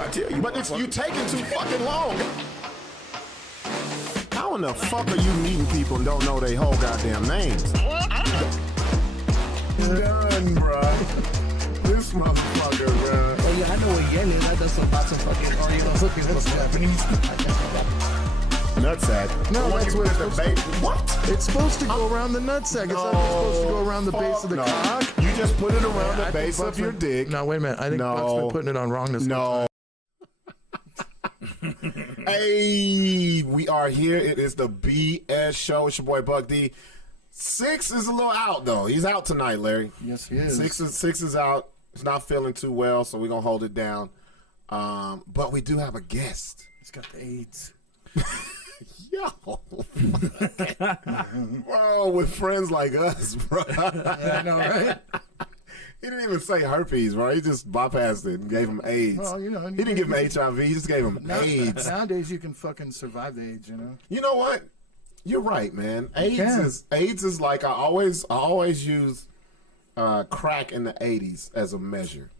I tell you. But you taking too fucking long. How in the fuck are you meeting people and don't know their whole goddamn names? Done, bro. This motherfucker, bro. Oh yeah, I know what yen is. I just lots of fucking Orientals looking for Japanese. Nutsack. No, that's what it's the supposed to. What? It's supposed to go around the nutsack. It's not supposed to go around the base of the cock. You just put it around the base of your dick. No, wait a minute. I think Buck's been putting it on wrong this whole time. Hey, we are here. It is the BS show. It's your boy Buck D. Sixx is a little out though. He's out tonight, Larry. Yes, he is. Sixx is out. He's not feeling too well, so we're gonna hold it down. But we do have a guest. He's got the AIDS. Yo, bro, with friends like us, bro. I know, right? He didn't even say herpes, bro. He just bypassed it and gave him AIDS. Well, you know, he didn't give him HIV. He just gave him AIDS. Nowadays, you can fucking survive the AIDS, you know. You know what? You're right, man. AIDS is like I always use crack in the 80s as a measure.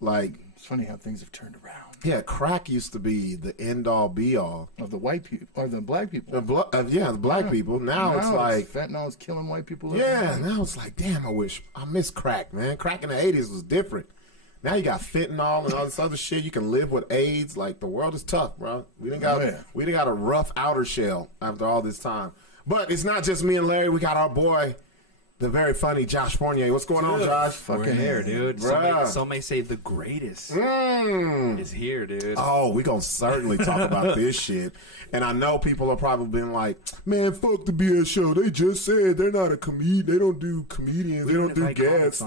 Like it's funny how things have turned around. Yeah, crack used to be the end all be all of the white people or the black people. The black people. Now it's like fentanyl is killing white people. Yeah, now it's like damn. I miss crack, man. Crack in the 80s was different. Now you got fentanyl and all this other shit. You can live with AIDS. Like the world is tough, bro. We done got a rough outer shell after all this time. But it's not just me and Larry. We got our boy, the very funny Josh Fournier. What's going on, Josh? We're here, dude. Some may say the greatest is here, dude. Oh, we gonna certainly talk about this shit. And I know people are probably being like, man, fuck the BS show. They just said they're not a comedian. They don't do comedians. They don't do guests.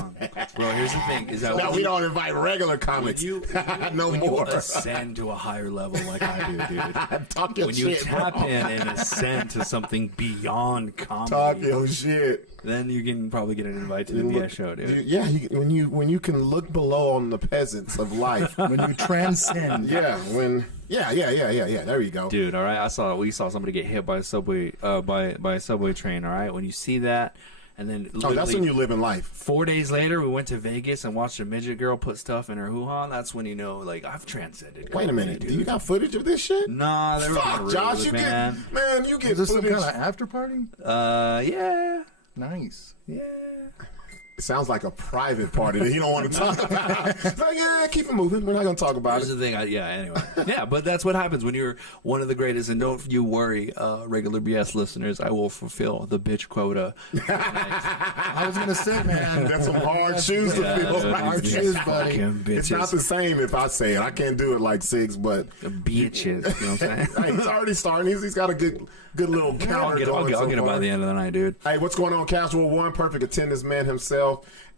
Bro, here's the thing. Is that no, we don't invite regular comics. No more. You ascend to a higher level like I do, dude. When you tap in and ascend to something beyond comedy. Talk your shit. Then you can probably get an invite to the BS show, dude. When you can look below on the peasants of life. When you transcend. Yeah, there you go. Dude, all right, we saw somebody get hit by a subway by a subway train, all right? When you see that, and then that's when you live in life. 4 days later, we went to Vegas and watched a midget girl put stuff in her hoo-ha. That's when you know, like, I've transcended. Wait a minute, do you got footage of this shit? Nah, there was Josh, you get Is this some kind of after party? Yeah. Nice. Yeah. It sounds like a private party that you don't want to talk about. It's like, yeah, keep it moving. We're not going to talk about Here's the thing. Anyway. Yeah, but that's what happens when you're one of the greatest. And don't you worry, regular BS listeners. I will fulfill the bitch quota. I was going to say, man. That's some hard shoes to fill. Hard shoes, buddy. It's not the same if I say it. I can't do it like Sixx, but. Bitches. You know what I'm saying? He's already starting. He's got a good little counter. I'll get him by the end of the night, dude. Hey, what's going on, Casual One? Perfect attendance man himself.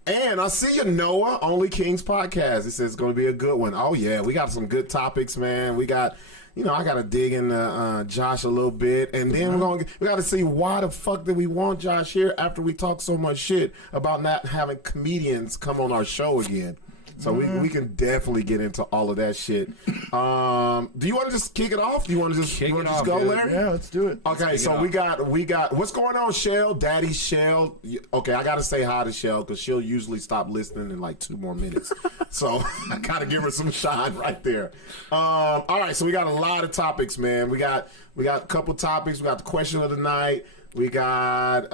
And I see you, Noah, Only Kings podcast. It says it's going to be a good one. Oh, yeah. We got some good topics, man. We got, I got to dig into Josh a little bit. And then we got to see why the fuck did we want Josh here after we talk so much shit about not having comedians come on our show again. So we can definitely get into all of that shit. Do you want to just kick it off? Do you want to just go, Larry? Yeah, let's do it. Okay, so we got what's going on, Shell? Daddy Shell. Okay, I gotta say hi to Shell because she'll usually stop listening in like 2 more minutes. So I gotta give her some shine right there. All right, so we got a lot of topics, man. We got a couple topics. We got the question of the night. We got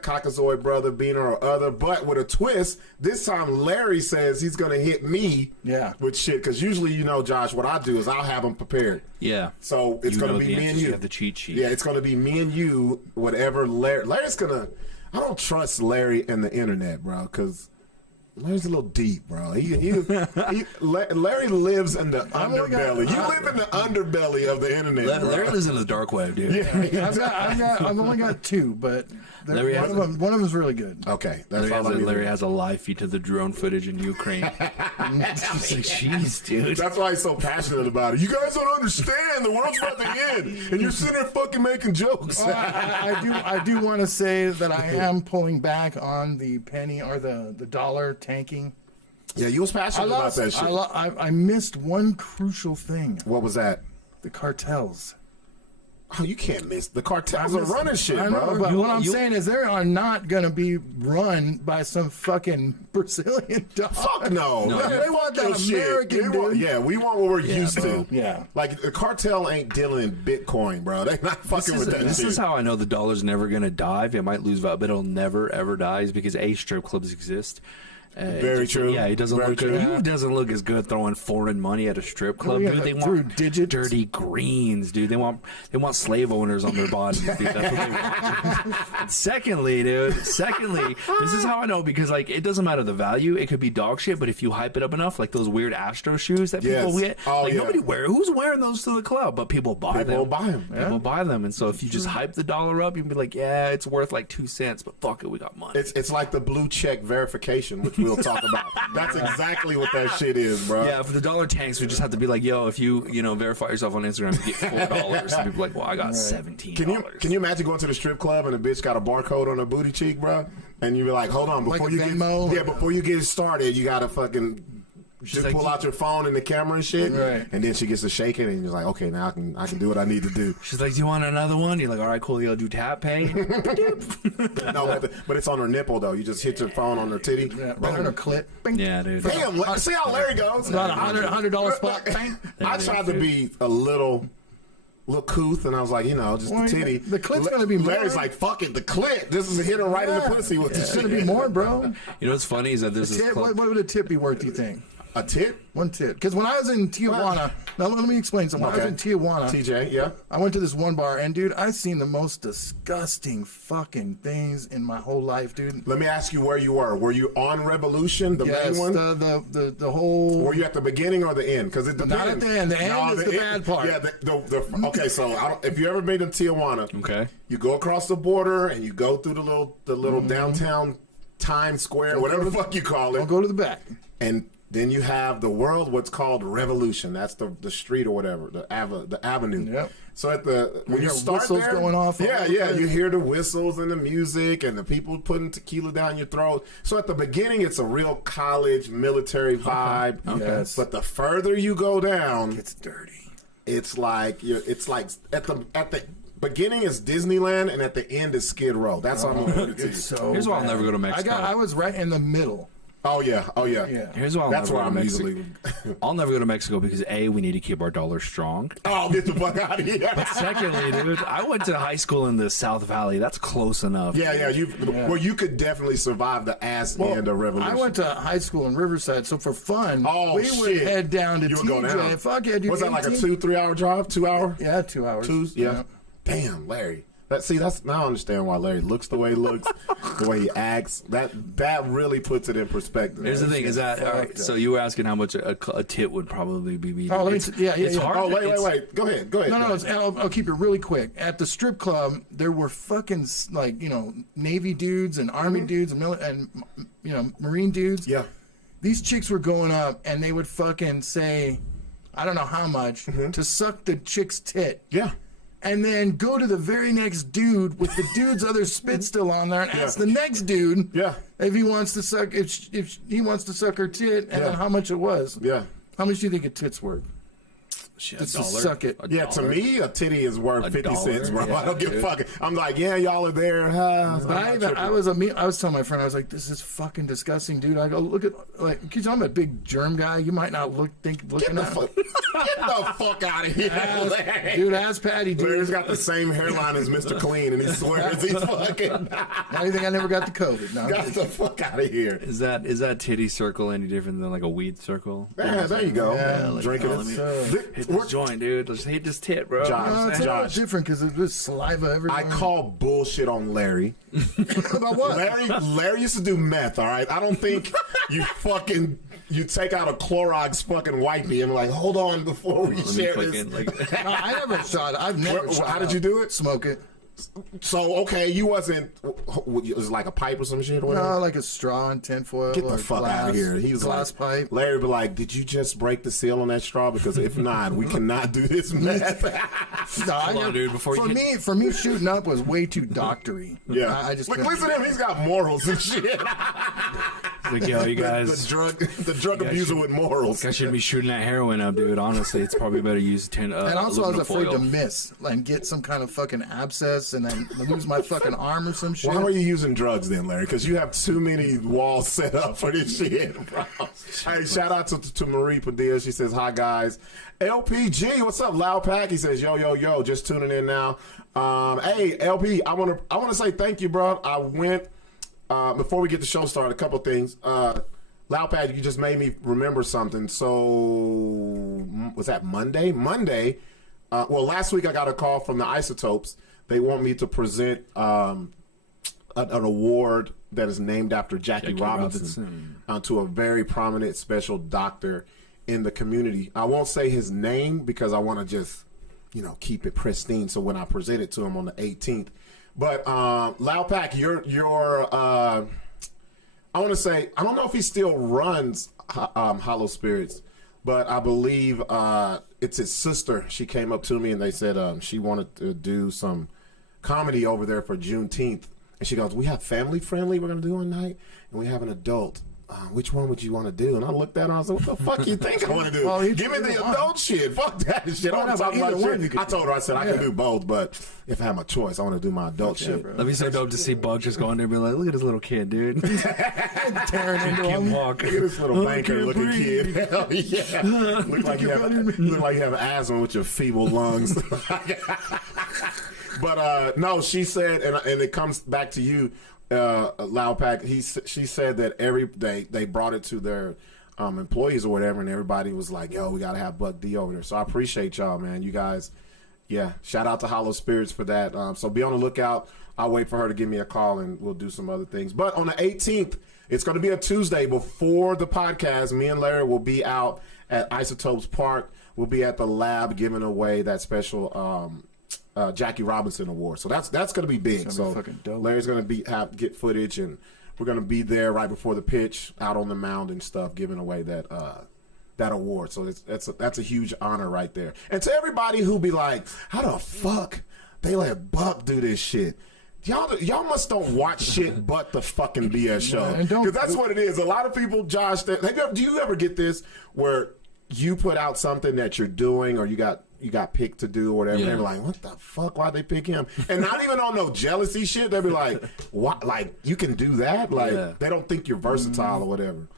Caucasoid brother, Beaner or other, but with a twist. This time Larry says he's going to hit me with shit. Because usually, Josh, what I do is I'll have them prepared. Yeah. So it's going to be me and you. You have the cheat sheet. Yeah, it's going to be me and you, whatever Larry's going to... I don't trust Larry and the internet, bro, because... Larry's a little deep, bro. Larry lives in the underbelly. You live in the underbelly of the internet. Larry lives in the dark web, dude. Yeah. I've only got 2, but one of them's really good. Okay, Larry has a live feed to the drone footage in Ukraine. Jeez, dude. That's why he's so passionate about it. You guys don't understand. The world's about to end, and you're sitting there fucking making jokes. I do want to say that I am pulling back on the penny or the dollar tanking. Yeah, you was passionate about that shit. I missed one crucial thing. What was that? The cartels. Oh, you can't miss. The cartels are running shit, I know, bro. but what I'm saying is they are not going to be run by some fucking Brazilian dog. Fuck no. They want that Your shit. American, They want- dude. Yeah, we want what we're used bro. to. Yeah. Like, the cartel ain't dealing in Bitcoin, bro. They not fucking with that This shit. is how I know the dollar's never going to dive. It might lose value, but it'll never, ever die is because A, strip clubs exist. Very true. Yeah, it doesn't Very look true. good. Who doesn't look as good throwing foreign money at a strip club, yeah, dude? They through want digits. dirty greens, dude. They want slave owners on their bodies, dude. That's what they want. And secondly, this is how I know because like it doesn't matter the value. It could be dog shit, but if you hype it up enough, like those weird Astro shoes that people Yes. get, Oh, like yeah. nobody who's wearing those to the club, but people buy People them. buy 'em. People buy them, and so if you just hype the dollar up, you can be like, yeah, it's worth like 2 cents, but fuck it, we got money. It's like the blue check verification, which we'll talk about. That's exactly what that shit is, bro. Yeah, for the dollar tanks, we just have to be like, yo, if you verify yourself on Instagram, you get $4. And people are like, well, I got $17. Can you imagine going to the strip club and a bitch got a barcode on her booty cheek, bro? And you be like, hold on, before Like a you Venmo? before you get started, you gotta fucking just like, pull out your phone and the camera and shit. Right. And then she gets to shaking and you're like, okay, now I can do what I need to do. She's like, do you want another one? You're like, all right, cool. You'll do tap pay. No, but it's on her nipple though. You just hit your phone on her titty. Yeah, right on her clit. Bing. Yeah, dude. Damn, see how Larry goes. About $100 spot. Bang. I tried to be a little couth, and I was like, just Well, the titty. the clit's gonna be more. Larry's like, fuck it, the clit. This is a hit her right in the pussy with the It's shit. going to be more, bro. You know what's funny is that there's this Tip, club. what would a tip be worth, do you think? A tit? One tip. Because when I was in Tijuana, now let me explain something. When I was in Tijuana, TJ, yeah. I went to this one bar, and dude, I've seen the most disgusting fucking things in my whole life, dude. Let me ask you where you were. Were you on Revolution, the Yes, main one? the whole. Were you at the beginning or the end? Because it depends. Not at the end. The end is the bad part. Yeah. Okay, so if you ever been to Tijuana, Okay. you go across the border and you go through the little downtown Times Square, whatever the fuck you call it, I'll go to the back. and then you have the world, what's called Revolution. That's the street or whatever, the avenue. Yep. So when you hear start whistles there, going off all yeah, over the yeah, place. you hear the whistles and the music and the people putting tequila down your throat. So at the beginning, it's a real college military vibe. Yes. But the further you go down, It's dirty. it's like at the beginning is Disneyland and at the end is Skid Row. That's how I'm gonna put it to you. It's so. Here's why I'll bad. never go to Mexico. I was right in the middle. Oh yeah. Yeah. Here's why I'll That's never where go to I'm Mexico. easily. I'll never go to Mexico because A, we need to keep our dollar strong. Oh, get the fuck out of here. Secondly, dude, I went to high school in the South Valley. That's close enough. Yeah. Well, you could definitely survive the ass end of Revolution. I went to high school in Riverside, so for fun, Oh, we would shit. head down to You would go TJ. down. Fuck yeah, dude. Was that like a 18? 2-3 hour drive? 2 hour? Yeah, 2 hours. Yeah. Damn, Larry. That's now I understand why Larry looks the way he looks, the way he acts. That really puts it in perspective. Here's the thing: is that all right? So you were asking how much a tit would probably be. Oh, let me. It's Yeah. hard. Oh, It's- wait. Go ahead. No, I'll keep it really quick. At the strip club, there were fucking Navy dudes and Army dudes and Marine dudes. Yeah. These chicks were going up and they would fucking say, I don't know how much, to suck the chick's tit. Yeah. And then go to the very next dude with the dude's other spit still on there and ask the next dude if he wants to suck if he wants to suck her tit and then how much it was. Yeah. How much do you think a tit's worth? Shit, Just $1. to suck it. $1. Yeah, to me, a titty is worth 50 cents, bro. Yeah, I don't give a dude. fuck. I'm like, yeah, y'all are there. I was telling my friend, I was like, this is fucking disgusting, dude. I go, look at, because I'm a big germ guy. You might not Get looking the at fuck out of here. Dude, ask Patty, dude. Larry's got the same hairline as Mr. Clean, and he swears he's fucking. Why do you think I never got the COVID? No, Got the fuck out of here. Is that titty circle any different than like a weed circle? Yeah, there you go. Yeah, Drinking let me it. hit this joint, dude. Let's hit this tit, bro. Josh, no, it's a lot Josh. different because there's saliva everywhere. I call bullshit on Larry. About what? Larry used to do meth, all right? I don't think you take out a Clorox fucking wipey and like, hold on before we share this. No, I never shot it. I've never shot How did it. you do it? Smoke it. So, okay, you wasn't, it was like a pipe or some shit or whatever? No, like a straw and tinfoil. Get the or fuck glass, out of here. He was glass like, pipe. Larry be like, did you just break the seal on that straw? Because if not, we cannot do this meth. No, Hold on, dude, before you for me, shooting up was way too doctory. Yeah. I just Look, couldn't listen do to him. He's got morals and shit. Like, yo, you guys, the drug abuser with morals. I shouldn't be shooting that heroin up, dude. Honestly, it's probably better to use And also, I was aluminum afraid foil. to miss and get some kind of fucking abscess and then lose my fucking arm or some shit. Why were you using drugs then, Larry? Because you have too many walls set up for this shit, bro. Hey, shout out to Marie Padilla. She says, hi, guys. LPG, what's up, Loud Pack? He says, yo, just tuning in now. Hey, LP, I want to say thank you, bro. I went, before we get the show started, a couple things. Loud Pack, you just made me remember something. So, was that Monday? Well, last week I got a call from the Isotopes. They want me to present an award that is named after Jackie Robinson to a very prominent special doctor in the community. I won't say his name because I want to just, keep it pristine. So when I present it to him on the 18th, but Loud Pack, I want to say, I don't know if he still runs Hollow Spirits, but I believe it's his sister. She came up to me and they said she wanted to do some comedy over there for Juneteenth. And she goes, we have family friendly we're going to do one night, and we have an adult. Which one would you want to do? And I looked at her and I was like, what the fuck you think I want to do? Well, give me the adult shit. Fuck that shit. I want to talk about shit. I told her, I said, I can do both, but if I have my choice, I want to do my adult shit. Let me so dope to see Buck just go in there and be like, look at this little kid, dude. Tearing into him. Look at this little banker looking kid. Hell yeah. Look like you have asthma with your feeble lungs. But no, she said, and it comes back to you, Loud Pack. She said that they brought it to their employees or whatever, and everybody was like, "Yo, we gotta have Buck D over there." So I appreciate y'all, man. You guys, yeah. Shout out to Hollow Spirits for that. So be on the lookout. I'll wait for her to give me a call, and we'll do some other things. But on the 18th, it's going to be a Tuesday before the podcast. Me and Larry will be out at Isotopes Park. We'll be at the lab giving away that special Jackie Robinson Award. So that's going to be big. So Larry's going to get footage, and we're going to be there right before the pitch, out on the mound and stuff, giving away that award. So that's a huge honor right there. And to everybody who be like, how the fuck they let Buck do this shit? Y'all must don't watch shit but the fucking BS show. Because that's what it is. A lot of people, Josh, do you ever get this where you put out something that you're doing or you got picked to do or whatever, and they're like, what the fuck, why'd they pick him? And not even on no jealousy shit, they'll be like, what, like, you can do that? Like, they don't think you're versatile or whatever.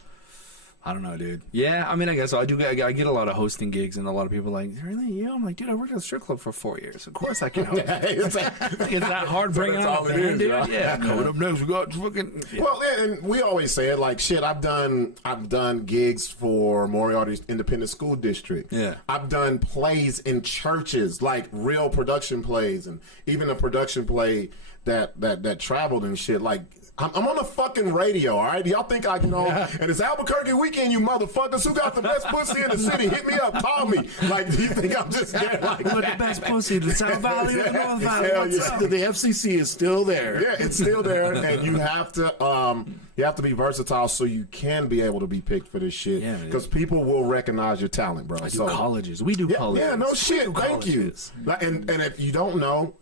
I don't know, dude. Yeah, I mean, I guess so. I get a lot of hosting gigs, and a lot of people are like, really? Yeah, I'm like, dude, I worked at a strip club for 4 years. Of course I can host. It's that hard bringing out a band, dude. Right? Yeah, coming up next, we got fucking. Yeah. Well, and we always say it like, shit. I've done gigs for Moriarty Independent School District. Yeah, I've done plays in churches, like real production plays, and even a production play that traveled and shit. Like, I'm on the fucking radio, all right? Y'all think I know? And it's Albuquerque weekend, you motherfuckers. Who got the best pussy in the city? Hit me up, call me. Like, do you think I'm just there like that? The best pussy, the South Valley or the North Valley? The FCC is still there. Yeah, it's still there, and you have to be versatile so you can be able to be picked for this shit. Because people will recognize your talent, bro. I do colleges. We do colleges. Yeah, no shit. Thank you. And if you don't know,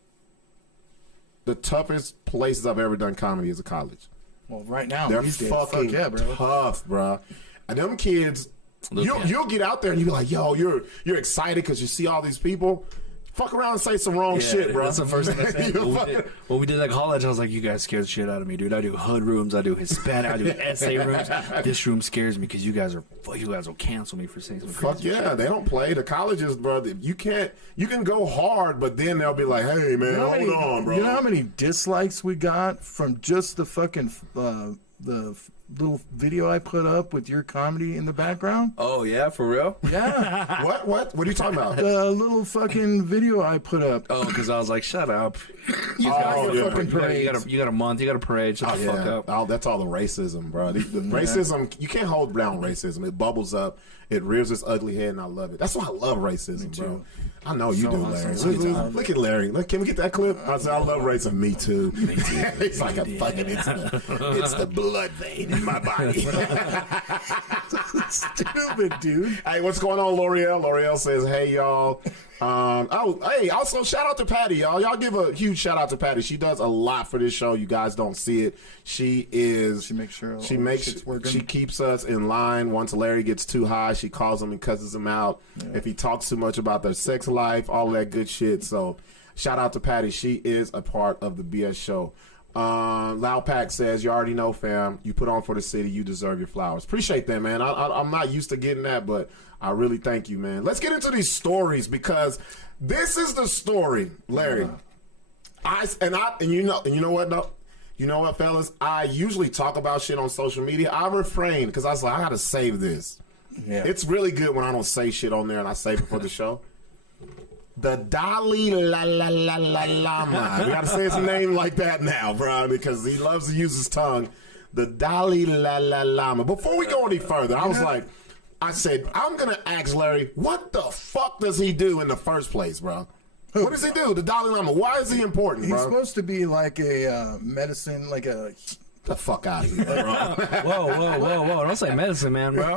the toughest places I've ever done comedy is a college. Well, right now they're fucking tough, bro. And them kids, you'll get out there and you be like, yo, you're excited because you see all these people. Fuck around and say some wrong shit, bro. That's the first thing I said. When we did at college, I was like, you guys scare the shit out of me, dude. I do hood rooms, I do Hispanic, I do essay rooms. This room scares me because you guys will cancel me for saying some crazy shit. They don't play. The colleges, bro, you can go hard, but then they'll be like, hey, man, hold on, bro. You know how many dislikes we got from just the fucking the little video I put up with your comedy in the background? Oh, yeah? For real? Yeah. What are you talking about? The little fucking video I put up. Oh, because I was like, shut up. You got a month. You got a parade. Shut the fuck up. That's all the racism, bro. The racism, you can't hold down racism. It bubbles up. It rears its ugly head, and I love it. That's why I love racism, bro. I know you do, Larry. Look at Larry. Look, can we get that clip? I said, I love racism. Me too. It's like a fucking, it's the blood vein. in my body. Stupid, dude. Hey, what's going on, L'Oreal? L'Oreal says, hey, y'all. Hey, also shout out to Patty, y'all. Y'all give a huge shout out to Patty. She does a lot for this show. You guys don't see it. She makes sure she keeps us in line. Once Larry gets too high, she calls him and cusses him out. Yeah. If he talks too much about their sex life, all that good shit. So shout out to Patty. She is a part of the BS show. Loud Pack says, you already know, fam. You put on for the city. You deserve your flowers. Appreciate that, man. I'm not used to getting that, but I really thank you, man. Let's get into these stories because this is the story, Larry. You know what, though? You know what, fellas? I usually talk about shit on social media. I refrain because I was like, I gotta save this. Yeah. It's really good when I don't say shit on there and I save it for the show. The Dalai Lama. We gotta say his name like that now, bro, because he loves to use his tongue. The Dalai Lama. Before we go any further, I said, I'm going to ask Larry, what the fuck does he do in the first place, bro? What does he do? The Dalai Lama. Why is he important, bro? He's supposed to be like a medicine, like a... The fuck out of here, bro. Whoa. Don't say medicine, man, bro.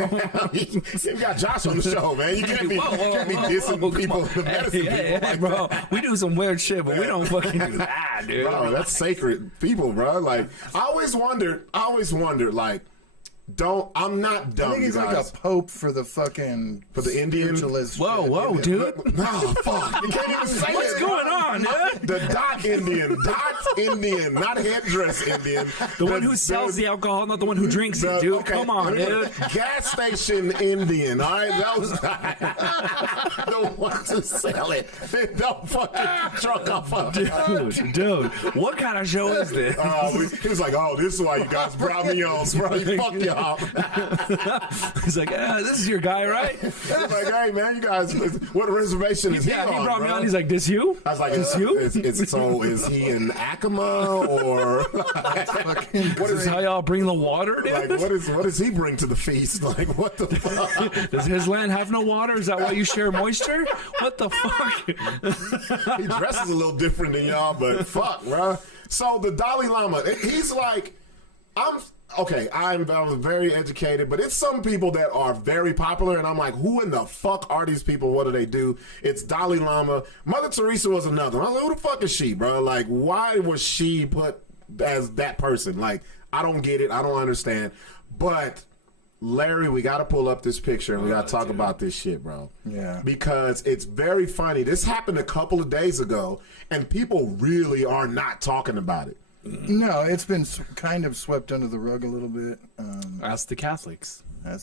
You got Josh on the show, man. You can't be dissing people with medicine people like bro. that. We do some weird shit, but we don't fucking do that, dude. Bro, that's sacred people, bro. Like, I always wondered, like, I'm not dumb. I think he's like a pope for the fucking Indians. Whoa, dude. No, fuck. You can't even say What's going on, dude? The dot Indian, not headdress Indian. The one who sells the alcohol, not the one who drinks it, dude. Okay. Come on, dude. Gas station Indian, all right? That was the one to sell it. Don't fucking truck off of it. Dude, what kind of show is this? He was like, this is why you guys brought me on, bro. Fuck y'all. He's like, this is your guy, right? He's like, hey, man, you guys, what reservation is he on? Yeah, he brought me bro? on. He's like, this you? I was like, this you? So is he in Acoma or what is how y'all bring the water, dude? Like, what does he bring to the feast? Like, what the fuck? Does his land have no water? Is that why you share moisture? What the fuck? He dresses a little different than y'all, but fuck, bro. So the Dalai Lama, he's like, I'm very educated, but it's some people that are very popular, and I'm like, who in the fuck are these people? What do they do? It's Dalai Lama. Mother Teresa was another one. I was like, who the fuck is she, bro? Like, why was she put as that person? Like, I don't get it. I don't understand. But Larry, we got to pull up this picture and we got to talk about this shit, bro. Yeah. Because it's very funny. This happened a couple of days ago, and people really are not talking about it. No, it's been kind of swept under the rug a little bit. Ask the Catholics. Well,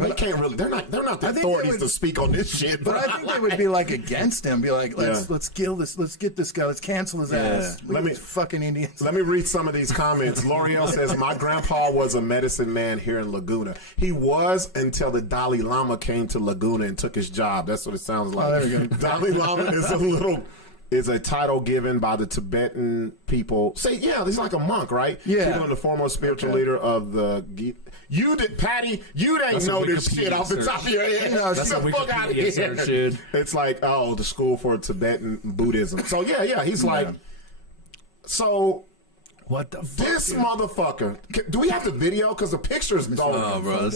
they can't really. They're not the authorities to speak on this shit. But I think they would be like against him. Be like, let's kill this. Let's get this guy. Let's cancel his ass. Fucking Indians. Let me read some of these comments. L'Oreal says, my grandpa was a medicine man here in Laguna. He was until the Dalai Lama came to Laguna and took his job. That's what it sounds like. Oh, there we go. Dalai Lama is a title given by the Tibetan people. He's like a monk, right? Yeah. People in the foremost spiritual leader of the... You did, Patty, you didn't know this shit off the top of your head. No, that's the fuck out of here. It's like, the school for Tibetan Buddhism. So, he's like... So... What the fuck? This motherfucker. Do we have the video? Because the pictures don't... Oh, bro,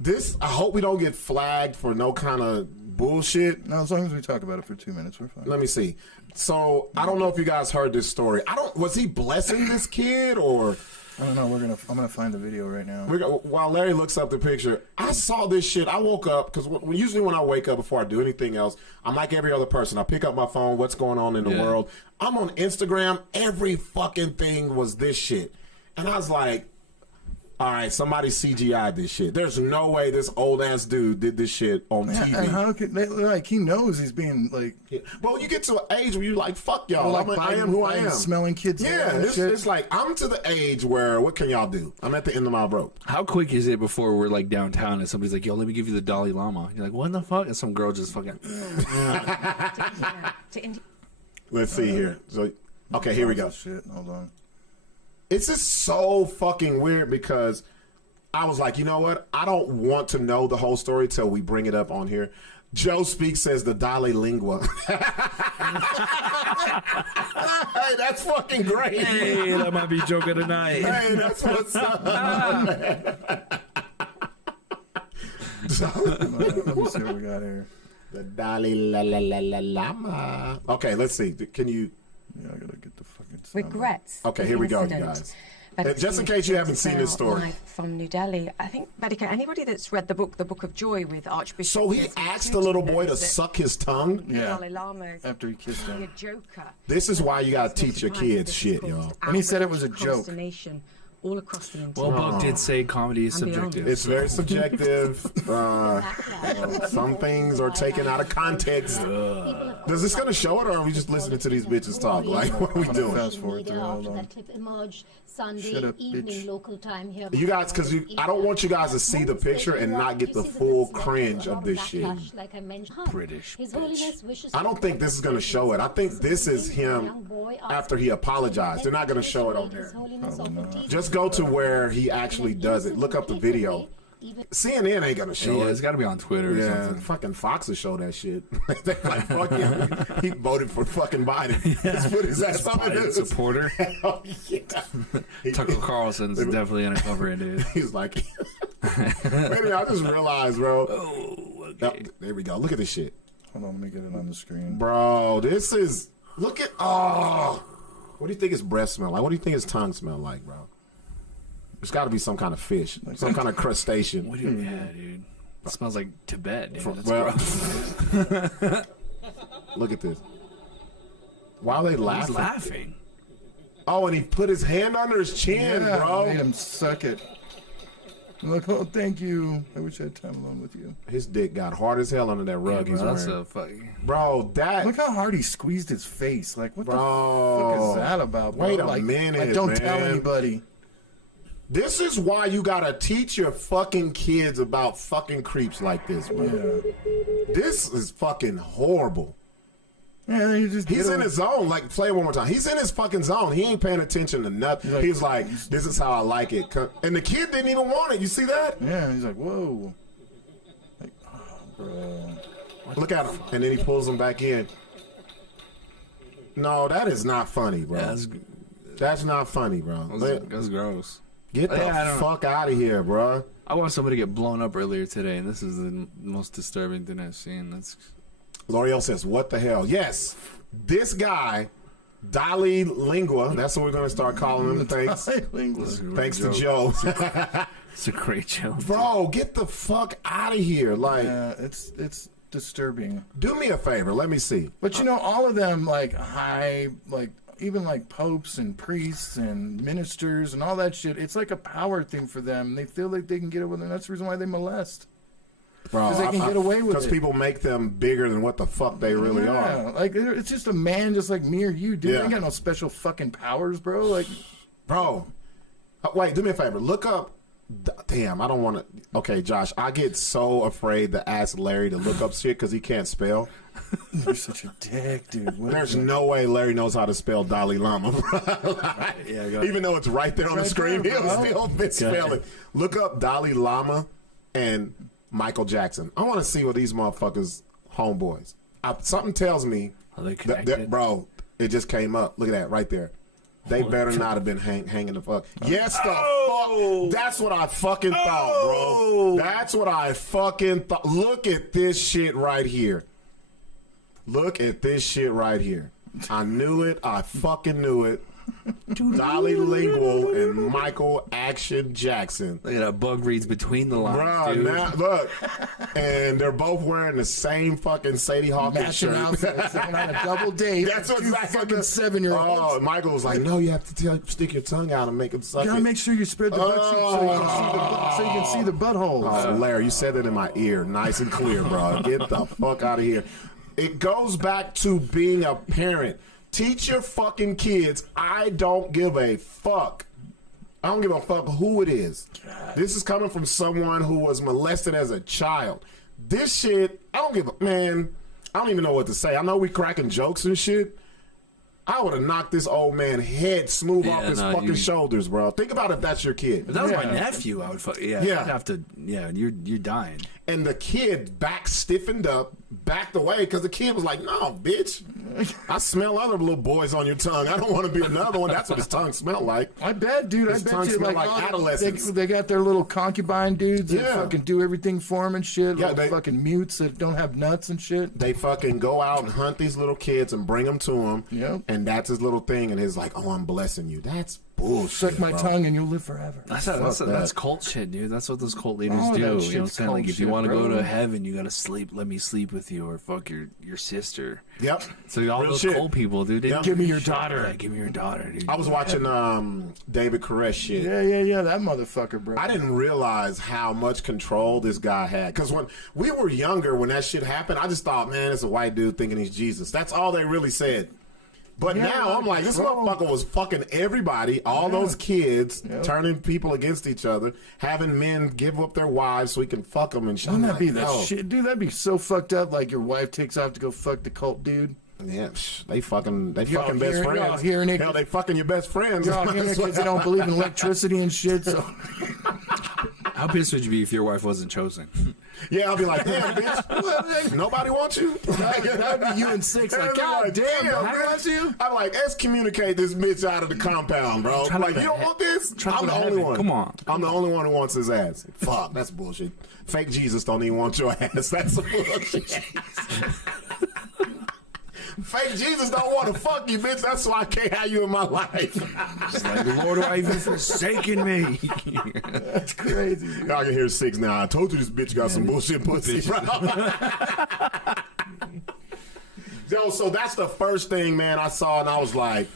This, I hope we don't get flagged for no kind of bullshit. No, as long as we talk about it for 2 minutes, we're fine. Let me see. So I don't know if you guys heard this story. Was he blessing this kid or? I don't know. I'm gonna find the video right now. While Larry looks up the picture, I saw this shit. I woke up because usually when I wake up before I do anything else, I'm like every other person. I pick up my phone. What's going on in the world? I'm on Instagram. Every fucking thing was this shit, and I was like, all right, somebody CGI'd this shit. There's no way this old ass dude did this shit on TV. And how could he knows he's being like? Well, you get to an age where you're like, fuck y'all. I am who I am. Smelling kids. Yeah, it's like I'm to the age where what can y'all do? I'm at the end of my rope. How quick is it before we're like downtown and somebody's like, yo, let me give you the Dalai Lama? You're like, what the fuck? And some girl just fucking. Let's see here. So, okay, here we go. Shit, hold on. It's just so fucking weird because I was like, you know what? I don't want to know the whole story till we bring it up on here. Joe Speak says the Dalai lingua. Hey, that's fucking great. Hey, that might be joking tonight. Hey, that's what's up, man. Let me see what we got here. The Dalai Lama. Okay, let's see. Can you? Yeah, I gotta get the fucking sound. Regrets. Okay, here we go, you guys. And just in case you haven't seen this story. Live from New Delhi. I think, Vedika, anybody that's read the Book of Joy with Archbishop... So he asked the little boy to suck his tongue? Yeah. Dalai Lama is After he kissed him. a joker. This is why you gotta teach your kids shit, y'all. And he said it was a joke. Consternation all across the internet. Well, Buck did say comedy is And beyond. subjective. It's very subjective. Some things are taken out of context. Is this gonna show it, or are we just listening to these bitches talk? Like, what are we doing? Fast forward through. Hold on. That clip emerged Sunday Shut up, evening bitch. local time here. You guys, because I don't want you guys to see the picture and not get the full cringe of this shit. Like I mentioned, British His bitch. Holiness wishes I don't think this is gonna show it. I think this is him after he apologized. They're not gonna show it on there. Just go to where he actually does it. Look up the video. CNN ain't gonna show Yeah, it. it's got to be on Twitter or Yeah, something. fucking Fox will show that shit. They're like, fuck him. He voted for fucking Biden. Let's put his ass on the Biden news. supporter. Hell yeah. Tucker Carlson's definitely gonna cover it, dude. He's like, wait a minute, I just realized, bro. Oh, Oh, okay. there we go. Look at this shit. Hold on, let me get it on the screen. Bro, this is, look at, oh. What do you think his breath smell like? What do you think his tongue smell like, bro? There's got to be some kind of fish, some kind of crustacean. What do you, yeah, dude. It smells like Tibet, dude. That's Well, gross. look at this. Why are they He's laughing? laughing. Oh, and he put his hand under his chin, Yeah, bro. made him suck it. Look, oh, thank you. I wish I had time alone with you. His dick got hard as hell under that rug Yeah, he's bro, that's wearing. a fucking... Bro, that... Look how hard he squeezed his face. Like, what the Bro. fuck is that about, bro? Wait a like, minute, like, don't tell man. anybody. This is why you gotta teach your fucking kids about fucking creeps like this, bro. Yeah. This is fucking horrible. Yeah, you just He's get in him. his zone. Like, play it one more time. He's in his fucking zone. He ain't paying attention to nothing. He's like, this is how I like it. And the kid didn't even want it. You see that? Yeah, he's like, whoa. Like, oh, bro. Look at him. And then he pulls him back in. No, that is not funny, bro. Yeah, That's not funny, bro. that's gross. Get the Yeah, I don't know. fuck out of here, bro. I watched somebody get blown up earlier today, and this is the most disturbing thing I've seen. That's L'Oreal says, what the hell? Yes, this guy, Dalai Lingua, that's what we're going to start calling him. Thanks. Thanks to Joe. it's a great joke. Bro, get the fuck out of here. Like, Yeah, it's disturbing. do me a favor. Let me see. But you know, all of them, like even like popes and priests and ministers and all that shit, it's like a power thing for them. They feel like they can get away with it. That's the reason why they molest. Bro, 'Cause they can get away with Because it. people make them bigger than what the fuck they really Yeah, are. like it's just a man just like me or you, dude. Yeah. They ain't got no special fucking powers, bro. Like, Bro, wait, do me a favor. Look up. Damn, I don't want to. Okay, Josh, I get so afraid to ask Larry to look up shit because he can't spell. you're such a dick, dude. What There's is that? no way Larry knows how to spell Dalai Lama. Yeah, go Even though it's right there on the Right screen, there, he'll bro. still misspell it. Look up Dalai Lama and Michael Jackson. I want to see what these motherfuckers homeboys. Something tells me Are they that, connected? bro, it just came up. Look at that right there. They better not have been hanging the fuck. Yes, the fuck. That's what I fucking thought, bro. That's what I fucking thought. Look at this shit right here. Look at this shit right here. I knew it. I fucking knew it. Dalai Lingual and Michael Action Jackson. Look at that bug reads between the lines, Bruh, dude. now, look. And they're both wearing the same fucking Sadie Hawkins Matching shirt. outfits. They're on a double date. That's what Two fucking 7-year-olds. Oh, Michael was like, no, you have to stick your tongue out and make him suck You gotta it. make sure you spread the butt cheeks so you can see the butthole. Oh, Larry, you said that in my ear, nice and clear, bro. Get the fuck out of here. It goes back to being a parent. Teach your fucking kids, I don't give a fuck. I don't give a fuck who it is. This is coming from someone who was molested as a child. This shit, I don't give a, man, I don't even know what to say. I know we cracking jokes and shit. I would have knocked this old man head smooth off his fucking shoulders, bro. Think about if that's your kid. If that was my nephew, I would fuck. Yeah, Yeah. I'd have to. Yeah, you're dying. And the kid stiffened up, backed away, because the kid was like, no, bitch. I smell other little boys on your tongue. I don't want to be another one. That's what his tongue smelled like. I bet, dude. His tongue smelled like adolescence. They got their little concubine dudes that Yeah. fucking do everything for them and shit. Yeah, Like they- fucking mutes that don't have nuts and shit. They fucking go out and hunt these little kids and bring them to him. Yep. And that's his little thing. And he's like, oh, I'm blessing you. That's bullshit. Suck my bro. tongue and you'll live forever. That's cult shit, dude. That's what those cult leaders Oh, do. that You know what I'm shit's saying? Like, cult if you shit, want to go bro. to heaven, you gotta sleep. Let me sleep with you, or fuck your sister. Yep. So all Real those shit. cult people, dude. They Yep. Give me your shit. daughter. Yeah, give me your daughter, dude. I was watching David Koresh shit. Yeah, that motherfucker, bro. I didn't realize how much control this guy had. Because when we were younger, when that shit happened, I just thought, man, it's a white dude thinking he's Jesus. That's all they really said. But Yeah, now I'm like, this control. motherfucker was fucking everybody, all those kids, turning people against each other, having men give up their wives so he can fuck them and shit. Wouldn't I'm that be like, that yo. shit, dude? That'd be so fucked up. Like your wife takes off to go fuck the cult dude. Yeah, they fucking best Y'all friends. hearing it? Hell, they fucking your best friends. You're all hearing it because they don't believe in electricity and shit. So How pissed would you be if your wife wasn't chosen? Yeah, I'll be like, damn, bitch, nobody wants you. that'd be you and Sixx. Like, I'd be God damn, bro, bitch. I want you. I'm like, excommunicate this bitch out of the compound, bro. Try to Like, go you don't to want this? try to I'm go the to only heaven. one. Come on. I'm the only one who wants his ass. Fuck, that's bullshit. Fake Jesus don't even want your ass. That's some bullshit. Fake Jesus don't want to fuck you, bitch. That's why I can't have you in my life. It's like, Lord, why have you forsaken me? That's crazy. Y'all can hear Sixx now. I told you this bitch got some bullshit pussy, bro. Yo, so that's the first thing, man, I saw, and I was like,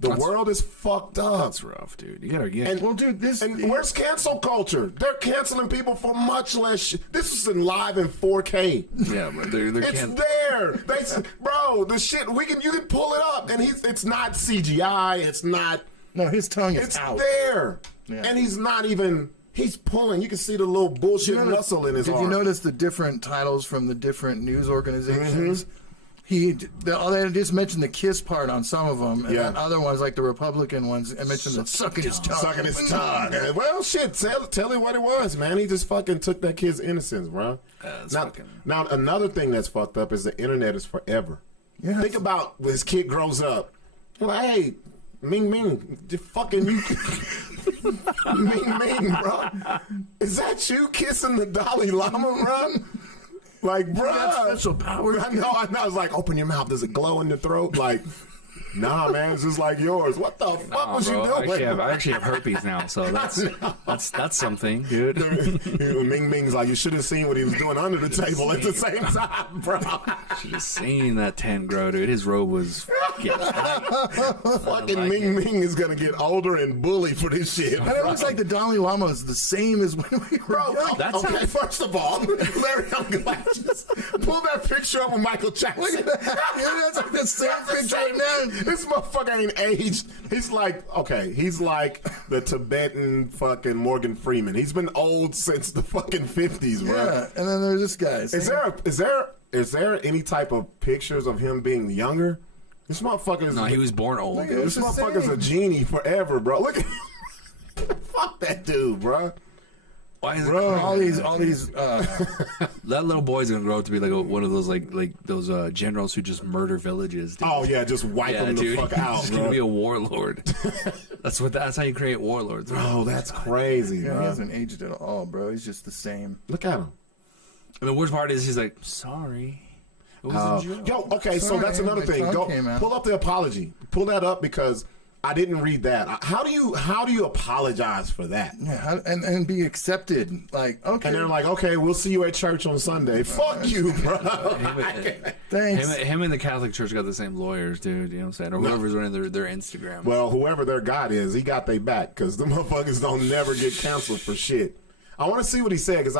the world is fucked up. That's rough, dude. You gotta get. And, Well, dude, and where's cancel culture? They're canceling people for much less shit. This is in live in 4K. Yeah, but they're It's there. Bro, the shit, you can pull it up, and it's not CGI. It's not. No, his tongue is It's out. there. Yeah. And he's not even. He's pulling. You can see the little bullshit muscle in his Did arm. you notice the different titles from the different news organizations? Mm-hmm. They just mentioned the kiss part on some of them, and Yeah. then other ones, like the Republican ones, I mentioned the sucking his tongue. Sucking his tongue. Well, shit, tell him what it was, man. He just fucking took that kid's innocence, bro. Now, another thing that's fucked up is the internet is forever. Yeah. Think about when his kid grows up. Like, hey, Ming Ming, just fucking you. Ming Ming, bro. Is that you kissing the Dalai Lama, bro? Like, bro. special powers. I know. I was like, open your mouth. Does it glow in your throat? Like, nah, man, it's just like yours. What the fuck was bro, you doing? I actually have herpes now, so that's something, dude. Ming Ming's like, you should have seen what he was doing under the table at the same time, bro. Should have seen that 10 grow, dude. His robe was Fucking Ming Ming is gonna get older and bully for this shit. And it looks like the Dalai Lama is the same as when we were Bro, young. okay, first of all, Larry on glasses. Pull that picture up with Michael Jackson. Yeah, that's like the same picture right now. This motherfucker ain't aged. He's like the Tibetan fucking Morgan Freeman. He's been old since the fucking 50s, bro. Yeah, and then there's this guy. Is there any type of pictures of him being younger? This motherfucker is. No, he was born old. Look at dude. This the motherfucker's same. a genie forever, bro. Look at fuck that dude, bro. Why is all these that little boy's gonna grow up to be like one of those like those generals who just murder villages, dude. Oh yeah, just wipe him the dude. fuck He's out, just bro. gonna be a warlord. That's how you create warlords. Oh, that's crazy, Yeah, he bro. hasn't aged at all, bro. He's just the same. Look at him. And the worst part is he's like, sorry. It was a joke. Yo, okay, so Sorry, that's another my thing. tongue Go came out. pull up the apology. Pull that up because I didn't read that. How do you apologize for that? Yeah, and be accepted. Like, okay. And they're like, okay, we'll see you at church on Sunday. Fuck you, bro. thanks. Him and the Catholic Church got the same lawyers, dude. You know what I'm saying? Or whoever's running their Instagram. Well, whoever their God is, he got they back because the motherfuckers don't never get canceled for shit. I want to see what he said because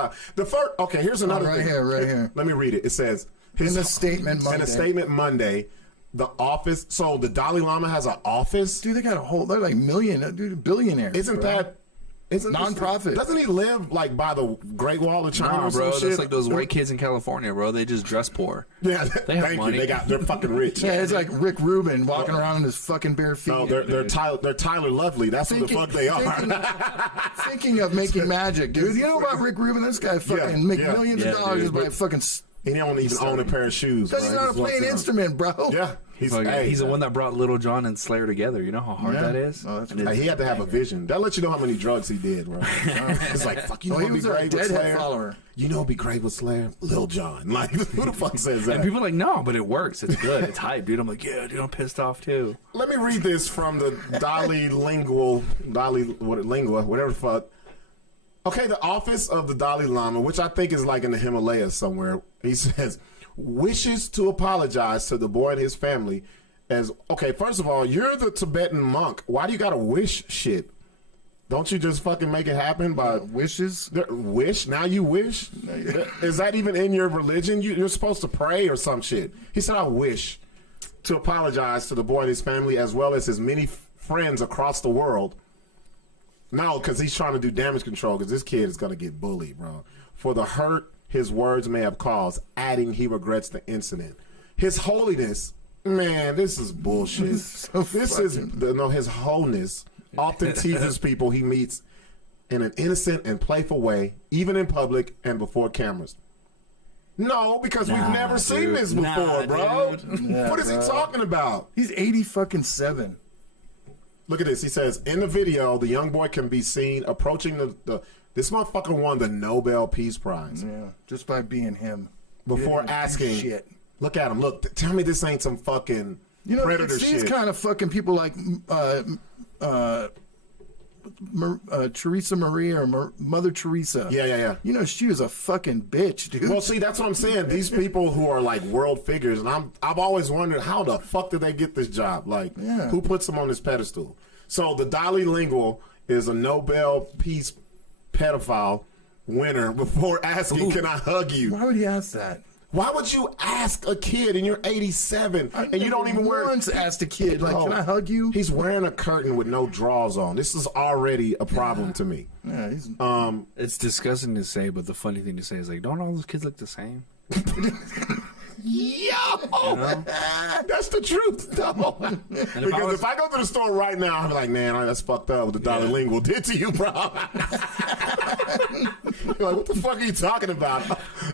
here's another right thing. here. Let me read it. It says In the statement Monday. In a statement Monday, the office. So the Dalai Lama has an office. Dude, they got a whole. They're like billionaires. Isn't bro. that? Non-profit. Doesn't he live like by the Great Wall of China Nah, or some bro, shit? that's like those white kids in California, bro. They just dress poor. Yeah, They have thank money. you. They're fucking rich. Yeah, it's like Rick Rubin walking around in his fucking bare feet. No, they're Tyler Lovely. That's what the fuck they are. Thinking of making magic, dude. You know about Rick Rubin? This guy fucking make millions of dollars just by fucking. He don't even own a pair of shoes. Doesn't know how to play an instrument, bro. Yeah, he's He's the one that brought Little John and Slayer together. You know how hard that is? Oh, that's He had to have a vision. That lets you know how many drugs he did, bro. It's like, fuck, you know he what'd be was a great with Deadhead Slayer? follower. You know what'd be great with Slayer? Lil Jon. Like, who the fuck says that? And people are like, no, but it works. It's good. It's hype, dude. I'm like, yeah, dude, I'm pissed off too. Let me read this from the Lingua, whatever the fuck. Okay, the office of the Dalai Lama, which I think is like in the Himalayas somewhere, he says, wishes to apologize to the boy and his family as, okay, first of all, you're the Tibetan monk. Why do you gotta wish shit? Don't you just fucking make it happen by wishes? Wish? Now you wish? Is that even in your religion? You're supposed to pray or some shit. He said, I wish to apologize to the boy and his family as well as his many friends across the world. No, because he's trying to do damage control because this kid is going to get bullied, bro. For the hurt his words may have caused, adding he regrets the incident. His holiness, man, this is bullshit. His wholeness often teases people he meets in an innocent and playful way, even in public and before cameras. No, because we've never seen this before, bro. What is he talking about? He's 87. Look at this. He says, in the video, the young boy can be seen approaching this motherfucker won the Nobel Peace Prize. Yeah, just by being him. Before asking, shit. Look at him. Look, tell me this ain't some fucking predator shit. These kind of fucking people like Teresa Maria or Mother Teresa. Yeah. You know, she was a fucking bitch, dude. Well, see, that's what I'm saying. These people who are like world figures, and I've always wondered how the fuck did they get this job? Like, who puts them on this pedestal? So the Dalai Lingual is a Nobel Peace pedophile winner before asking, can I hug you? Why would he ask that? Why would you ask a kid and you're 87 and you don't even wear... once asked a kid, like, can I hug you? He's wearing a curtain with no drawers on. This is already a problem to me. Yeah, it's disgusting to say, but the funny thing to say is like, don't all those kids look the same? Yo, that's the truth, though. Because if I go to the store right now, I'm like, man, that's fucked up what the Dalai Lingual did to you, bro. You're like, what the fuck are you talking about?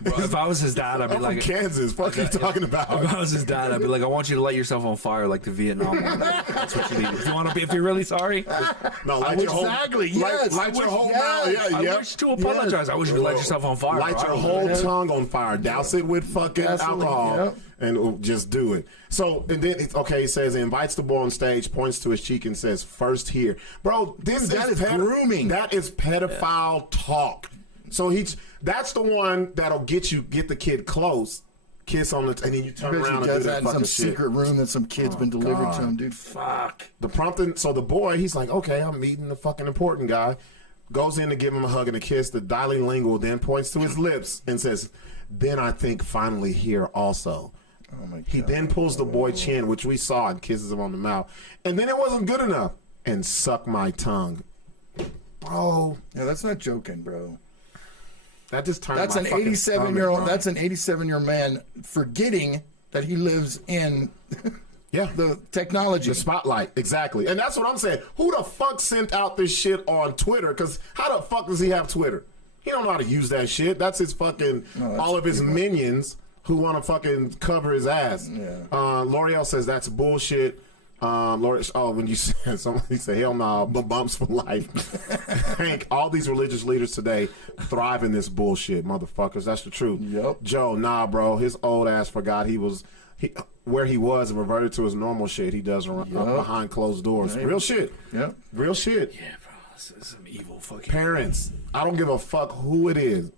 Bro, if I was his dad, I'd be like, from Kansas. What are you talking about? If I was his dad, I'd be like, I want you to light yourself on fire like the Vietnam War. That's what you need. If you want to be, if you're really sorry, no, light your whole, yes. light your whole mouth. I wish to apologize. I wish you to light yourself on fire. Light your whole tongue on fire. Douse it with fucking alcohol. And just do it. So, and then, he says, he invites the boy on stage, points to his cheek and says, first here. Bro, that is grooming. That is pedophile talk. So that's the one that'll get the kid close, kiss on the, and then you turn around and do that in some fucking secret room that some kid's been delivered to him, dude. Fuck. The prompting, so the boy, he's like, okay, I'm meeting the fucking important guy. Goes in to give him a hug and a kiss. The Dalai Lingual then points to his lips and says, then I think finally here also. Oh my God. He then pulls the boy chin, which we saw, and kisses him on the mouth. And then it wasn't good enough. And suck my tongue. Bro. Yeah, that's not joking, bro. That just turned That's my an fucking 87-year-old. stomach. That's an 87-year-old man forgetting that he lives in the technology. The spotlight, exactly. And that's what I'm saying. Who the fuck sent out this shit on Twitter? Because how the fuck does he have Twitter? He don't know how to use that shit. That's his fucking, all of his minions who want to fucking cover his ass. Yeah. L'Oreal says that's bullshit. When you said, somebody say, hell no, bumps for life. Hank, all these religious leaders today thrive in this bullshit, motherfuckers. That's the truth. Yep. Joe, nah, bro. His old ass forgot where he was and reverted to his normal shit he does behind closed doors. Real shit. Yep. Real shit. yeah, bro, this is some evil fucking Parents, I don't give a fuck who it is.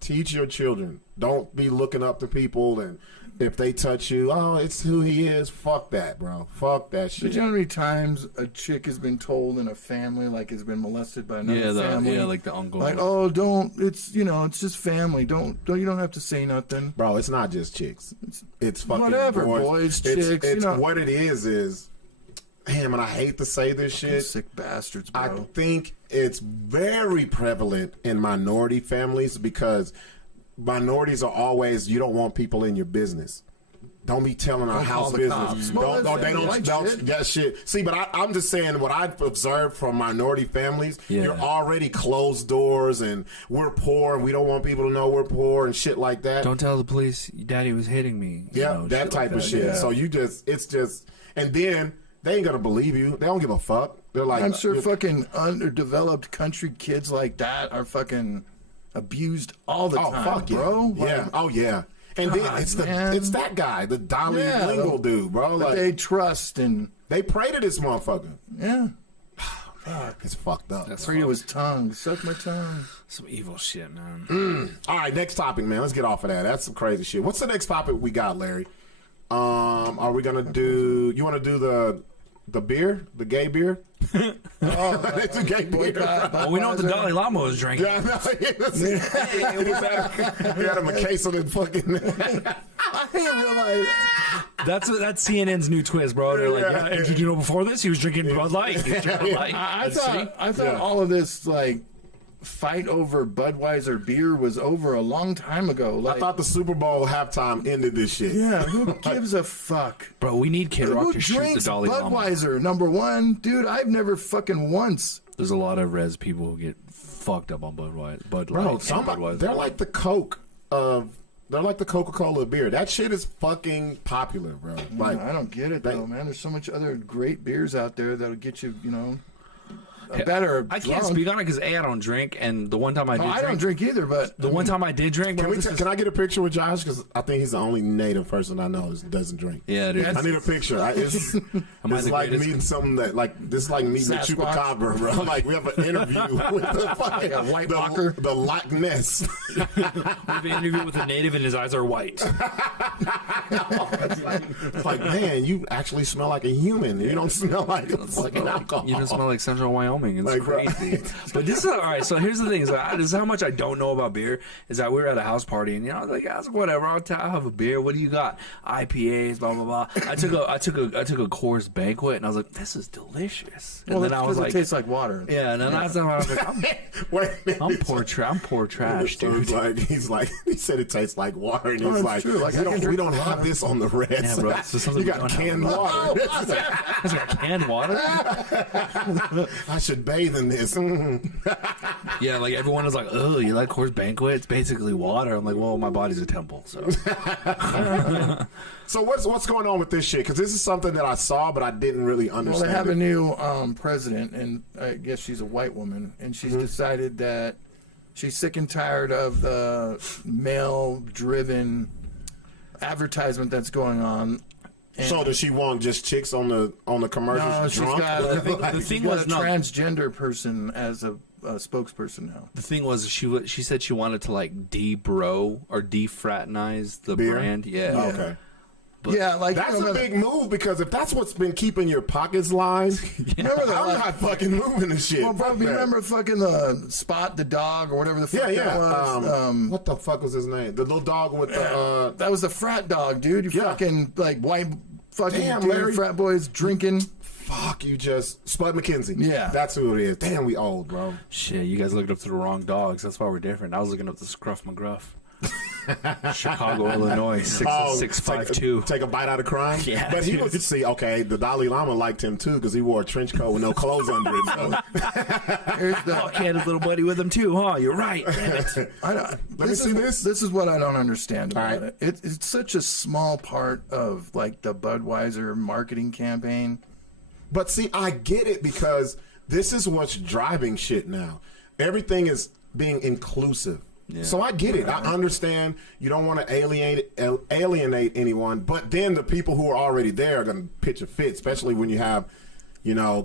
Teach your children. Don't be looking up to people and if they touch you, oh, it's who he is. Fuck that, bro. Fuck that shit. Did you know how many times a chick has been told in a family, like, has been molested by another family? Yeah, like the uncle. Like, oh, don't. It's it's just family. Don't. You don't have to say nothing. Bro, it's not just chicks. It's fucking whatever, boys. boys, chicks. It's what it is. damn, and I hate to say this shit. Sick bastards, I bro. think it's very prevalent in minority families because minorities are always, you don't want people in your business. Don't be telling our house call the business. cops. Don't, Well, they like don't shit. that shit. See, but I'm just saying what I've observed from minority families. Yeah. You're already closed doors and we're poor and we don't want people to know we're poor and shit like that. Don't tell the police Daddy was hitting me. You Yeah, know, that shit type like of that. shit. Yeah. So it's just, and then they ain't gonna believe you. They don't give a fuck. They're like, I'm sure fucking underdeveloped country kids like that are fucking abused all the oh time, fuck bro. yeah, yeah, oh yeah. And God, then it's man. that guy, the Dalai Yeah, lingo dude, bro. that Like they trust and they pray to this motherfucker. yeah. It's fucked up. That's Pray to his tongue. Suck my tongue. some evil shit, man. All right, next topic, man. Let's get off of that. That's some crazy shit. What's the next topic we got, Larry? Are we gonna do? You want to do the beer, the gay beer? It's a gay beer. Well, we know what the Dalai Lama was drinking. Yeah, no, he had him a case of the fucking. I didn't realize. That's CNN's new twist, bro. They're like, Yeah. yeah, did you know before this he was drinking Bud Light? He was drinking Bud Light. I See? thought Yeah. all of this like fight over Budweiser beer was over a long time ago. Like, I thought the Super Bowl halftime ended this shit. yeah, who gives a fuck? Bro, we need Kid Rock Who to shoot the drinks Dalai Lama. Budweiser? Number one, dude. I've never fucking once. There's a lot of res people who get fucked up on Budweiser. Bud Bro, Light and somebody, Budweiser. they're like the Coke of. They're like the Coca-Cola of beer. That shit is fucking popular, bro. Like, I don't get it they- though, man. There's so much other great beers out there that'll get you, you know, a better. I can't drunk. speak on it because I don't drink, and the one time I did No, I don't drink either, but the one time I did drink, bro, can I get a picture with Josh? Because I think he's the only native person I know that doesn't drink. yeah, dude. I need a picture. It's Am I it's the like greatest? meeting something that this is like meeting the Sasquatch. chupacabra, bro. Like we have an interview with the fucking White Walker. the Loch Ness. We have an interview with a native, and his eyes are white. It's like, man, you actually smell like a human. You don't smell like a fucking alcohol. You don't smell like Central Wyoming. It's Like, bro. crazy. But this is all right. So here's the thing: this is how much I don't know about beer. Is that we were at a house party, and I was like, "Guys, whatever. I'll have a beer. What do you got? IPAs, blah blah blah." I took a Coors Banquet, and I was like, "This is delicious." And well, then I was it like, tastes like water. "Yeah." And then I was like, Wait a minute. "I'm poor trash, So dude." it's like, he said it tastes like water, and he's it's like, true. Like, I can we drink don't have water." this on the red. Yeah, bro, it's just something you we got don't canned have. water. It's got canned water. I should bathe in this. Yeah, like everyone is like, "Oh, you like Coors Banquet? It's basically water." I'm like, "Well, my body's a temple, so." So what's going on with this shit? Because this is something that I saw, but I didn't really Well, understand. they have it. a new president, and I guess she's a white woman, and she's Mm-hmm. decided that she's sick and tired of the male-driven advertisement that's going on. And So does she want just chicks on the commercials no, she's drunk? got The thing was a not- transgender person as a spokesperson now. The thing was, she said she wanted to like de-bro or de-fraternize the Beer? brand. Yeah. Oh, okay. But Yeah, like That's you know, a big move because if that's what's been keeping your pockets lined, Remember that? I'm Like, not fucking moving this shit. well, probably Man. remember fucking the Spot the dog or whatever the fuck Yeah, that yeah. was. What the fuck was his name? The little dog with the. That was the frat dog, dude. You Yeah. fucking like white fucking Damn, dude, Larry. frat boys drinking. Fuck you, just Spud McKenzie. Yeah. That's who it is. Damn, we old, bro. Shit, you guys looked up to the wrong dogs. That's why we're different. I was looking up to Scruff McGruff. Chicago, Illinois, 6'6", 5'2". Take a bite out of crime. Yeah, but he dude. was okay. The Dalai Lama liked him too because he wore a trench coat with no clothes under it. So. Here's the, Fuck, he had his little buddy with him too, huh? You're right. Damn it. Let me see this. This is what I don't understand about All right. it. It's such a small part of like the Budweiser marketing campaign. But see, I get it because this is what's driving shit now. Everything is being inclusive. So I get it. I understand you don't want to alienate anyone, but then the people who are already there are going to pitch a fit, especially when you have,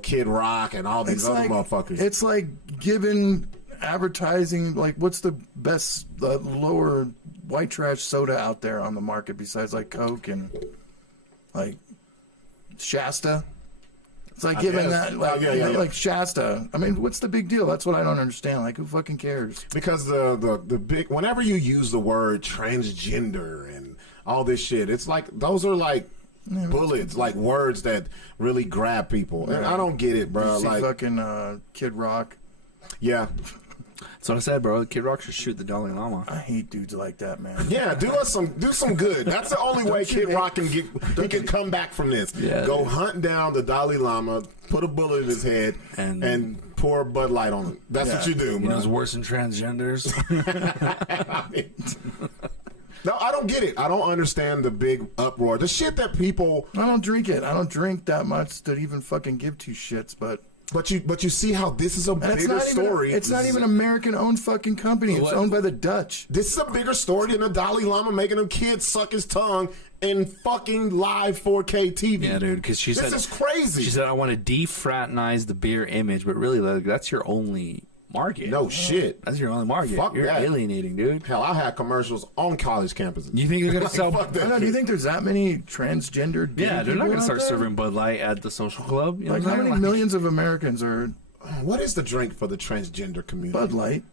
Kid Rock and all these other motherfuckers. It's like giving advertising like what's the best lower white trash soda out there on the market besides like Coke and like Shasta. It's like giving guess. that like, Yeah, yeah, yeah. like Shasta. I mean, what's the big deal? That's what I don't understand. Like, who fucking cares? Because the big, whenever you use the word transgender and all this shit, it's like those are like bullets, like words that really grab people. And I don't get it, bro. You see Like, fucking Kid Rock. yeah. That's what I said, bro. Kid Rock should shoot the Dalai Lama. I hate dudes like that, man. Yeah, do some good. That's the only way Kid Rock can come back from this. Yeah, Go dude. hunt down the Dalai Lama, put a bullet in his head, and pour Bud Light on him. That's what you do, You bro. know, it's worse than transgenders. No, I don't get it. I don't understand the big uproar. The shit that people. I don't drink it. I don't drink that much to even fucking give two shits, but But you see how this is a and bigger story. It's not even American-owned fucking company. It's owned by the Dutch. This is a bigger story than the Dalai Lama making them kids suck his tongue in fucking live 4K TV. Yeah, dude, because she said this is crazy. She said I want to defraternize the beer image, but really, like, that's your only market. No shit. That's your only market. Fuck You're that. alienating, dude. Hell, I had commercials on college campuses. You think they're gonna sell? fuck that I know. Do you think there's that many transgender? Yeah, they're not people gonna out start there? serving Bud Light at the social club. You know Like, what how I'm many saying? millions of Americans are What is the drink for the transgender community? Bud Light?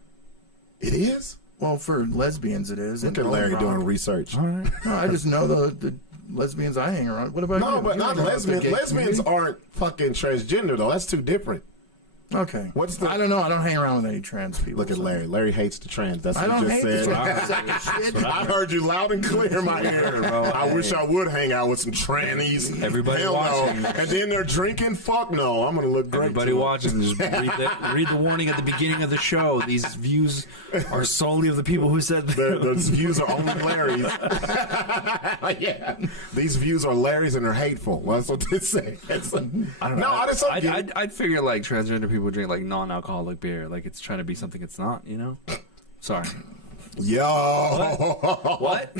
It is? Well, for lesbians, it is. Look and at Larry rock. doing research. No, I just know the lesbians I hang around. What about No, you? but You not hang around with the lesbians. gay Lesbians community? aren't fucking transgender, though. That's too different. Okay. What's the- I don't know. I don't hang around with any trans people. Look at so- Larry. Larry hates the trans. That's I what don't you just hate said. the trans. Shit. I heard you loud and clear in my ear. I wish I would hang out with some trannies. Everybody Hell watching. no. And then they're drinking. Fuck no. I'm gonna look great. Everybody too. watching, just read the warning at the beginning of the show. These views are solely of the people who said Those views are only Larry's. Yeah. These views are Larry's and they're hateful. Well, that's what they say. I don't know. No, I just don't get it. I'd figure like transgender people drink like non-alcoholic beer, like it's trying to be something it's not. You know? Sorry. Yo. What?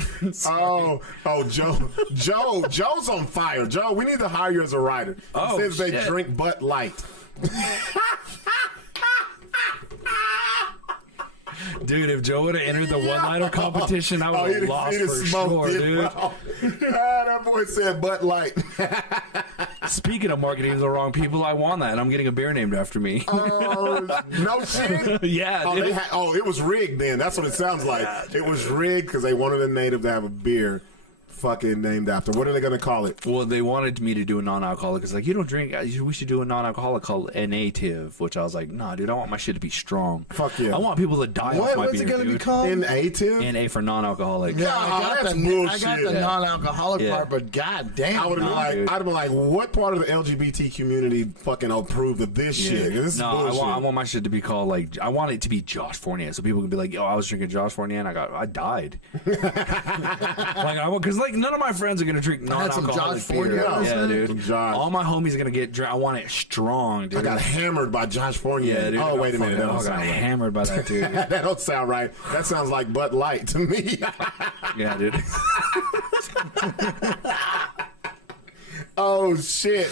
Joe's on fire. Joe, we need to hire you as a writer. Oh, He says they shit. drink Bud Light. Dude, if Joe would have entered the one-liner competition, I would have lost for sure, dude. That boy said Bud Light. Speaking of marketing the wrong people, I won that, and I'm getting a beer named after me. No shit. Yeah, Oh, dude. it was rigged then. That's what it sounds like. It was rigged because they wanted a native to have a beer fucking named after. What are they going to call it? Well, they wanted me to do a non-alcoholic. It's like, you don't drink. We should do a non-alcoholic called a native, which I was like, nah, dude, I want my shit to be strong. Fuck yeah. I want people to die What? off my What's beer, it gonna be dude. called? Native? NA for non-alcoholic. Yeah, God, that's I got bullshit. the non-alcoholic Yeah. part, but goddamn, I would have been dude. like, what part of the LGBT community fucking approved of this shit? This is No, I bullshit. want my shit to be called like, I want it to be Josh Fournier, so people can be like, yo, I was drinking Josh Fournier and I died. Because like none of my friends are gonna drink had some non-alcoholic Josh beer. Fournier last Yeah, night? dude. Some Josh. All my homies are gonna get drunk. I want it strong, dude. I got hammered by Josh Fournier. Yeah, dude. Oh, wait a minute. That I don't got sound right. hammered by that, dude. That don't sound right. That sounds like Bud Light to me. Yeah, dude. Oh shit!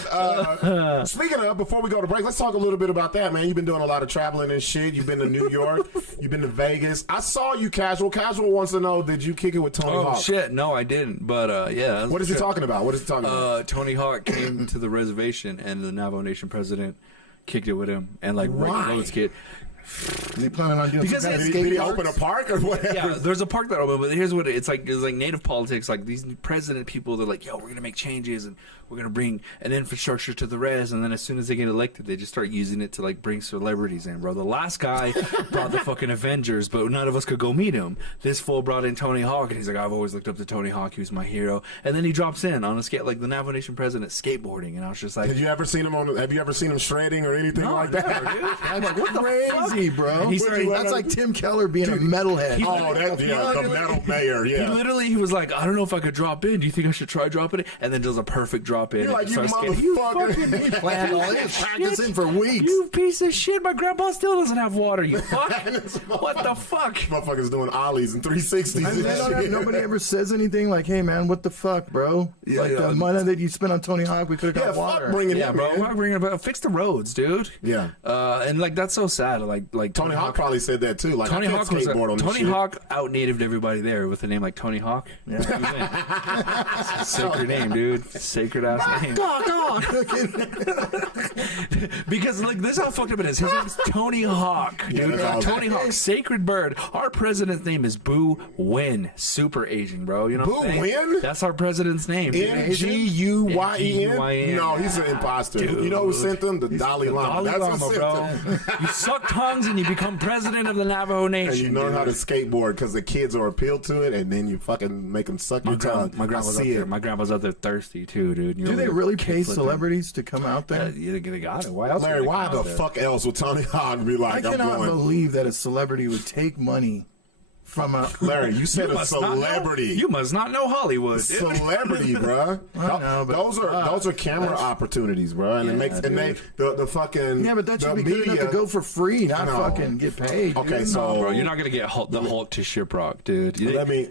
Speaking of, before we go to break, let's talk a little bit about that, man. You've been doing a lot of traveling and shit. You've been to New York. You've been to Vegas. I saw you, Casual. Casual wants to know: did you kick it with Tony Oh Hawk? shit, no, I didn't. But yeah. What is he talking about? What is he talking about? Tony Hawk came to the reservation, and the Navajo Nation president kicked it with him, and like Rick Why? Rhodes kid. Is he planning on doing Because some kind of Did he skate open a parks? park or whatever? Yeah, there's a park that opened, but here's what it's like native politics. Like these president people, they're like, yo, we're gonna make changes and we're gonna bring an infrastructure to the res, and then as soon as they get elected, they just start using it to like bring celebrities in, bro. The last guy brought the fucking Avengers, but none of us could go meet him. This fool brought in Tony Hawk, and he's like, I've always looked up to Tony Hawk. He was my hero. And then he drops in on a skate, like the Navajo Nation president skateboarding, and I was just like, Have you ever seen him shredding or anything no, like that? never, dude. That's crazy, bro. And he started- That's like Tim Keller being a metalhead. Oh, the metal mayor. Yeah. He was like, I don't know if I could drop in. Do you think I should try dropping it? And then does a perfect drop in. You're like, and you starts skating. You motherfucker. Planned all this, practicing for weeks. You piece of shit. My grandpa still doesn't have water, you fuck. What the fuck? Motherfuckers doing ollies and 360s I and mean, they don't have, shit. nobody ever says anything like, "Hey, man, what the fuck, bro?" Like yeah. the money that you spent on Tony Hawk, we could have Yeah, got water. fuck bringing Yeah, it, bro. man. Why bring it about? Fix the roads, dude. Yeah. And like that's so sad. Like like Tony Hawk probably said that too. Like Tony I Hawk can't was skateboard on this Tony shit. Hawk out-natived everybody there with a name like Tony Hawk. Yeah. Sacred name, dude. Sacred ass name. Because like this is how fucked up it is. His name's Tony Hawk, dude. Yeah. Tony Hawk, sacred bird. Our president's name is Boo Win. Super aging, bro. You know what I'm saying? Win? That's our president's name. Nguyen? Nguyen. No, he's an imposter. You know who sent them? The Dalai Lama. Dalai That's who Lama, sent bro. them. You suck tongues and you become president of the Navajo Nation. And you learn dude. how to skateboard because the kids are appealed to it, and then you fucking make them suck your tongue. My grandpa's up there. My grandpa's up there thirsty too, dude. You Do know, they really pay kickflipping. celebrities to come out there? Yeah, they got it. Why else? Larry, would they why come the out there? fuck else would Tony Hawk be I like, I'm cannot going? believe that a celebrity would take money from a. Larry, you said You a must not know- celebrity. You must not know Hollywood. Celebrity, bruh. I know, but those are camera opportunities, bruh, and it makes dude. the fucking Yeah, but that the should be good enough to go for free, not No. fucking get paid. Okay, dude. so Bro, you're not gonna get the Hulk to Shiprock, dude.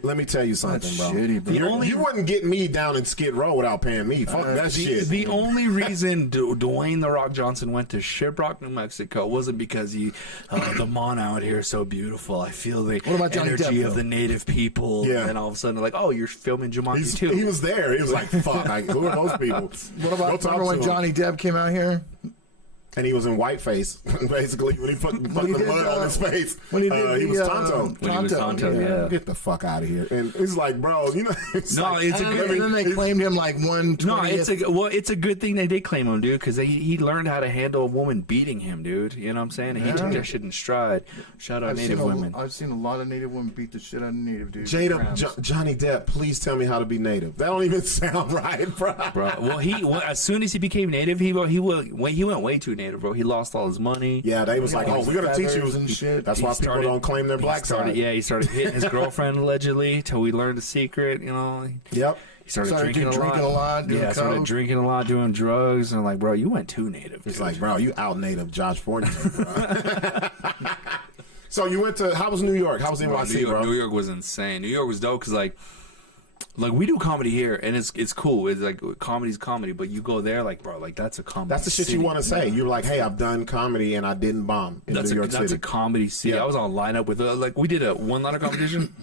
let me tell you something, That's bro. shitty, bro. You wouldn't get me down in Skid Row without paying me. Fuck that shit. The only reason Dwayne The Rock Johnson went to Shiprock, New Mexico, wasn't because the mon out here is so beautiful. I feel the What about Johnny energy Depp, of though? the native people. Yeah. And all of a sudden, they're like, oh, you're filming Jumanji too. He was there. He was like, fuck, like, who are those people? What about Go talk remember when to him. Johnny Depp came out here? And he was in whiteface, basically, when he put he the did, mud on his face. when he did he the, was Tonto. When he was Tonto, yeah. Get the fuck out of here. And he's like, bro, you know. It's No, like, it's a And good. then they claimed him like 120th. No, it's a good thing they did claim him, dude, because he learned how to handle a woman beating him, dude. You know what I'm saying? And he took that shit in stride. Shout out I've Native women. I've seen a lot of Native women beat the shit out of Native dudes. Johnny Depp, please tell me how to be native. That don't even sound right, bro. Bro, well, as soon as he became native, he went way too native, bro. He lost all his money. Yeah, they was like, oh, we're gonna teach you. and shit. That's why people don't claim their black side. Yeah, he started hitting his girlfriend allegedly till we learned the secret. You know, Yep. he started Started drinking a lot. doing Yeah, started coke. drinking a lot, doing drugs, and I'm like, bro, you went too native. It's dude. like, bro, you out native Josh Fournier, bro. So you went to, how was New York? How was Bro, NYC, bro? New York was insane. New York was dope because like we do comedy here and it's cool. It's like comedy's comedy, but you go there like, bro, like that's a comedy. That's the shit city. you want to say. You're like, hey, I've done comedy and I didn't bomb in New York That's City. a comedy city. Yeah. I was on lineup with like we did a one-liner competition.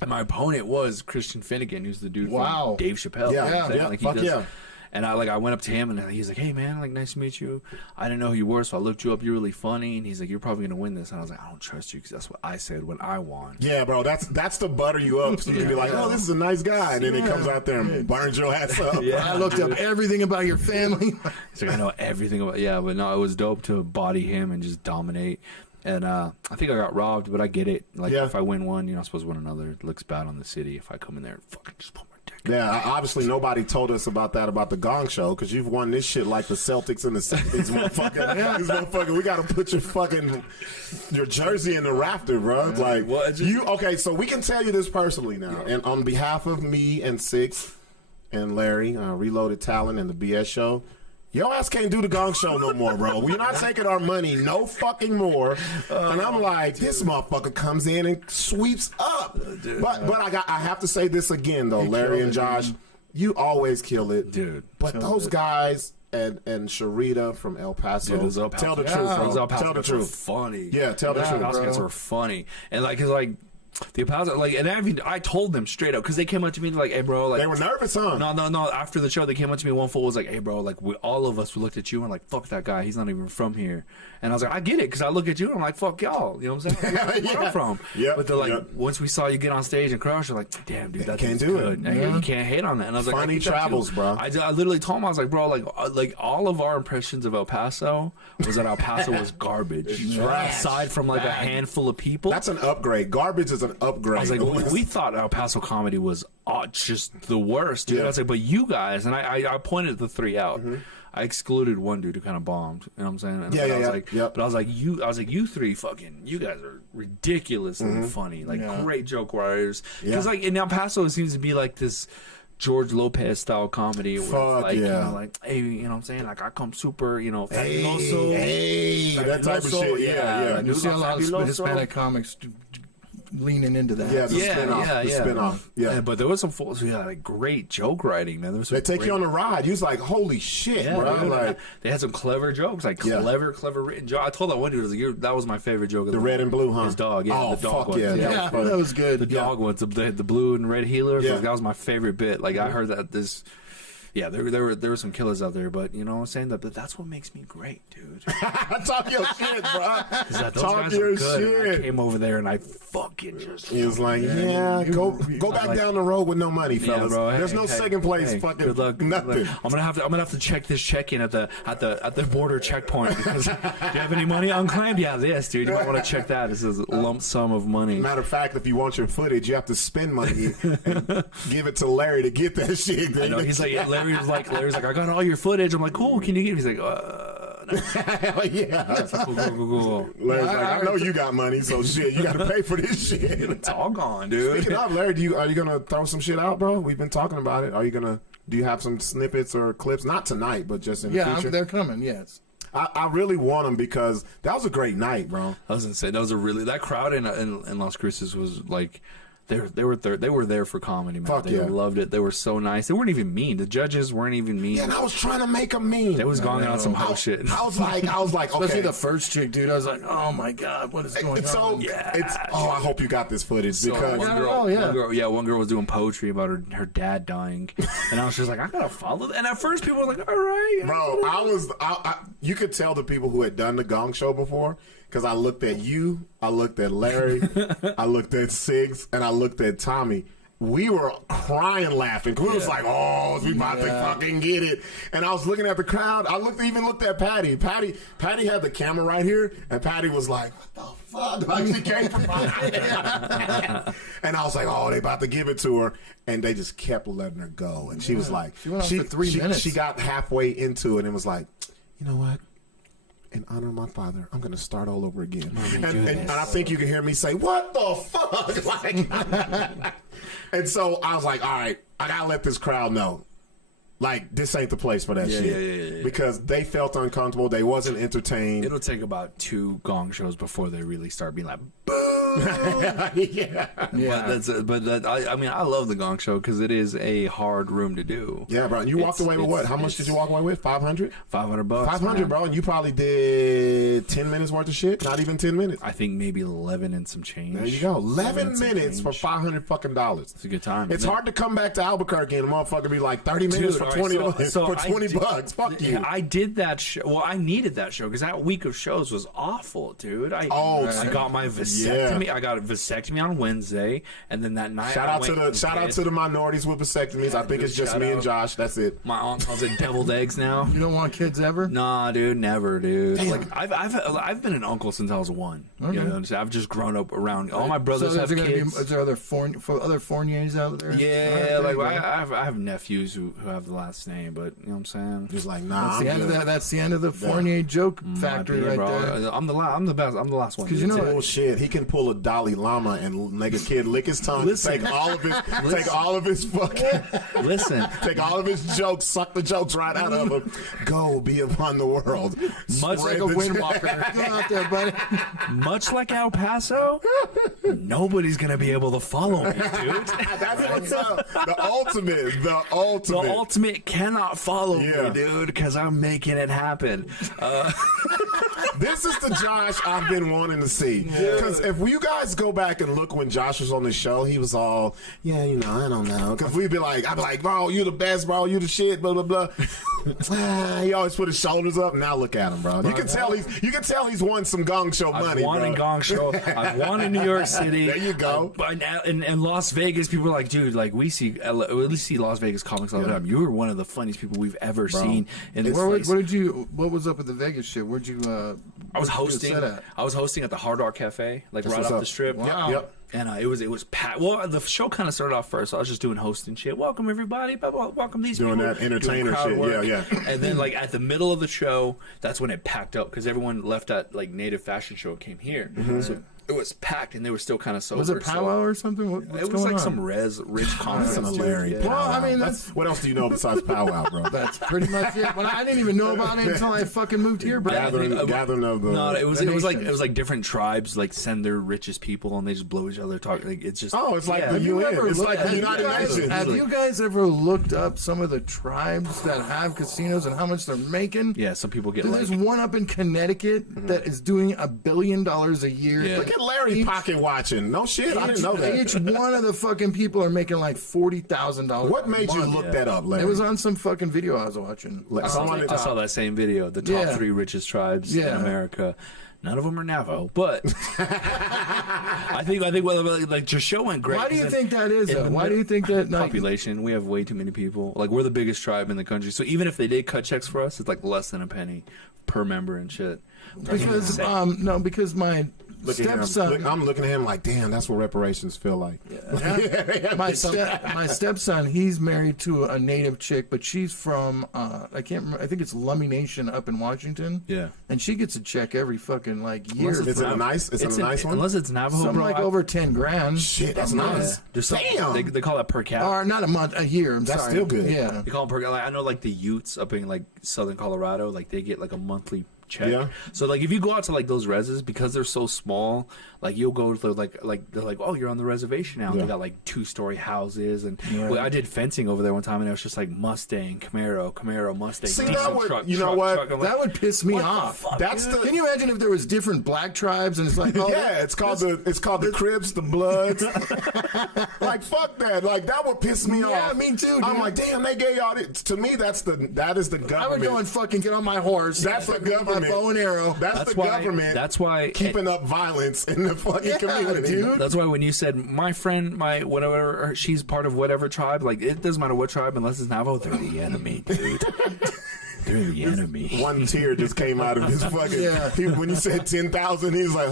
And my opponent was Christian Finnegan, who's the dude Wow. from Dave Chappelle. Yeah, You know what I'm saying? yeah, Like, fuck yeah. And I went up to him and he's like, hey man, like nice to meet you. I didn't know who you were, so I looked you up. You're really funny. And he's like, you're probably gonna win this. And I was like, I don't trust you because that's what I said when I won. Yeah, bro, that's to butter you up so you can be like, oh, this is a nice guy. And then he comes out there and burns your ass up. Yeah. I looked up everything about your family. He's like, I know everything about. Yeah, but no, it was dope to body him and just dominate. And I think I got robbed, but I get it. Like Yeah. if I win one, you're not supposed to win another. It looks bad on the city if I come in there and fucking just put my dick. Yeah, obviously nobody told us about that about the Gong Show because you've won this shit like the Celtics and the 60s, motherfucker. This motherfucker, we got to put your jersey in the rafter, bro. Like okay, so we can tell you this personally now, and on behalf of me and Sixx and Larry, Reloaded Talent and the BS Show. Your ass can't do the Gong Show no more, bro. We're not taking our money no fucking more. And I'm like, this motherfucker comes in and sweeps up. But I have to say this again though, Larry and Josh, you always kill it, Dude. But those guys and Sharita from El Paso, Dude, those El Paso tell the guys- truth, those bro. El Paso Tell the guys were truth. funny. Yeah, tell the truth, Those bro. guys were funny, and like, cause like the El Paso, like, and I told them straight up because they came up to me like, hey, bro, like They were nervous, huh? No. After the show, they came up to me. One fool was like, "Hey, bro, like all of us, we looked at you and like, fuck that guy. He's not even from here." And I was like, "I get it," because I look at you and I'm like, "Fuck y'all." You know what I'm saying? Like, where I'm from. Yep, But they're like, yep. once we saw you get on stage and crush, they're like, "Damn, dude, that Can't dude's do good. it. And you can't hate on that." And I was like, Funny I get that, travels, too. bro. I literally told him, I was like, "Bro, like all of our impressions of El Paso was that El Paso was garbage. trash. Aside from like a handful of people." That's an upgrade. Garbage is an upgrade. I was like, we thought El Paso comedy was just the worst, dude. Yeah. I was like, but you guys, and I pointed the three out. I excluded one dude who kind of bombed. You know what I'm saying? And Yeah, I yeah, was yeah. like, Yep. But I was like, you three fucking, you guys are ridiculously funny, like great joke writers. Because like in El Paso, it seems to be like this George Lopez style comedy where Fuck it's like, yeah. you know, like, hey, you know what I'm saying? Like, I come super, you know, hey, fabuloso. that type of shit. Yeah, yeah. like, You see a lot of fabuloso. Hispanic comics leaning into that. Yeah, the spin-off. Yeah. But there was some fools who had like great joke writing, man. There was some They take great, you on a ride. You was like, holy shit, bro. dude, Like, they had some clever jokes, like clever written jokes. I told that one dude, that was my favorite joke. Of the red and blue, huh? His dog, yeah. Oh, the dog fuck one. yeah. Yeah, that was good. The dog ones, the blue and red healers. Yeah. Like, that was my favorite bit. Like I heard that this. Yeah, there were some killers out there, but you know what I'm saying? But that's what makes me great, dude. Talk your shit, bro. Those Talk guys your are good. I shit. came over there and I fucking just. He was like, go back down the road with no money, fellas. Bro. There's no second place. Fucking good luck. nothing. I'm gonna have to check this check-in at the border checkpoint because do you have any money unclaimed? Yeah, this dude. You might want to check that. This is a lump sum of money. Matter of fact, if you want your footage, you have to spend money and give it to Larry to get that shit. I know. He's like, Larry's like, I got all your footage. I'm like, cool. Can you get? He's like, no. Hell yeah. Cool. Larry's like, I know you got money, so shit, you got to pay for this shit. It's all gone, dude. Speaking of, Larry, are you gonna throw some shit out, bro? We've been talking about it. Do you have some snippets or clips? Not tonight, but just in the future. They're coming. Yes. I really want them because that was a great night, bro. I was gonna say that crowd in Las Cruces was like. They were there for comedy, man. Fuck They yeah. loved it. They were so nice. They weren't even mean. The judges weren't even mean. Yeah, and I was trying to make them mean. They was going on some house shit. I was like, Especially okay. the first chick, dude. I was like, oh my god, what is going on? I hope you got this footage because One girl was doing poetry about her dad dying, and I was just like, I gotta follow that. And at first, people were like, all right, bro, you could tell the people who had done the Gong Show before because I looked at you, I looked at Larry, I looked at Sixx, and I looked at Tommy. We were crying laughing. We was like, oh, we about to fucking get it. And I was looking at the crowd. I even looked at Patty. Patty had the camera right here, and Patty was like, what the fuck? Like, she came from and I was like, oh, they about to give it to her. And they just kept letting her go. And she was like, she went on for 3 minutes. She got halfway into it and was like, you know what? In honor of my father, I'm going to start all over again. And I think you can hear me say, what the fuck? Like, and so I was like, all right, I got to let this crowd know. Like, this ain't the place for that shit. Yeah. Because they felt uncomfortable. They wasn't entertained. It'll take about 2 Gong shows before they really start being like, boo. Yeah. I mean, I love the Gong Show because it is a hard room to do. Yeah, bro. And you walked away with what? How much did you walk away with? $500? $500. $500, bro. And you probably did 10 minutes worth of shit. Not even 10 minutes. I think maybe 11 and some change. There you go. 11 minutes for $500 fucking dollars. It's a good time. It's hard to come back to Albuquerque and the motherfucker be like 30 minutes for 20 bucks. Fuck you. I did that show. Well, I needed that show because that week of shows was awful, dude. I got my vasectomy. I got a vasectomy on Wednesday, and then that night. Shout out to the minorities with vasectomies. I think it's just me and Josh. That's it. My aunt calls it deviled eggs now. You don't want kids ever? Nah, dude, never, dude. Damn. Like I've been an uncle since I was 1. Okay. You know, I've just grown up around. All my brothers have kids. Is there other Fourniers out there? Yeah, like I have nephews who have the last name, but you know what I'm saying. He's like, nah. That's the end of the Fournier joke factory right there. I'm the best. I'm the last one. Because you know bullshit. He can pull a Dalai Lama and make a kid lick his tongue. Listen. Take all of his fucking. Take all of his jokes. Suck the jokes right out of him. Go be upon the world. Much like a windwalker. Go out there, buddy. Much like El Paso, nobody's gonna be able to follow me, dude. That's what's up. The ultimate. The ultimate cannot follow me, dude, because I'm making it happen. This is the Josh I've been wanting to see. Because if you guys go back and look when Josh was on the show, he was all, I don't know. Because I'd be like, bro, you the best, bro, you the shit, blah, blah, blah. He always put his shoulders up. Now look at him, bro. You can tell he's won some Gong Show money, I've won bro. in Gong Show. I've won in New York City. There you go. In Las Vegas, people are like, dude, like we see Las Vegas comics all the time. You were one of the funniest people we've ever seen in this place. What was up with the Vegas shit? Where'd you? I was hosting at the Hard Rock Cafe, like right off the strip. Wow. Yep. And it was packed. Well, the show kind of started off first. I was just doing hosting shit. Welcome everybody. Welcome these doing people. That entertainer crowd shit. work. Yeah. And then like at the middle of the show, that's when it packed up because everyone left that like Native Fashion Show and came here. So it was packed, and they were still kind of sober. Was it powwow or something? What's It was going like on? some rich conference. That's dude. hilarious. Yeah. Well, I mean, that's What else do you know besides powwow, bro? that's pretty much it. But I didn't even know about it until I fucking moved here, bro. Gathering of the. No, it was nations. like different tribes like send their richest people, and they just blow each other. Talk like it's just. Oh, it's like Yeah. the Have you UN. ever It's looked- like the have you United guys- Nations. Have you guys ever looked up some of the tribes that have casinos and how much they're making? Yeah, some people get Dude, like. there's one up in Connecticut that is doing $1 billion a year. Yeah. Look at Larry pocket watching. No shit, I didn't know that. Each one of the fucking people are making like $40,000. What made you a month. look that up, Larry? It was on some fucking video I was watching. Like, I saw that same video. The top Yeah. 3 richest tribes in Yeah. America. None of them are Navajo, but I think well, like your show went great. Why do you 'cause think that is, in though? the Why do you think that? Like, population? We have way too many people. Like we're the biggest tribe in the country. So even if they did cut checks for us, it's like less than a penny per member and shit. because because my Look at him. stepson. Look, I'm looking at him like, damn, that's what reparations feel like. my stepson, he's married to a native chick, but she's from I can't remember. I think it's Lummi Nation up in Washington. Yeah. and she gets a check every fucking like year. Unless Is it a nice? Is it a nice one? Unless it's Navajo, Something bro. like over 10 grand. Shit, that's nice. There's some, Damn. they call that per cap. Or not a month, a year. I'm That's sorry. still good. Yeah. They call them per. Like, I know, like the Utes up in like southern Colorado, like they get like a monthly check. Yeah. So like if you go out to like those reses, because they're so small, like you'll go to like they're like, oh, you're on the reservation now. Yeah. They got like 2-story houses, and Right. well, I did fencing over there one time, and it was just like Mustang, Camaro, Mustang. See, diesel that would- truck, you know truck, what? truck. I'm like, That would piss me off. That's the. Can you imagine if there was different black tribes and it's like, oh, Yeah, it's called the Crips, the Bloods. Like fuck that. Like that would piss me Yeah, off. me too, I'm dude. like, damn, they gave y'all this. To me, that is the government. I would go and fucking get on my horse. That's the fucking government. My bow and arrow. That's the government. That's why keeping up violence in the fucking Yeah, community. dude. That's why when you said my friend, my whatever, she's part of whatever tribe, like it doesn't matter what tribe unless it's Navajo, they're the enemy, dude. They're the enemy. One tear just came out of his fucking. Yeah. When you said 10,000, he was like,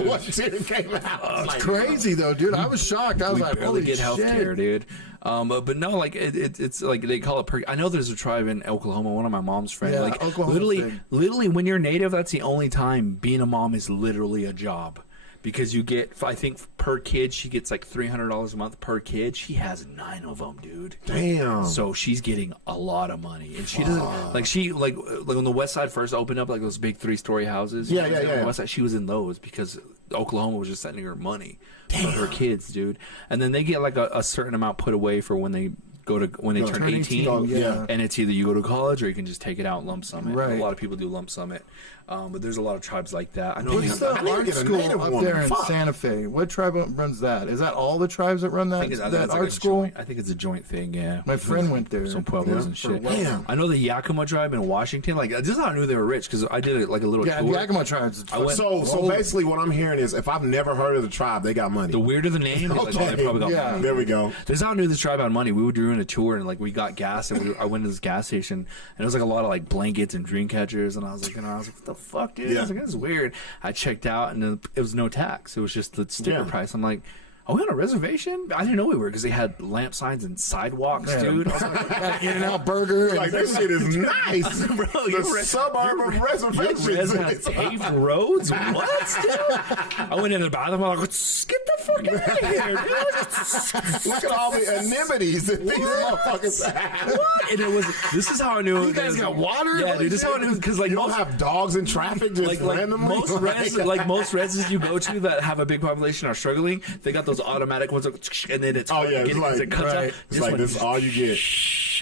one tear came out. I was like, Crazy though, dude. I was shocked. I was We like, barely holy get shit. health care, dude. But no, like it's like they call it. I know there's a tribe in Oklahoma. One of my mom's friends. Yeah, like Oklahoma's big. literally, when you're native, that's the only time being a mom is literally a job. Because you get, I think per kid, she gets like $300 a month per kid. She has 9 of them, dude. Damn. So she's getting a lot of money, and she doesn't like when the West Side first opened up, like those big 3-story houses. Yeah, on yeah, the yeah. West Side, she was in those because Oklahoma was just sending her money for her kids, dude. And then they get like a certain amount put away for when they turn 18, yeah. and it's either you go to college or you can just take it out lump sum it. Right. A lot of people do lump sum it, but there's a lot of tribes like that. I know. What's the I need to art get a school native up woman. there in Fuck. Santa Fe? What tribe runs that? Is that all the tribes that run I that, think it's that like art a school? joint. I think it's a joint thing. Yeah. My friend went there. Some pueblos Yeah. and shit. Damn. I know the Yakima tribe in Washington. Like this is how I knew they were rich because I did like a little Yeah, tour. Yakima tribes. I went- So basically, what I'm hearing is, if I've never heard of the tribe, they got money. The weirder the name, like, oh, they probably got Yeah. money. There we go. This is how I knew this tribe had money. We were doing a tour and like we got gas and I went to this gas station and it was like a lot of like blankets and dream catchers and I was like, what the fuck, dude? I was like, this is weird. I checked out and then it was no tax. It was just the sticker Yeah. price. I'm like, are we on a reservation? I didn't know we were because they had lamp signs and sidewalks, Yeah. dude. I was like, Got In-N-Out Burger. Like this shit is nice, bro, The suburb of reservations. Res has paved roads? What, dude? I went in the bathroom. I'm like, get the fuck out of here, dude. Look at all the amenities that these motherfuckers have. What? And it was. This is how I knew. You guys got water? Yeah, Holy dude. This is how I knew because like You don't most. have dogs in traffic just Like randomly. most reses you go to that have a big population are struggling. They got those automatic ones, and then it's Oh, yeah, it's getting, like- it cuts right. out. It's like one, this is all you get.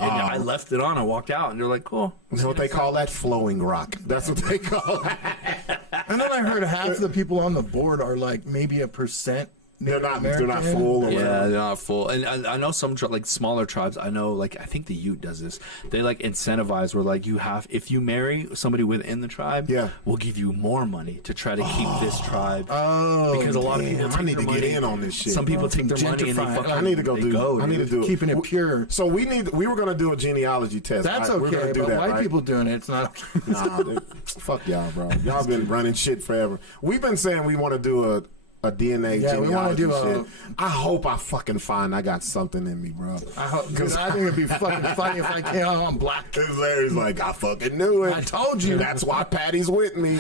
And I left it on. I walked out, and they're like, "Cool." You know what they call that? Flowing rock. That's what they call that. And then I heard half the people on the board are like maybe a percent. They're not American. full or Yeah, whatever. they're not full. And I know some like smaller tribes. I know, like I think the Ute does this. They like incentivize where like if you marry somebody within the tribe, Yeah. we'll give you more money to try to keep this tribe. Oh, because a lot of damn, people I take need their to get money. in on this shit. Some people take their money and they Gentrify. fucking. I need to go they do. Go, I need to dude. do it. keeping it pure. So we were gonna do a genealogy test. That's right? We're okay, gonna do but that, white right? people doing it, it's not. Nah, dude. Fuck y'all, bro. Y'all been running shit forever. We've been saying we want to do a a DNA Yeah, we wanna genealogy do a- shit. I hope I fucking find I got something in me, bro. I hope, dude, I think it'd be fucking funny if I came out on black. Because Larry's like, I fucking knew it. I told you. And that's why Patty's with me.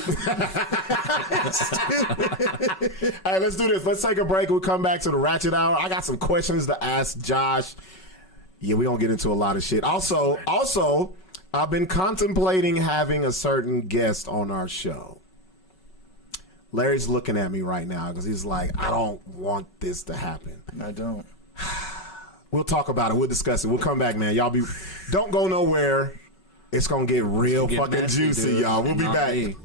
All right, let's do this. Let's take a break. We'll come back to the Ratchet Hour. I got some questions to ask Josh. Yeah, we gonna get into a lot of shit. Also, I've been contemplating having a certain guest on our show. Larry's looking at me right now because he's like, I don't want this to happen. I don't. We'll talk about it. We'll discuss it. We'll come back, man. Y'all don't go nowhere. It's gonna get real Get fucking messy, juicy, dude. y'all. We'll be Not back. me.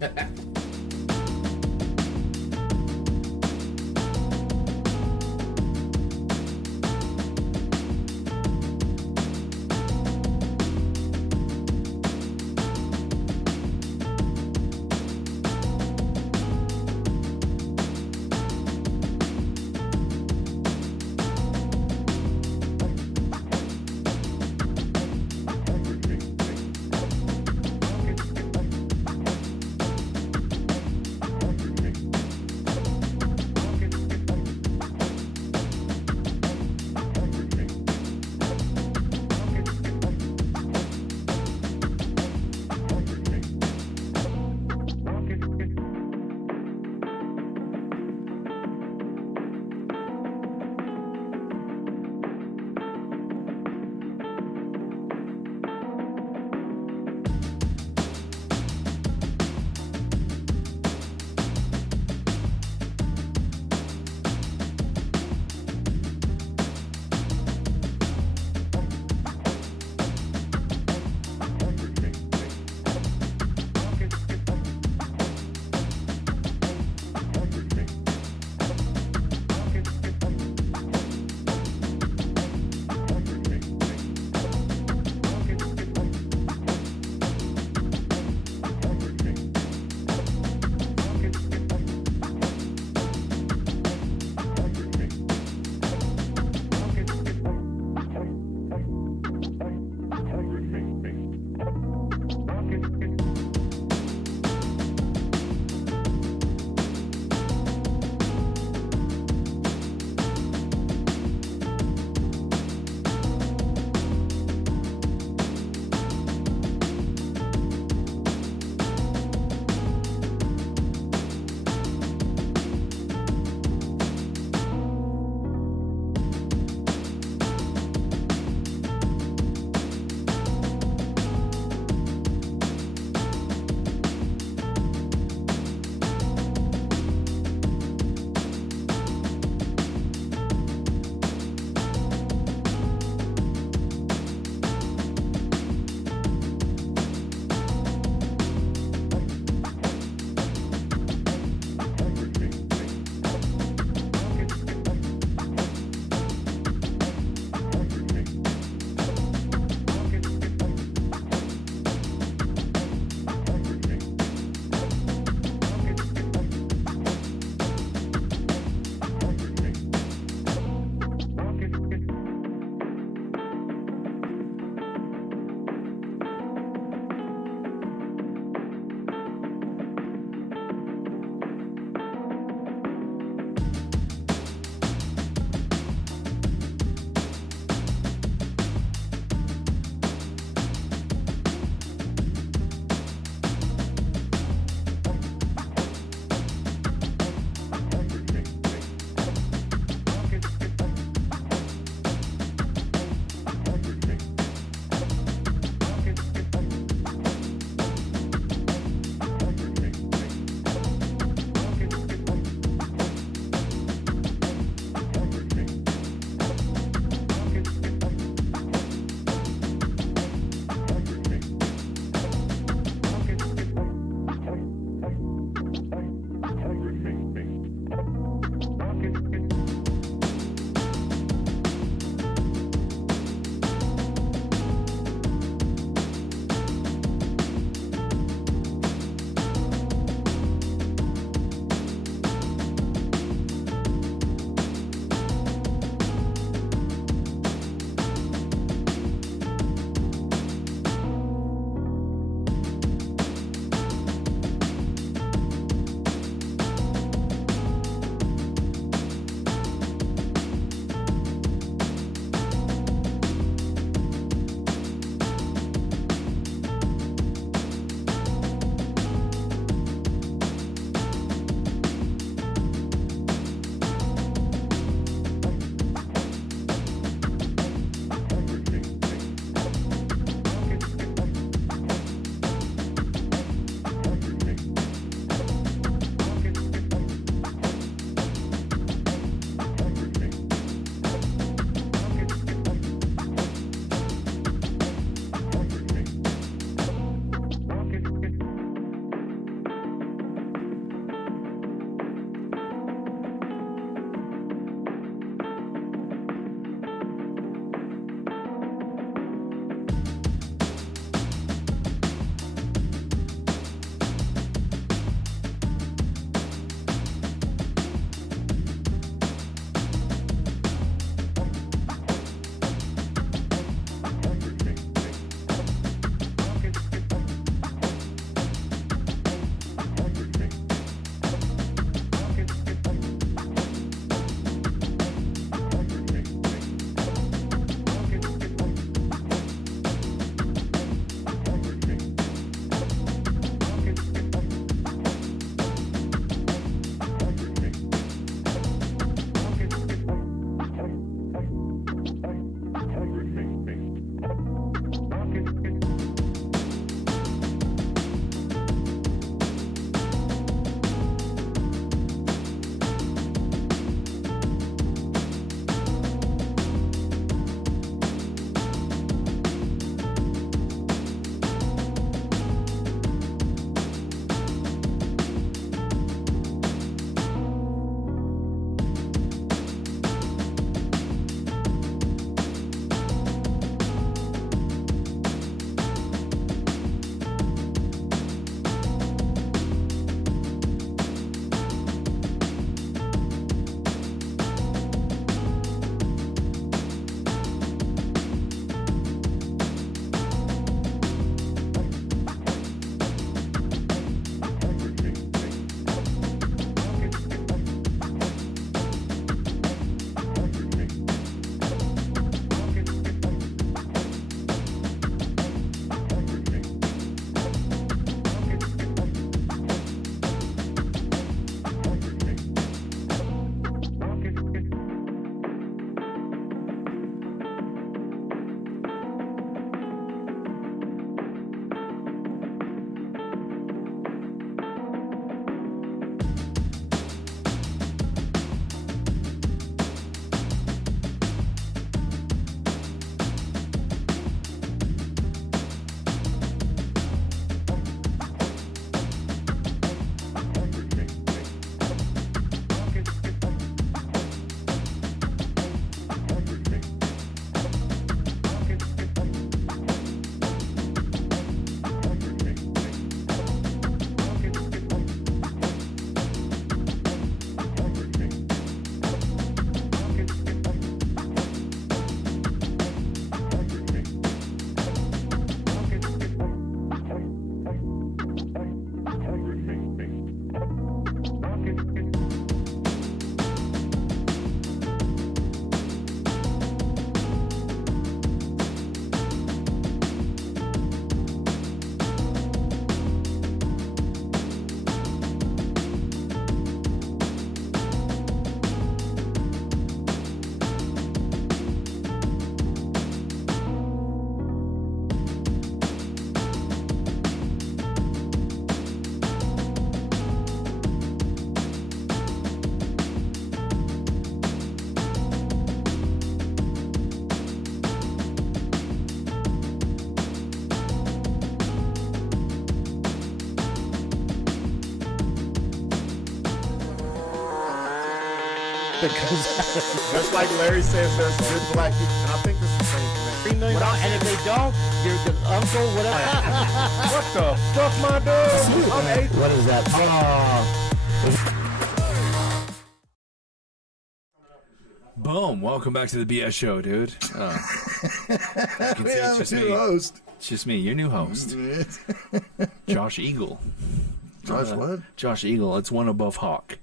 Just like Larry says, there's good black people, and I think this is the same thing. And if they don't, you're the uncle, whatever. What the fuck, my dude? I'm 8. What is that? Boom! Welcome back to the BS show, dude. We have a new host. It's just me, your new host, Josh Eagle. Josh, what? Josh Eagle. It's one above Hawk.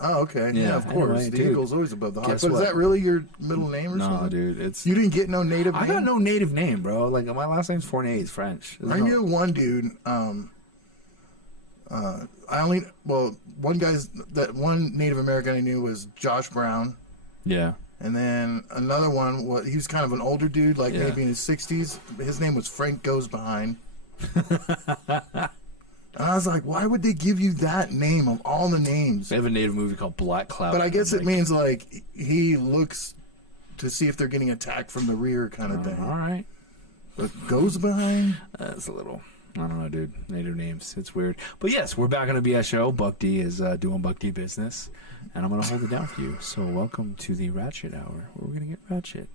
Oh, okay. Yeah, Yeah, of course. anyway, The dude. Eagle's always above the Hawk. Guess But what? is that really your middle name or No, something? dude, it's. You didn't get no native I name? got no native name, bro. Like my last name's Fournier. It's French. There's I no- knew one dude. One Native American I knew was Josh Brown, Yeah. and then another one was he was kind of an older dude, like Yeah. maybe in his 60s. His name was Frank Goes Behind. And I was like, why would they give you that name of all the names? They have a native movie called Black Cloud. But I guess it Like, means like he looks to see if they're getting attacked from the rear kind of thing. All right. But Goes Behind. That's a little. I don't know, dude. Native names. It's weird. But yes, we're back on the BS show. Buck D is doing Buck D business. And I'm going to hold it down for you. So welcome to the Ratchet Hour, where we're going to get ratchet.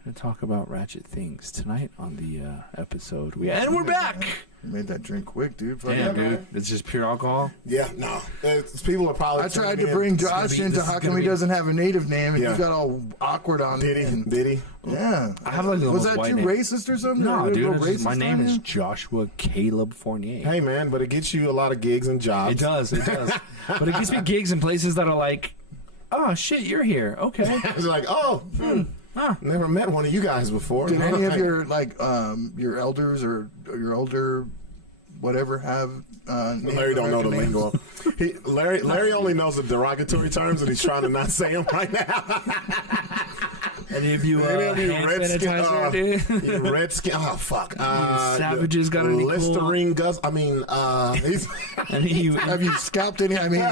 We're going to talk about ratchet things tonight on the episode. And we're back! You made that drink quick, dude. Fuck Damn, yeah. dude. It's just pure alcohol. Yeah, no. People are probably. I tried tuning to in. bring This is gonna Josh be- into this is how come gonna he be- doesn't have a native name and Yeah. you got all awkward on Did it. he? Did he? Yeah. I have like the Was most that white too name. racist or something? No, Or dude. real it's just- my racist name on is you? Joshua Caleb Fournier. Hey, man, but it gets you a lot of gigs and jobs. It does. It does. But it gives me gigs in places that are like, oh, shit, you're here. Okay. It's like, oh, never met one of you guys before. Did any of your your elders or your older whatever have Native Larry don't know the American names? lingo. Larry only knows the derogatory terms, and he's trying to not say them right now. Any of you Any of you hand Redskin, sanitizer, dude? Redskin, oh fuck, Savages got any cool- Listerine Gus. I mean, he's Any of you, Have you scalped any? I mean,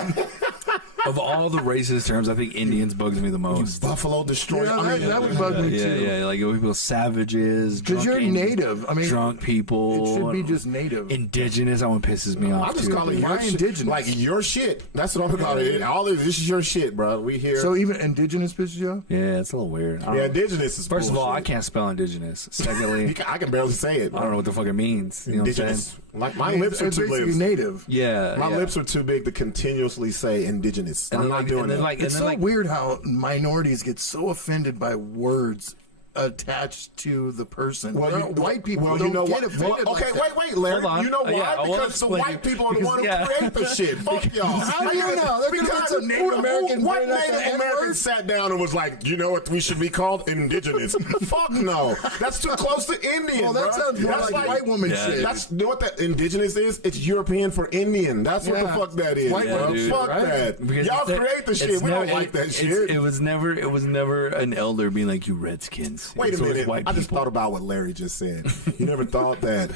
of all the racist terms, I think Indians bugs me the most. Buffalo Destroyer. yeah, I mean, that would bug me Yeah, too. yeah, like people savages, Because drunk you're native. I mean, drunk people. it should be just native. indigenous. That one pisses me off. I just too, call it dude. your Why shit. indigenous? Like your shit. That's what I'm calling it. All this is your shit, bro. We here. So even indigenous pisses you off? Yeah, it's a little weird. I don't yeah, know. indigenous is First of all, I bullshit. can't spell indigenous. Secondly, I can barely say it. I don't know what the fuck it means. You know what I'm saying? Indigenous. Like my I mean, lips are it's too basically lips. native. Yeah, My yeah. lips are too big to continuously say indigenous. And I'm then, not like, doing and then, that. like, It's and so then, like, weird how minorities get so offended by words attached to the person. White people don't get offended. Okay, like wait, Larry. Hold on. You know why? Yeah, I wanna because the explain white it. people are the Because, one who yeah. create the shit. Fuck y'all. How do you know? There could've been some Native American What brain like Native the American N-word? sat down and was like, you know what we should be called? Indigenous. Fuck no. That's too close to Indian. Well, that bro. sounds more That's like white woman Yeah, shit. That's you know what that indigenous is? It's European for Indian. That's what the Yeah. fuck that is. White bro. dude, Fuck right? that. Because Y'all it's- create the it's shit. We never- don't like that it's- shit. It was never an elder being like, you Redskins. Wait a It's always minute. white I just people. thought about what Larry just said. You never thought that.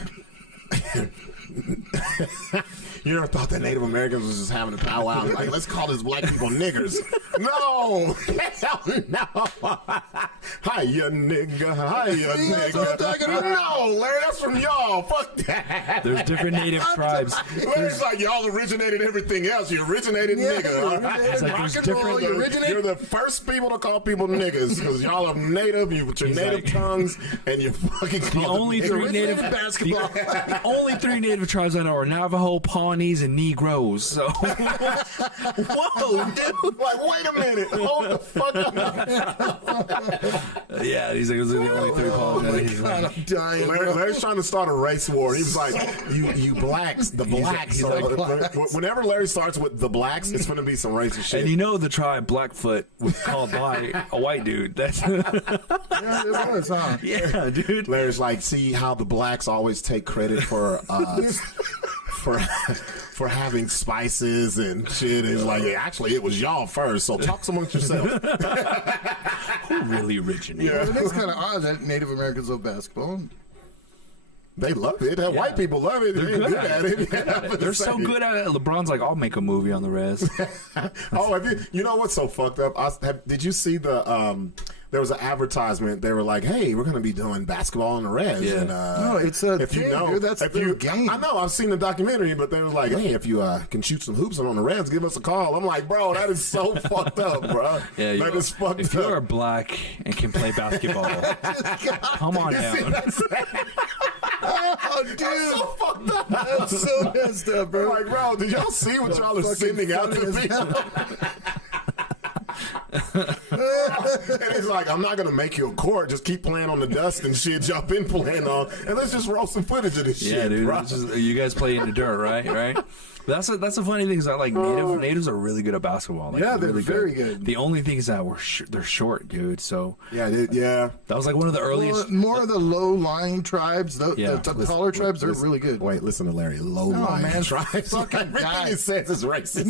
You never thought that Native Americans was just having a powwow and like, let's call these black people niggers. No! Hell no! Hiya, nigga. Hiya, That's what I'm nigga. talking about. No, Larry, that's from y'all. Fuck that. There's different native tribes. Larry's like, y'all originated everything else. You originated nigga. All right? It's like there's different- You're the first people to call people niggas because y'all are native. You with your He's native like- tongues and you fucking. The only three native basketball. The only three native tribes I know are Navajo, Pawnees, and Negroes. So, whoa, dude. Like, wait a minute. Hold the fuck up. Yeah, he's like, those are the only three Pawnees. He's God, like, I'm dying. bro. Larry's trying to start a race war. He was like, you blacks, the blacks. he's like- Whenever Larry starts with the blacks, it's going to be some racist shit. and you know the tribe Blackfoot was called by a white dude. That's Yeah, it was, huh? yeah, dude. Larry's like, see how the blacks always take credit for for having spices and shit. It's like, yeah, actually, it was y'all first. So talk amongst yourselves. Who really originated? Yeah. It is kind of odd that Native Americans love basketball. They love it. White people love it. They're good at it. They're so good at it. LeBron's like, I'll make a movie on the rest. Oh, you know what's so fucked up? Did you see the there was an advertisement. They were like, "Hey, we're going to be doing basketball on the res." Yeah. And, No, it's a if you thing, know, dude. That's if their you, game. I know. I've seen the documentary, but they were like, "Hey, if you can shoot some hoops on the res, give us a call." I'm like, "Bro, that is so fucked up, bro. Yeah, that is fucked if up." you are black and can play basketball, come on down. Oh, dude. That's so fucked up. That's so messed up, bro. Like, bro, did y'all see what y'all are sending out to people? And it's like, I'm not gonna make you a court. Just keep playing on the dust and shit y'all been playing on, and let's just roll some footage of this Yeah, shit, dude. bro. It's just, you guys play in the dirt, right? But that's a funny thing is that like natives are really good at basketball. Like, Yeah, they're really very good. The only thing is that they're short, dude. So Yeah, yeah. that was like one of the earliest. More of the low-lying tribes, the taller tribes, they're really good. Wait, listen to Larry. Low-lying man, tribes. fucking Everything guy. he says is racist.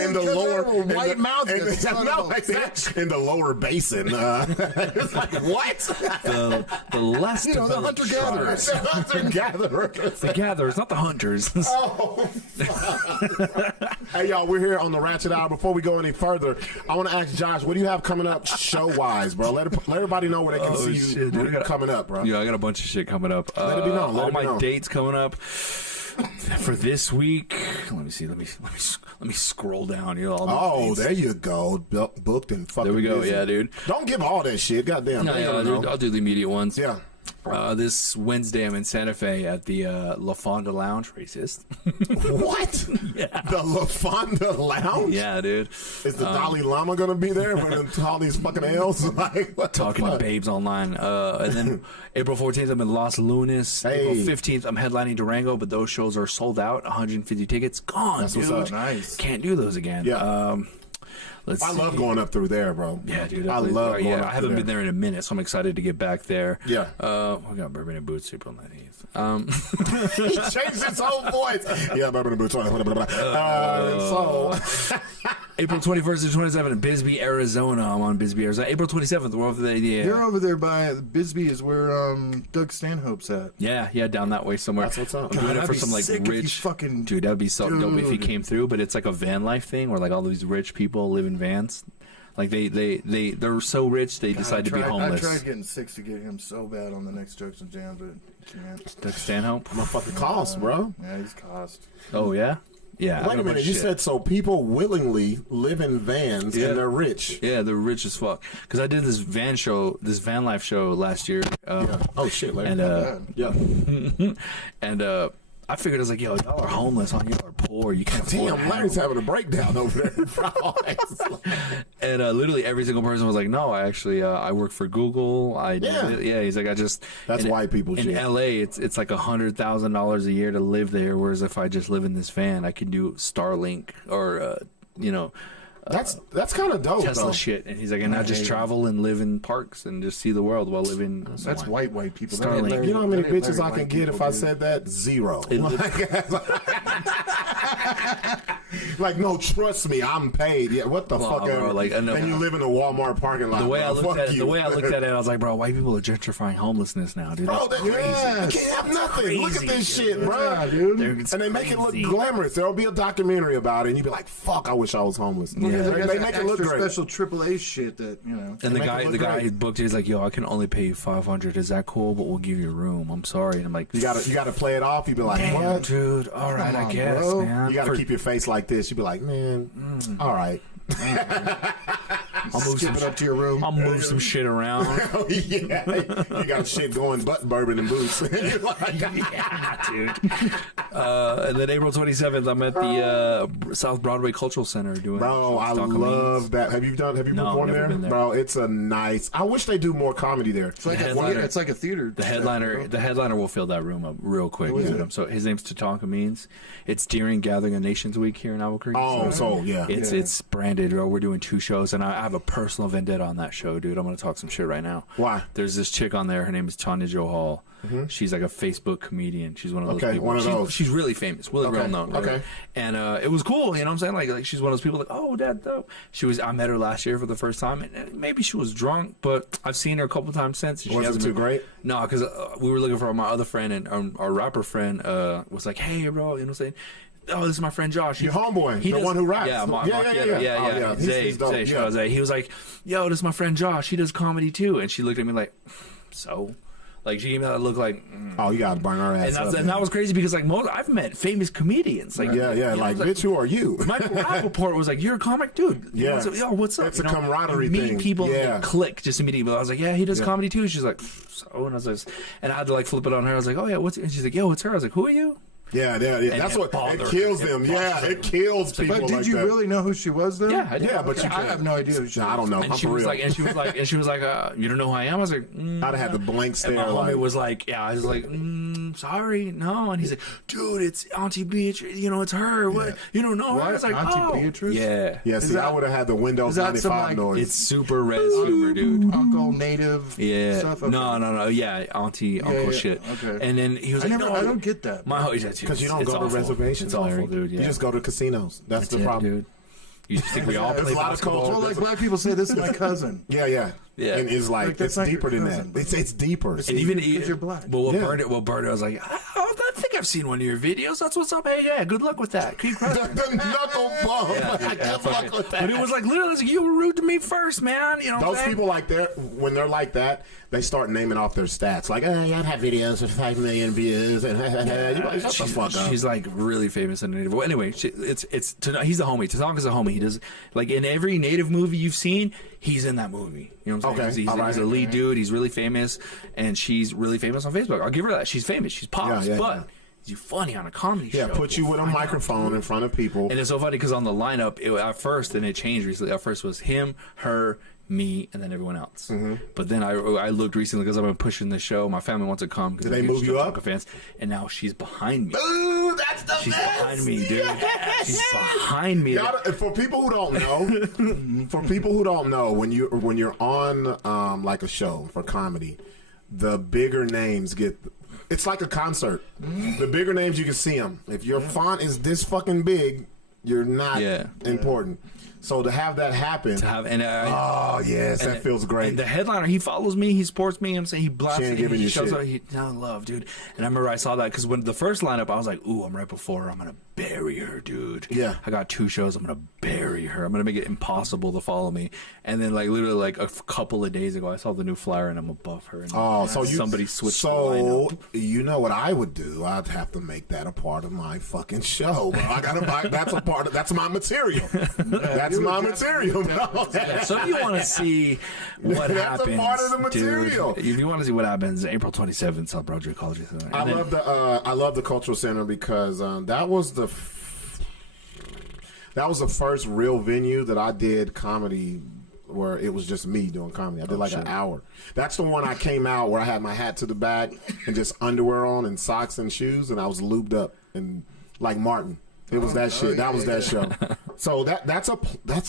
In the Because lower, they have a white in the- mouth, in you the- son no, of a exactly. In the lower basin. It's like what? The less You know, the developed hunter-gatherers. tribes. Hunter-gatherers. The gatherers, not the hunters. Oh, hey, y'all, we're here on the Ratchet Hour. Before we go any further, I want to ask Josh, what do you have coming up show-wise, bro? Let everybody know where they can see you dude, I got- coming up, bro. Yeah, I got a bunch of shit coming up. Let it be known, let all it be my known. dates coming up for this week. Let me see. Let me scroll down. You know, all Oh, these dates. there you go. Booked and fucking There we go. busy. Yeah, dude. Don't give all that shit. Goddamn. No, they yeah, gonna know. I'll do the immediate ones. Yeah. This Wednesday, I'm in Santa Fe at the La Fonda Lounge. Racist. What? Yeah. The La Fonda Lounge? Yeah, dude. Is the Dalai Lama going to be there for all these fucking L's? Like, what the Talking to fuck? babes online. And then April 14th, I'm in Los Lunas. Hey. April 15th, I'm headlining Durango, but those shows are sold out. 150 tickets. Gone, That's dude. what's up. Nice. Can't do those again. Yeah. Let's I see. love going up through there, bro. Yeah, dude. I love going up I haven't through been there in a minute, so I'm excited to get back there. Yeah. We got Bourbon and Boots April 19th. He changed his whole voice. Yeah, blah, blah, blah, blah, blah, blah. So, April 21st to 27th in Bisbee, Arizona. I'm on Bisbee, Arizona. April 27th, we're over there. You're over there by Bisbee is where Doug Stanhope's at. Yeah, down that way somewhere. That's what's up. I'm doing it That'd for be some like sick if you rich fucking- dude. That'd be so dope if he Dude. came through. But it's like a van life thing where like all these rich people live in vans. Like they're so rich they decide to be homeless. I tried getting Sixx to get him so bad on the next Jokes and Jam, but he can't. Doug Stanhope. motherfucking cost, bro. Yeah, he's cost. Oh yeah, yeah. I Wait got a bunch minute. of You shit. said so people willingly live in vans Yeah. and they're rich. Yeah, they're rich as fuck. Because I did this van life show last year. Oh, shit, Larry. And yeah. and I figured I was like, yo, y'all are homeless, y'all are poor, you can't afford Damn, a Larry's house. having a breakdown over there. Bro. And literally every single person was like, no, I actually I work for Google. Yeah. He's like, I just That's in- white people in shit. LA. It's like $100,000 a year to live there. Whereas if I just live in this van, I can do Starlink or That's kind of dope, Tesla though. shit. And he's like, and I just travel and live in parks and just see the world while living. That's white people. That Starlink. ain't Larry- You know how many that ain't bitches Larry I can white get if people, I dude. said that? Zero. It- Like, no, trust me, I'm paid. Yeah, what the Wow, fuck? bro, ever? like, I know- and you live in a Walmart parking lot. The way I bro. looked Fuck at it, you. the way I looked at it, I was like, bro, white people are gentrifying homelessness now, dude. Bro, That's that's crazy. Yes. You can't have nothing. Look at Crazy, this shit, bro. Yeah, dude. It's And they make it look crazy. glamorous. There'll be a documentary about it, and you'll be like, "Fuck, I wish I was homeless." Yeah. Because I guess They that make it look extra great. special AAA shit that, you know. And the make it guy, look the guy great. booked it. He's like, "Yo, I can only pay you $500. Is that cool? But we'll give you a room. I'm sorry." And I'm like, You gotta play it off. You be like, "Damn, "What?" dude. All right, Come I on, guess, bro. man." You gotta For- keep your face like this. You be like, "Man, all right." I'll move Skip some it up to your room. I'll move some shit around. Oh yeah, you got shit going, but bourbon and boots. You're like, Yeah, dude. And then April 27th, I'm at the South Broadway Cultural Center doing. Bro, I stock love meetings. that. Have you No, performed never there? been there. Bro, it's a nice. I wish they do more comedy there. It's like, The a headliner- theater, it's like a theater. The headliner will fill that room up real quick. Dude. So his name's Tatanka Means. It's during Gathering of Nations Week here in Albuquerque. Oh, so yeah. It's branded, bro. We're doing 2 shows, and I have a personal vendetta on that show, dude. I'm gonna talk some shit right now. Why? There's this chick on there. Her name is Tanya Jo Hall. She's like a Facebook comedian. She's one of those Okay, people. one of those. She's really famous, really Okay, well known. Right? okay. And it was cool. You know what I'm saying? Like she's one of those people. Like, oh, that dope. I met her last year for the first time, and maybe she was drunk, but I've seen her a couple times since. And she Wasn't hasn't too been- great? No, because we were looking for my other friend, and our rapper friend was like, hey, bro, you know what I'm saying? oh, this is my friend Josh. Your homeboy, the does- one who raps. Yeah, yeah. Zay, dope. Zay, shout out Zay. He was like, yo, this is my friend Josh. He does comedy too. And she looked at me like, so? Like, she gave me that look like, Oh, you gotta burn our ass up. and that was crazy because like I've met famous comedians. Like, Yeah, you know, like, it's bitch, who are you? Michael Rappaport was like, "You're a comic, dude." Yeah. Yo, what's up? It's a camaraderie meet thing. people, Yeah. and click just immediately. I was like, "Yeah, he does comedy too." She's like, "So," and I was like, and I had to like flip it on her. I was like, "Oh yeah, what's?" And she's like, "Yo, what's her?" I was like, "Who are you?" Yeah. That's it what bothered it her. kills It them. bothered Yeah, her. it kills people. But did like you that. really know who she was, though? Yeah, I did. Yeah, but you I can't. have no idea who she was. I don't know. And I'm she for was real. like, "You don't know who I am?" I was like, I'd have had the blank And stare. my homie Like, was like, "Yeah," I was like, "Sorry, no." And he's like, "Dude, it's Auntie Beatrice. You know, it's her. What? You don't know her?" I was like, Auntie "Oh, Beatrice? yeah." yeah. See, I would have had the Windows is that some, 95 like, noise. It's super res humor, dude. Uncle Native Yeah. stuff? Okay. No. Yeah, auntie, uncle yeah. shit. Okay. And then he was I like, never, "No, I don't get that. my whole because you don't go to reservations. It's awful, Larry. dude. Yeah. You just go to casinos. That's the it, problem. dude. You just think we all There's play a lot of basketball? culture. Well, like black people say, this is my cousin. Yeah. Yeah. And it's like that's it's not your deeper than cousin, that. It's deeper. And even because you're black. Well, we'll Yeah. burn it. We'll burn it. I was like, I think I've seen one of your videos. That's what's up. Hey, yeah, good luck with that. Keep crushing. the knuckle bump. Yeah, Good luck with that. But it was like literally, like, you were rude to me first, man. You know, what I'm Those saying? people like that, when they're like that, they start naming off their stats. Like, oh, yeah, I'd have videos with 5 million views. And you're like, shut the fuck up. She's like really famous in native. Well, anyway, he's the homie. Tatanka's a homie. He does like in every native movie you've seen, he's in that movie. You know what I'm saying? 'Cause Okay. He's, All right. he's a lead dude. He's really famous, and she's really famous on Facebook. I'll give her that. She's famous. She's pops, Yeah. but you funny on a comedy Yeah, show. put you with a microphone in front of people. And it's so funny because on the lineup, at first, and it changed recently. At first was him, her, me, and then everyone else. Mm-hmm. But then I looked recently because I've been pushing the show. My family wants to come. Did they move you up? Fans, and now she's behind me. Ooh, that's the She's best. behind me, dude. Yes. She's behind me. For people who don't know, when you're on like a show for comedy, the bigger names get. It's like a concert. The bigger names, you can see them. If your font is this fucking big, you're not important. So to have that happen, oh yes, that feels great. And the headliner, he follows me, he supports me. I'm saying he blasts She ain't me, giving he you shows shit. up. Love, dude. And I remember I saw that because when the first lineup, I was like, ooh, I'm right before her. I'm gonna bury her, dude. Yeah. I got 2 shows. I'm gonna bury her. I'm gonna make it impossible to follow me. And then like literally like a couple of days ago, I saw the new flyer and I'm above her. And somebody switched the lineup. You know what I would do? I'd have to make that a part of my fucking show. Bro. I gotta buy. That's my material. That's my material. Bro. Yeah, so if you want to see what That's happens, a part of the material. dude, if you want to see what happens, April 27th, South Broadway College. I love the Cultural Center because that was the first real venue that I did comedy where it was just me doing comedy. I did an hour. That's the one I came out where I had my hat to the back and just underwear on and socks and shoes, and I was lubed up and like Martin. It was that shit. That was that show. So that's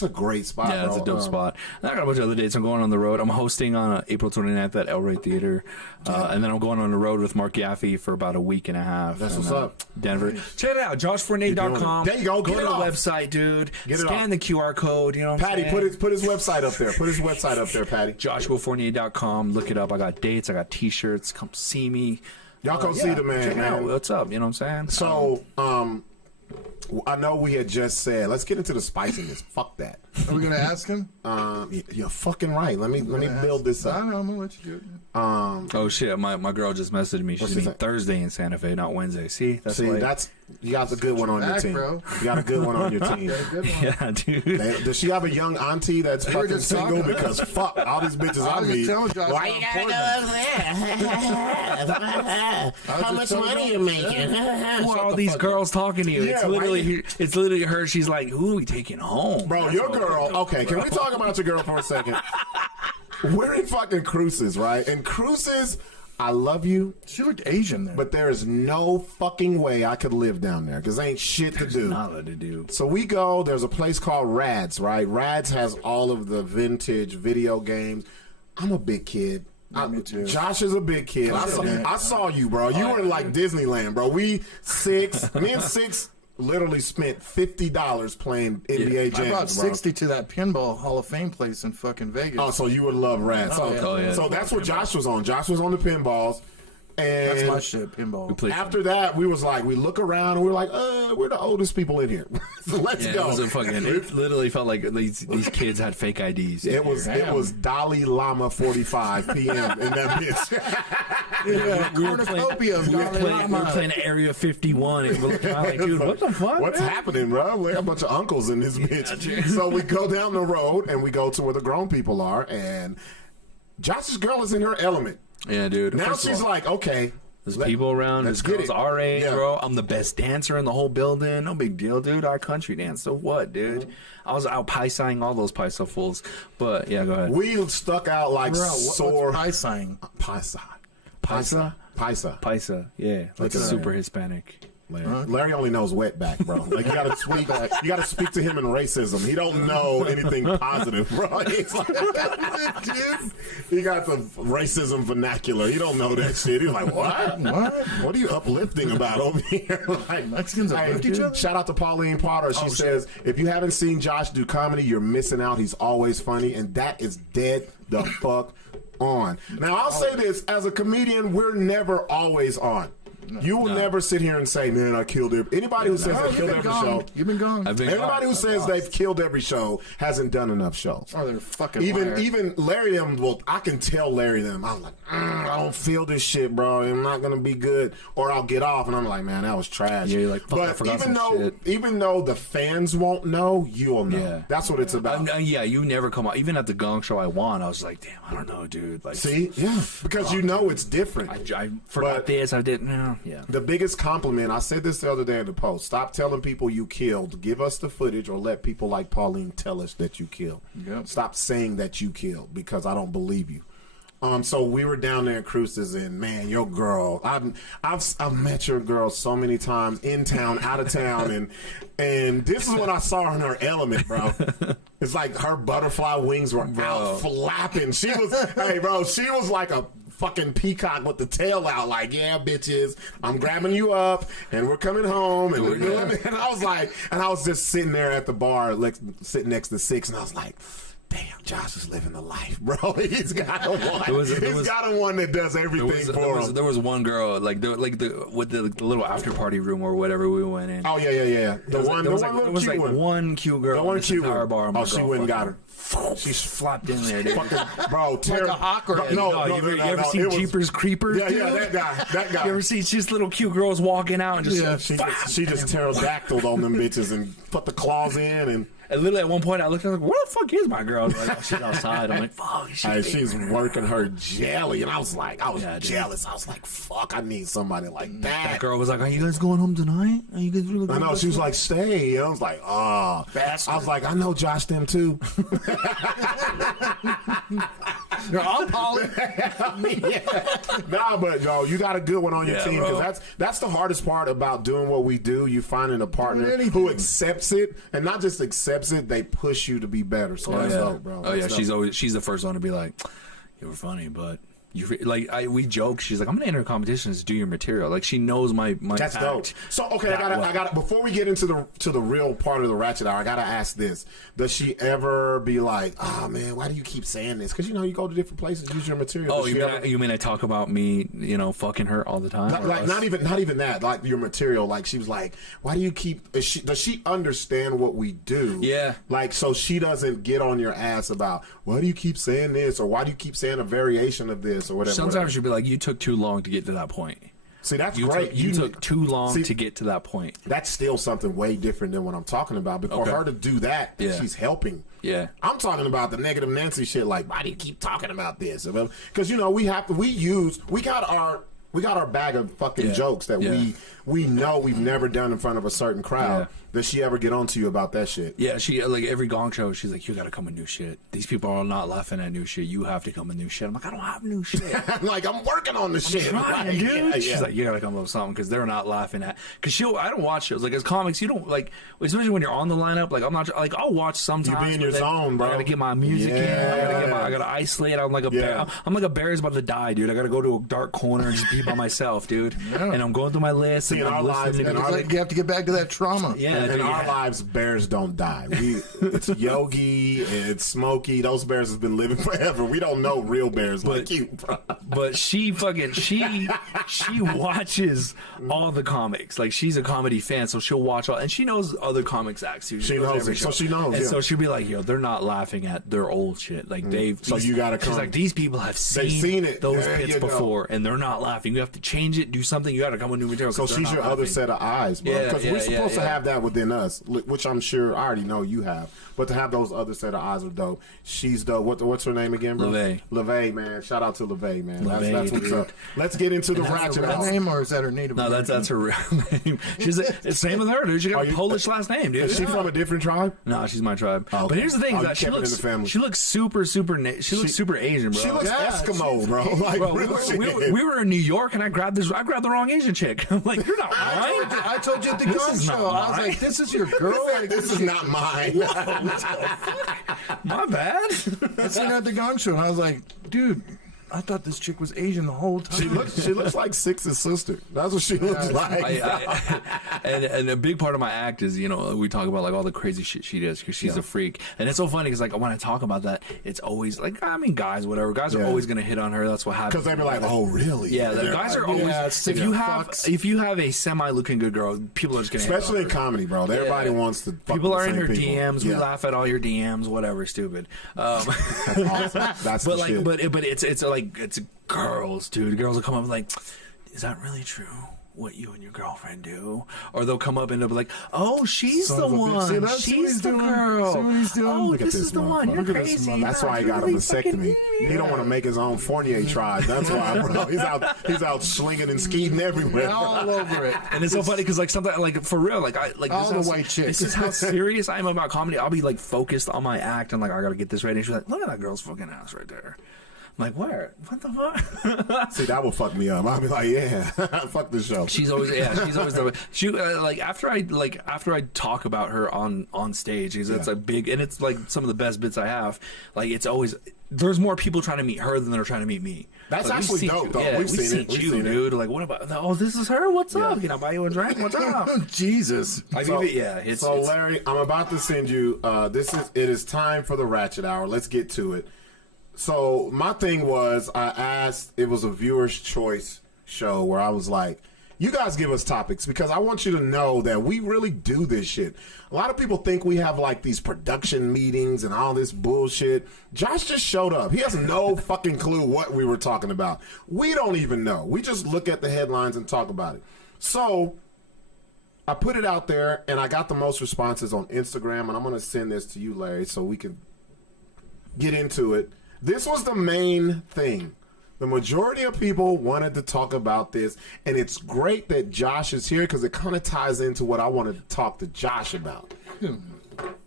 a great spot. Yeah, it's a dope spot. And I got a bunch of other dates. I'm going on the road. I'm hosting on April 29th at El Rey Theater. And then I'm going on the road with Mark Yaffe for about a week and a half. That's what's up. Denver. Check it out, joshfournier.com. There you go. Go Get to it the off. website, dude. Get it Scan off. the QR code. You know what I'm Patty, saying? put his website up there. Put his website up there, Patty. joshfournier.com. Look it up. I got dates. I got T-shirts. Come see me. Y'all come see the man, Check it out. man. What's up? You know what I'm saying? So, I know we had just said let's get into the spiciness. Fuck that. Are we gonna ask him? You're fucking right. Let me build this I up. don't know. I'm gonna let you do it. Oh shit! My girl just messaged me. She's she meeting say? Thursday in Santa Fe, not Wednesday. See, that's why. You got a good one on your Back, team. bro. You got a good one on your team. Good one. Yeah, dude. Does she have a young auntie that's were fucking just single? talking Because fuck all these bitches I I was just meet. telling Josh Why how you important gotta go? How much money you making? Who are all these girls talking to you? Yeah, it's literally her. She's like, "Who are we taking home?" Bro, That's your what- girl. Okay, can we talk about your girl for a second? We're in fucking Cruces, right? And Cruces, I love you, She looked Asian there. but there is no fucking way I could live down there because ain't shit to do. Nada to do. So we go, there's a place called Rads, right? Rads has all of the vintage video games. I'm a big kid. Me too. Josh is a big kid. I saw you, bro. You were in like Disneyland, bro. Me and Sixx literally spent $50 playing NBA I brought Jams, bro. 60 to that pinball Hall of Fame place in fucking Vegas. Oh, so you would love Rads. Oh, yeah. So that's what Josh was on. Josh was on the pinballs. And That's my shit, pinball. We played after that, we was like, we look around and we're like, we're the oldest people in here. So let's Yeah, go. it was a fucking. It literally felt like these kids had fake IDs. It was Dalai Lama 45 p.m. in that bitch. Yeah, we were playing- cornucopia of We were Dalai playing, Lama. Area 51, and we're looking around like, dude, what the fuck? What's man? happening, bro? We got a bunch of uncles in this bitch. So we go down the road and we go to where the grown people are, and Josh's girl is in her element. Yeah, dude. Now First of she's all, like, okay. there's people around. let's There's get girls it. our age, Yeah. bro. I'm the best dancer in the whole building. No big deal, dude. I country dance. So what, dude? I was out pie-signing all those paisa fools. But yeah, go ahead. We stuck out like Bro, sore. what's pie sign? Paisa. Paisa, yeah, like Look a at super Hispanic. Larry only knows wetback, bro. Like you gotta speak to him in racism. He don't know anything positive, bro. He's like, dude, he got the racism vernacular. He don't know that shit. He's like, what? What are you uplifting about over here? Like Mexicans uplift each other? Shout out to Pauline Potter. She says, if you haven't seen Josh do comedy, you're missing out. He's always funny, and that is dead the fuck on. Now I'll say this: as a comedian, we're never always on. You will never sit here and say, "Man, I killed every." Anybody who says they killed every show, You've been gone. everybody who says they've killed every show hasn't done enough shows. Oh, they're fucking Even Larry them. Well, I can tell Larry them. I'm like, I don't feel this shit, bro. I'm not gonna be good, or I'll get off, and I'm like, man, that was trash. Yeah, you're like, fuck, I but forgot some shit. even though the fans won't know, you'll know. Yeah. That's what it's about. Yeah, you never come out. Even at the gong show I won, I was like, damn, I don't know, dude. Like, See, yeah, because you know it's different. I forgot But- this. I did. No, yeah. The biggest compliment, I said this the other day in the post, stop telling people you killed. Give us the footage or let people like Pauline tell us that you killed. Yep. Stop saying that you killed because I don't believe you. So we were down there in Cruces, and man, your girl, I've met your girl so many times in town, out of town, and this is when I saw her in her element, bro. It's like her butterfly wings were out flapping. She was, hey, bro, she was like a fucking peacock with the tail out, like, yeah, bitches, I'm grabbing you up, and we're coming home, and we're doing it. And I was like, and I was just sitting there at the bar, sitting next to Sixx, and I was like, damn, Josh is living the life, bro. He's got a one. He's got a one that does everything for him. There was one girl, with the little after party room or whatever we went in. Oh yeah. There was like one cute girl. The one in cute entire one. bar. My Oh, she girl went and got fucking- her. She flopped in there, dude. Bro, like a hawk or no, you ever seen Jeepers Creepers? Yeah, dude? that guy. You ever see just little cute girls walking out and just She just pterodactyled on them bitches and put the claws in and. And literally at one point I looked at her like, where the fuck is my girl? Like, oh, she's outside. I'm like, fuck. She's working her jelly, and I was Yeah, dude. jealous. I was like, fuck, I need somebody like that. That girl was like, are you guys going home tonight? Are you guys really I going know, she was like, stay. I was like, oh. Bastard. I was like, I know Josh them too. They're all poly. Nah, but no, you got a good one on your team, bro. because that's the hardest part about doing what we do. You finding a partner Anything. who accepts it, and not just accepts it, they push you to be better. So that's dope, bro. Oh yeah, That's dope. she's the first one to be like, you were funny, but we joke. She's like, I'm gonna enter competitions to do your material. Like, she knows my That's act dope. So okay, I gotta before we get into the real part of the Ratchet Hour, I gotta ask this: does she ever be like, oh man, why do you keep saying this? Because you go to different places, use your material. Oh, Does she ever- you mean I talk about me, fucking her all the time? not even that, like your material. Like, she was like, why do you keep? Does she understand what we do? Yeah. Like, so she doesn't get on your ass about why do you keep saying this, or why do you keep saying a variation of this, or whatever. Sometimes she'll be like, you took too long to get to that point. See, that's You great. Took, you took too long to get to that point. That's still something way different than what I'm talking about. But for her to do that, she's helping. Yeah. I'm talking about the negative Nancy shit. Like, why do you keep talking about this? Because we got our bag of fucking jokes that we know we've never done in front of a certain crowd. Yeah. Does she ever get on to you about that shit? Yeah, she like every gong show. She's like, you got to come with new shit. These people are not laughing at new shit. You have to come with new shit. I'm like, I don't have new shit. Like, I'm working on the shit, Trying, dude. Yeah. She's like, you gotta come up with something because they're not laughing at. Because I don't watch shows. Like, as comics, you don't like, especially when you're on the lineup. Like, I'm not like, I'll watch sometimes. You be in your zone, bro. I gotta get my music in. I gotta isolate. I'm like a bear. I'm like a bear is about to die, dude. I gotta go to a dark corner and just be by myself, dude. And I'm going through my list. See, and in I'm our lives, listening. in to our- Like, you have to get back to that trauma. yeah, in Yeah. our lives, bears don't die. It's Yogi, it's Smokey. Those bears have been living forever. We don't know real bears like you, bro. But she watches all the comics. Like, she's a comedy fan, so she'll watch all, and she knows other comics acts too. She knows every it, so show. she knows, And yeah. so she'll be like, yo, they're not laughing at their old shit. Like, So you gotta She's come. like, these people have seen it. those There bits you go. before, and they're not laughing. You have to change it, do something. You got to come with new material. So she's your other set of eyes, bro. Yeah, Because yeah, we're supposed to yeah. have that within us, which I'm sure I already know you have. But to have those other set of eyes are dope. She's the what's her name again, bro? LeVay. LeVay, man. Shout out to LeVay, man. LeVay, That's what's dude. up. Let's get into the That's ratchet her real hour. name, or is that her native? No, that's her real name. It's same with her, dude. She got Are a you- Polish last name, dude. Is she from a different tribe? No, she's my tribe. Oh, But okay. here's the thing: Oh, is you that she kept it in looks the family. she looks super super Asian, bro. She looks Yeah, Eskimo, bro. Like Bro, real shit. we were in New York, and I grabbed the wrong Asian chick. I'm like, you're not mine. I told you at the gun is not show. I was mine. like, "This is your girl." Like, this is not mine. My bad. I seen her at the gun show, and I was like, "Dude, I thought this chick was Asian the whole time." She looks like Sixx's sister. That's what she looks like. And a big part of my act is, you know, we talk about like all the crazy shit she does because she's a freak, and it's so funny because like when I talk about that, it's always like, I mean, guys, whatever, guys are Yeah. always gonna hit on her. That's what happens. Because they be like, oh, really? Yeah, the They're guys like, are always. yeah, if you have fucks. if you have a semi-looking good girl, people are just gonna. hit especially on in her. comedy, bro. Everybody wants to. Fuck People with are the in same her people. DMs. We Yeah. laugh at all your DMs, whatever, stupid. That's But the like, shit. but it's like it's girls, dude. Girls will come up and like, is that really true? What you and your girlfriend do? Or they'll come up and they'll be like, oh, she's Son the of a bitch. See, one. that's what She's he's the doing. girl. See what he's doing? Oh, Look at this this is the one. motherfucker. You're Look at this crazy. motherfucker. That's why he got a Really vasectomy. fucking- He don't want to make his own Fournier tribe. That's why, bro. He's out slinging and skeeting everywhere. all over it. And it's so funny because like sometimes like for real like I like All this the is- white chicks. This is how serious I am about comedy. I'll be like focused on my act and like I gotta get this ready. And she's like, look at that girl's fucking ass right there. I'm like, where? What the fuck? See, that will fuck me up. I'll be like, yeah, fuck this show. She's always the she like after I talk about her on stage, because it's a big, and it's like some of the best bits I have. Like it's always there's more people trying to meet her than they're trying to meet me. That's Like, actually we've dope, seen though. you. Yeah, We've seen it. you, We've seen it. dude. Like, what about? Oh, this is her. What's up? Can I buy you a drink? What's up? Jesus. I So, mean, it's Larry, I'm about to send you. It is time for the Ratchet Hour. Let's get to it. So my thing was, I asked. It was a viewer's choice show where I was like, "You guys give us topics because I want you to know that we really do this shit." A lot of people think we have like these production meetings and all this bullshit. Josh just showed up. He has no fucking clue what we were talking about. We don't even know. We just look at the headlines and talk about it. So I put it out there, and I got the most responses on Instagram, and I'm going to send this to you, Larry, so we can get into it. This was the main thing. The majority of people wanted to talk about this, and it's great that Josh is here because it kind of ties into what I wanted to talk to Josh about.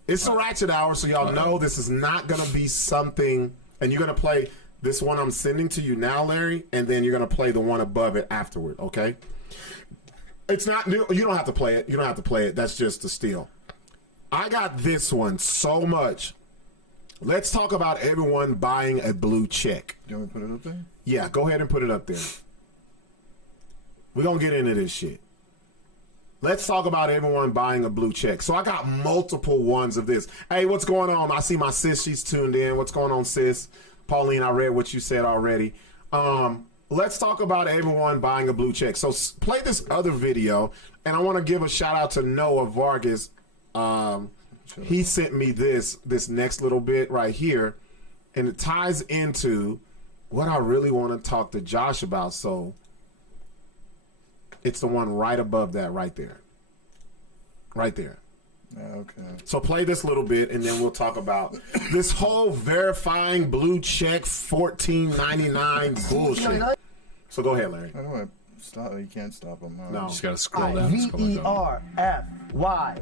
It's the Ratchet Hour, so y'all know this is not going to be something, and you're going to play this one I'm sending to you now, Larry, and then you're going to play the one above it afterward, okay? It's not new. You don't have to play it. You don't have to play it. That's just a steal. I got this one so much. Let's talk about everyone buying a blue check. Do you want me to put it up there? Yeah, go ahead and put it up there. We're going to get into this shit. Let's talk about everyone buying a blue check. So I got multiple ones of this. Hey, what's going on? I see my sis. She's tuned in. What's going on, sis? Pauline, I read what you said already. Let's talk about everyone buying a blue check. So play this other video, and I want to give a shout out to Noah Vargas. He sent me this next little bit right here, and it ties into what I really want to talk to Josh about. So it's the one right above that right there. Right there. Okay. So play this little bit, and then we'll talk about this whole verifying blue check $14.99 bullshit. So go ahead, Larry. How do I stop? You can't stop them. No. just gotta scroll down. Scroll down. VERFY.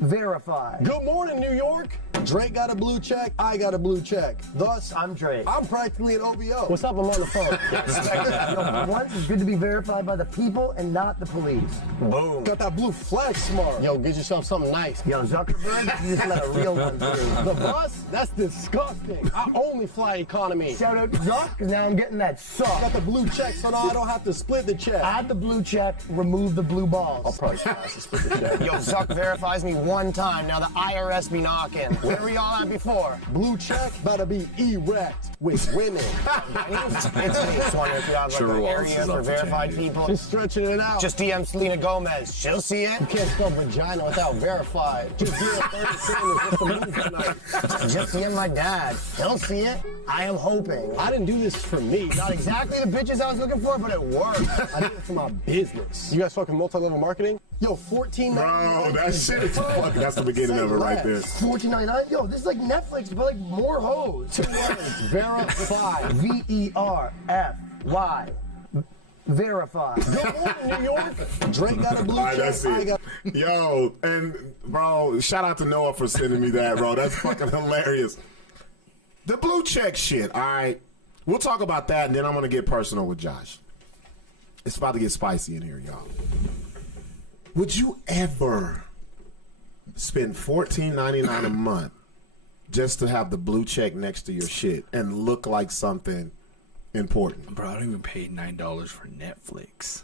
verified. Good morning, New York. Drake got a blue check. I got a blue check. Thus, I'm Drake. I'm practically an OVO. What's up? I'm on the phone. Yo, one, it's good to be verified by the people and not the police. Boom. Got that blue flag smart. Yo, get yourself something nice. Yo, Zuckerberg, you just let a real one through. The bus? That's disgusting. I only fly economy. Shout out to Zuck, because now I'm getting that Got suck. the blue check, so now I don't have to split the check. Add the blue check, remove the blue balls. I'll probably try to split the check. Yo, Zuck verifies me one time. Now the IRS be knocking. Where were y'all at before? Blue check better be erect with women. It's me. Just wondering if you have like Sure an Wallace area is for off the verified chain, dude. people. Just stretching it out. Just DM Selena Gomez. She'll see it. You can't spell vagina without verified. Just do it 30 seconds just to move tonight. Just DM my dad. He'll see it. I am hoping. I didn't do this for me. Not exactly the bitches I was looking for, but it worked. I did it for my business. You guys fucking multi-level marketing? Yo, $14.99. Bro, that shit is fucking. That's the beginning of it right there. $14.99? Yo, this is like Netflix, but like more hoes. 2 words. Verified. V-E-R-F-Y. Verified. Good morning, New York. Drake got a blue All right, check. that's I it. got Yo, and bro, shout out to Noah for sending me that, bro. That's fucking hilarious. The blue check shit, all right. We'll talk about that, and then I'm going to get personal with Josh. It's about to get spicy in here, y'all. Would you ever spend $14.99 a month just to have the blue check next to your shit and look like something important? Bro, I don't even pay $9 for Netflix.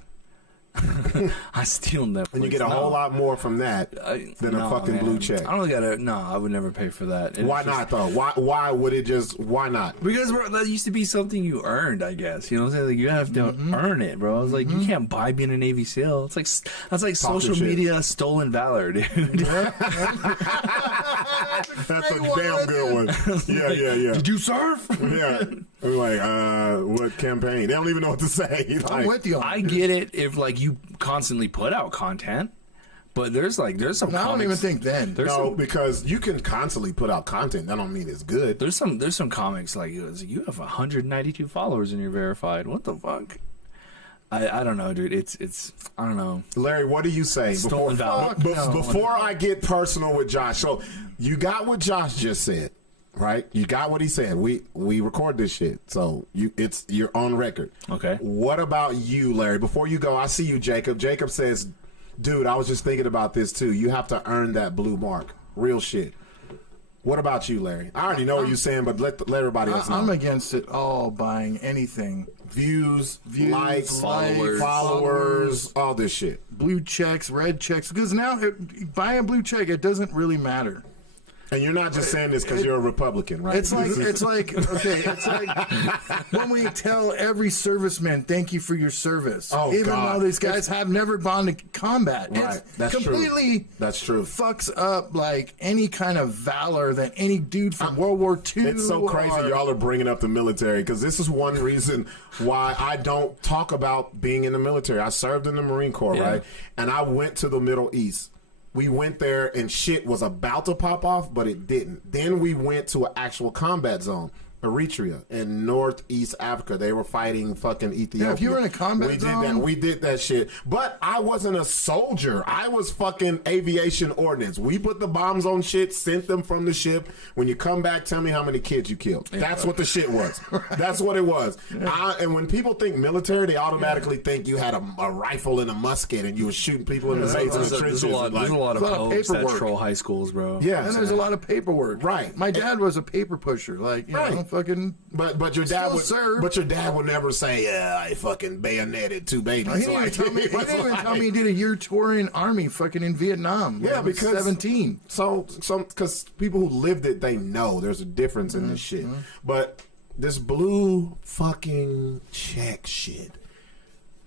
I steal Netflix. And you get a whole lot more from that than a fucking blue check. I don't gotta. No, I would never pay for that. And Why it's just- not, though? Why would it just, why not? Because that used to be something you earned, I guess. You know what I'm saying? Like, you have to earn it, bro. I was like, you can't buy being a Navy SEAL. It's like that's like Talk social shit. media stolen valor, dude. That's a damn good one. Yeah. Did you surf? Yeah. I'm like, what campaign? They don't even know what to say. I'm Like, with you. I get it if like you constantly put out content, but there's some. I don't comics- even think then. There's no, some. because you can constantly put out content. That don't mean it's good. There's some comics like you have 192 followers and you're verified. What the fuck? I don't know, dude. It's I don't know. Larry, what do you say? Stolen valor. Before I get personal with Josh, so you got what Josh just said, right? You got what he said. We record this shit, so you're on record. Okay. What about you, Larry? Before you go, I see you, Jacob. Jacob says, dude, I was just thinking about this too. You have to earn that blue mark. Real shit. What about you, Larry? I already know what you're saying, but let everybody else know. I'm against it all, buying anything. Views, likes, followers. followers, all this shit. Blue checks, red checks. Because now, buying a blue check, it doesn't really matter. And you're not just saying this because you're a Republican, right? It's like when we tell every serviceman, thank you for your service. Oh, even God. though these guys have never gone to combat. Right. It's That's true. completely That's true. fucks up like any kind of valor that any dude from World War II. It's so crazy or- y'all are bringing up the military because this is one reason why I don't talk about being in the military. I served in the Marine Corps, right? And I went to the Middle East. We went there and shit was about to pop off, but it didn't. Then we went to an actual combat zone, Eritrea, in Northeast Africa. They were fighting fucking Ethiopia. Yeah, if you were in a combat zone- we did that shit. But I wasn't a soldier. I was fucking aviation ordnance. We put the bombs on shit, sent them from the ship. When you come back, tell me how many kids you killed. That's what the shit was. That's what it was. And when people think military, they automatically think you had a rifle and a musket and you were shooting people in the face in the trenches. There's a lot Like- of There's a lot of popes that paperwork. troll high schools, bro. Yeah. And there's a lot of paperwork. Right. My dad was a paper pusher. Like, you know, fucking. But your dad Still would served. But your dad would never say, "Yeah, I fucking bayoneted 2 babies." He didn't even tell me. He didn't even tell me he did a year tour in Army, fucking in Vietnam. when Yeah, I was because 17. So because people who lived it, they know there's a difference in this shit. But this blue fucking check shit.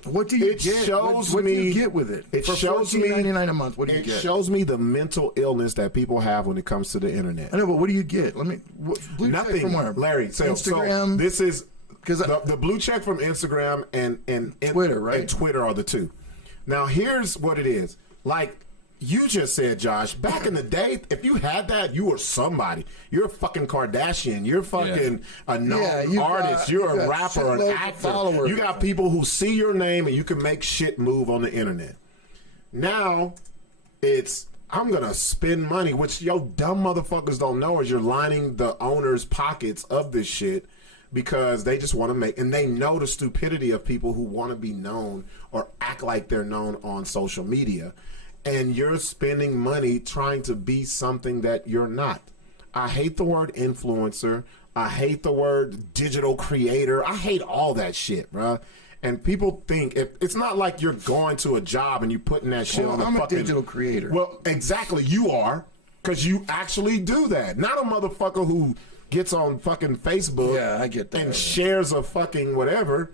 What do you It get? shows what do me- you get with it? it For shows me- $14.99 a month. What do you It get? shows me the mental illness that people have when it comes to the internet. I know, but what do you get? Let me. Blue check Nothing, from where? Larry. So Instagram. this is 'Cause the blue check from Instagram and Twitter, right? And Twitter are the two. Now here's what it is. Like you just said, Josh. Back in the day, if you had that, you were somebody. You're a fucking Kardashian. You're fucking a known you artist. got- You're you a got rapper, an shitloads of actor. followers. You got people who see your name and you can make shit move on the internet. Now it's I'm gonna spend money, which yo dumb motherfuckers don't know is you're lining the owner's pockets of this shit because they just want to make, and they know the stupidity of people who want to be known or act like they're known on social media, and you're spending money trying to be something that you're not. I hate the word influencer. I hate the word digital creator. I hate all that shit, bruh. And people think it's not like you're going to a job and you putting that shit on the I'm fucking... a digital creator. Well, exactly, you are, because you actually do that. Not a motherfucker who gets on fucking Facebook Yeah, I get that. and shares a fucking whatever.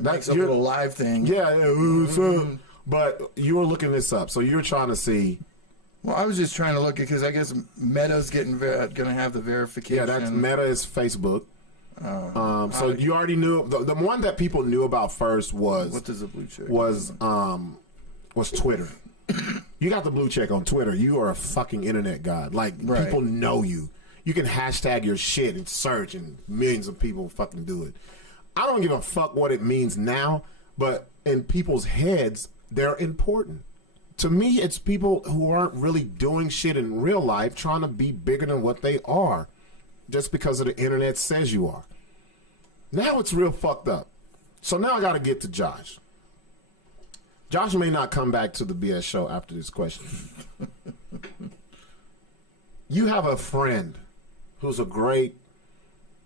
That's a little live thing. Yeah, what's up? But you were looking this up, so you're trying to see... Well, I was just trying to look at, because I guess Meta's going to have the verification. Yeah, that's Meta is Facebook. So you already knew the one that people knew about first was What does a blue check? was Twitter. You got the blue check on Twitter. You are a fucking internet god. Like Right. people know you. You can hashtag your shit and search, and millions of people fucking do it. I don't give a fuck what it means now, but in people's heads, they're important. To me, it's people who aren't really doing shit in real life, trying to be bigger than what they are, just because of the internet says you are. Now it's real fucked up. So now I got to get to Josh. Josh may not come back to the BS show after this question. You have a friend who's a great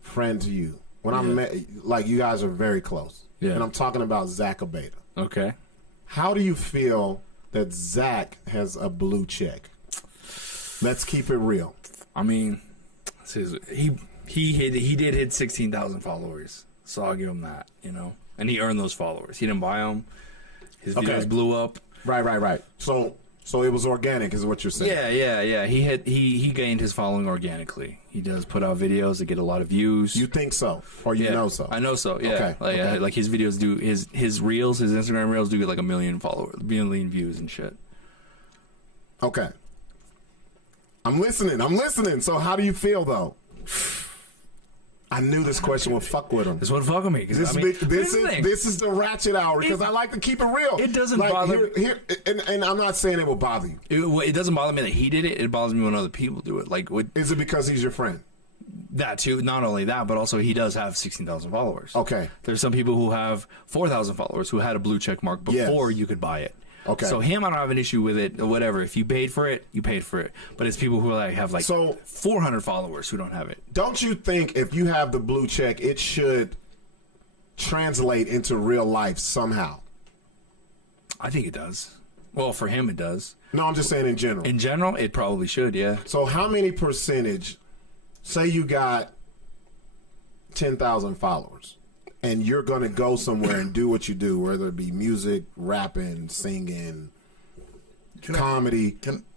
friend to you. When I met, like, you guys are very close. Yeah. And I'm talking about Zach Abeda. Okay. How do you feel that Zach has a blue check? Let's keep it real. I mean, he did hit 16,000 followers, so I'll give him that, you know. And he earned those followers. He didn't buy them. His videos blew up. Right. So it was organic, is what you're saying. Yeah. He gained his following organically. He does put out videos that get a lot of views. You think so, or you know so? I know so. Yeah. Okay. Like his videos do his reels, his Instagram reels do get like 1 million followers, 1 million views and shit. Okay. I'm listening. So how do you feel though? I knew this question would fuck with him. This would fuck with me. This is the ratchet hour because I like to keep it real. It doesn't bother me. And I'm not saying it will bother you. It doesn't bother me that he did it. It bothers me when other people do it. Like, is it because he's your friend? That too. Not only that, but also he does have 16,000 followers. Okay. There's some people who have 4,000 followers who had a blue check mark before you could buy it. Okay. So him, I don't have an issue with it or whatever. If you paid for it, you paid for it. But it's people who have 400 followers who don't have it. Don't you think if you have the blue check, it should translate into real life somehow? I think it does. Well, for him, it does. No, I'm just saying in general. In general, it probably should, yeah. So how many percentage, say you got 10,000 followers, and you're going to go somewhere and do what you do, whether it be music, rapping, singing, comedy.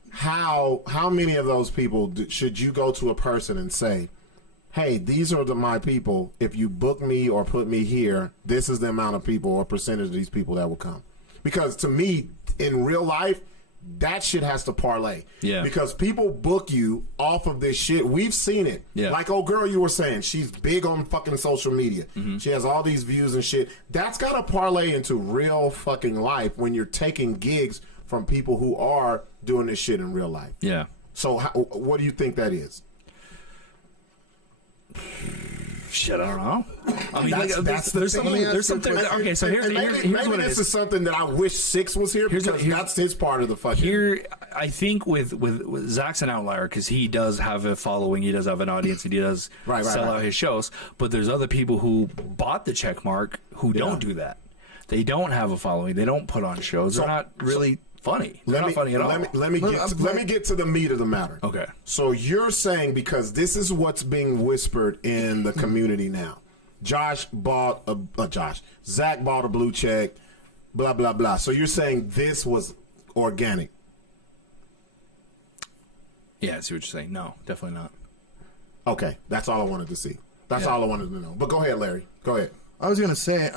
How many of those people should you go to a person and say, hey, these are my people. If you book me or put me here, this is the amount of people or percentage of these people that will come. Because to me, in real life, that shit has to parlay. Yeah. Because people book you off of this shit. We've seen it. Yeah. Like old girl you were saying, she's big on fucking social media. Mm-hmm. She has all these views and shit. That's got to parlay into real fucking life when you're taking gigs from people who are doing this shit in real life. Yeah. So what do you think that is? Shit, I don't know. I mean, there's something. Okay, so here's what it is. This is something that I wish Sixx was here because that's his part of the fucking. Here, I think with Zach's an outlier because he does have a following, he does have an audience, and he does sell out his shows. But there's other people who bought the check mark who don't do that. They don't have a following. They don't put on shows. They're not really funny. They're not funny at all. Let me get to the meat of the matter. Okay. So you're saying, because this is what's being whispered in the community now. Zach bought a blue check, blah blah blah. So you're saying this was organic? Yeah, I see what you're saying. No, definitely not. Okay, that's all I wanted to see. That's all I wanted to know. But go ahead, Larry. Go ahead. I was gonna say,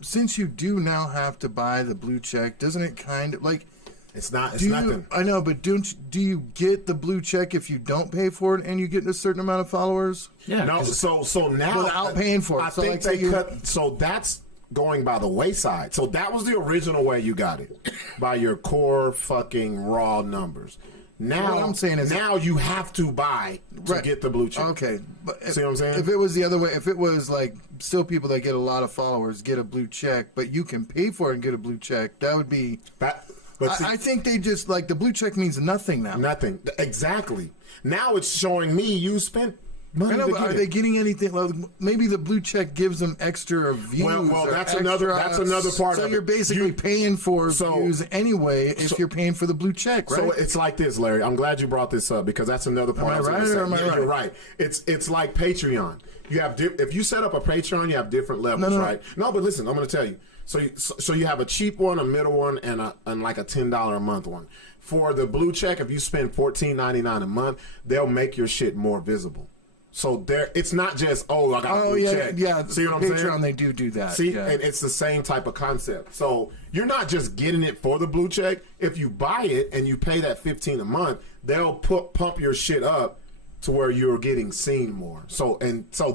since you do now have to buy the blue check, doesn't it kind of like it's nothing? I know, but do you get the blue check if you don't pay for it and you get a certain amount of followers? Yeah. No. So now without paying for it. I think they cut. So that's going by the wayside. So that was the original way you got it, by your core fucking raw numbers. Now, What I'm saying is- now you have to buy to get the blue check. Okay, but See what I'm saying? If it was the other way, if it was like still people that get a lot of followers get a blue check, but you can pay for it and get a blue check, that would be. But see, I think they just like the blue check means nothing now. nothing. Exactly. Now it's showing me you spent money I know, to but get are it. they getting anything? Like, maybe the blue check gives them extra views. Well, or that's extra, another part So of it. you're basically paying for views anyway if you're paying for the blue check, right? So it's like this, Larry. I'm glad you brought this up because that's another part. Am I was gonna right say. or am I Yeah, right? You're right. It's like Patreon. You have if you set up a Patreon, you have different levels, No. right? No, but listen, I'm going to tell you. So you have a cheap one, a middle one, and like a $10 a month one. For the blue check, if you spend $14.99 a month, they'll make your shit more visible. So it's not just I got a blue check. Yeah. See what I'm Patreon, saying? they do that. See, yeah. and it's the same type of concept. So you're not just getting it for the blue check. If you buy it and you pay that $15 a month, they'll pump your shit up to where you're getting seen more. So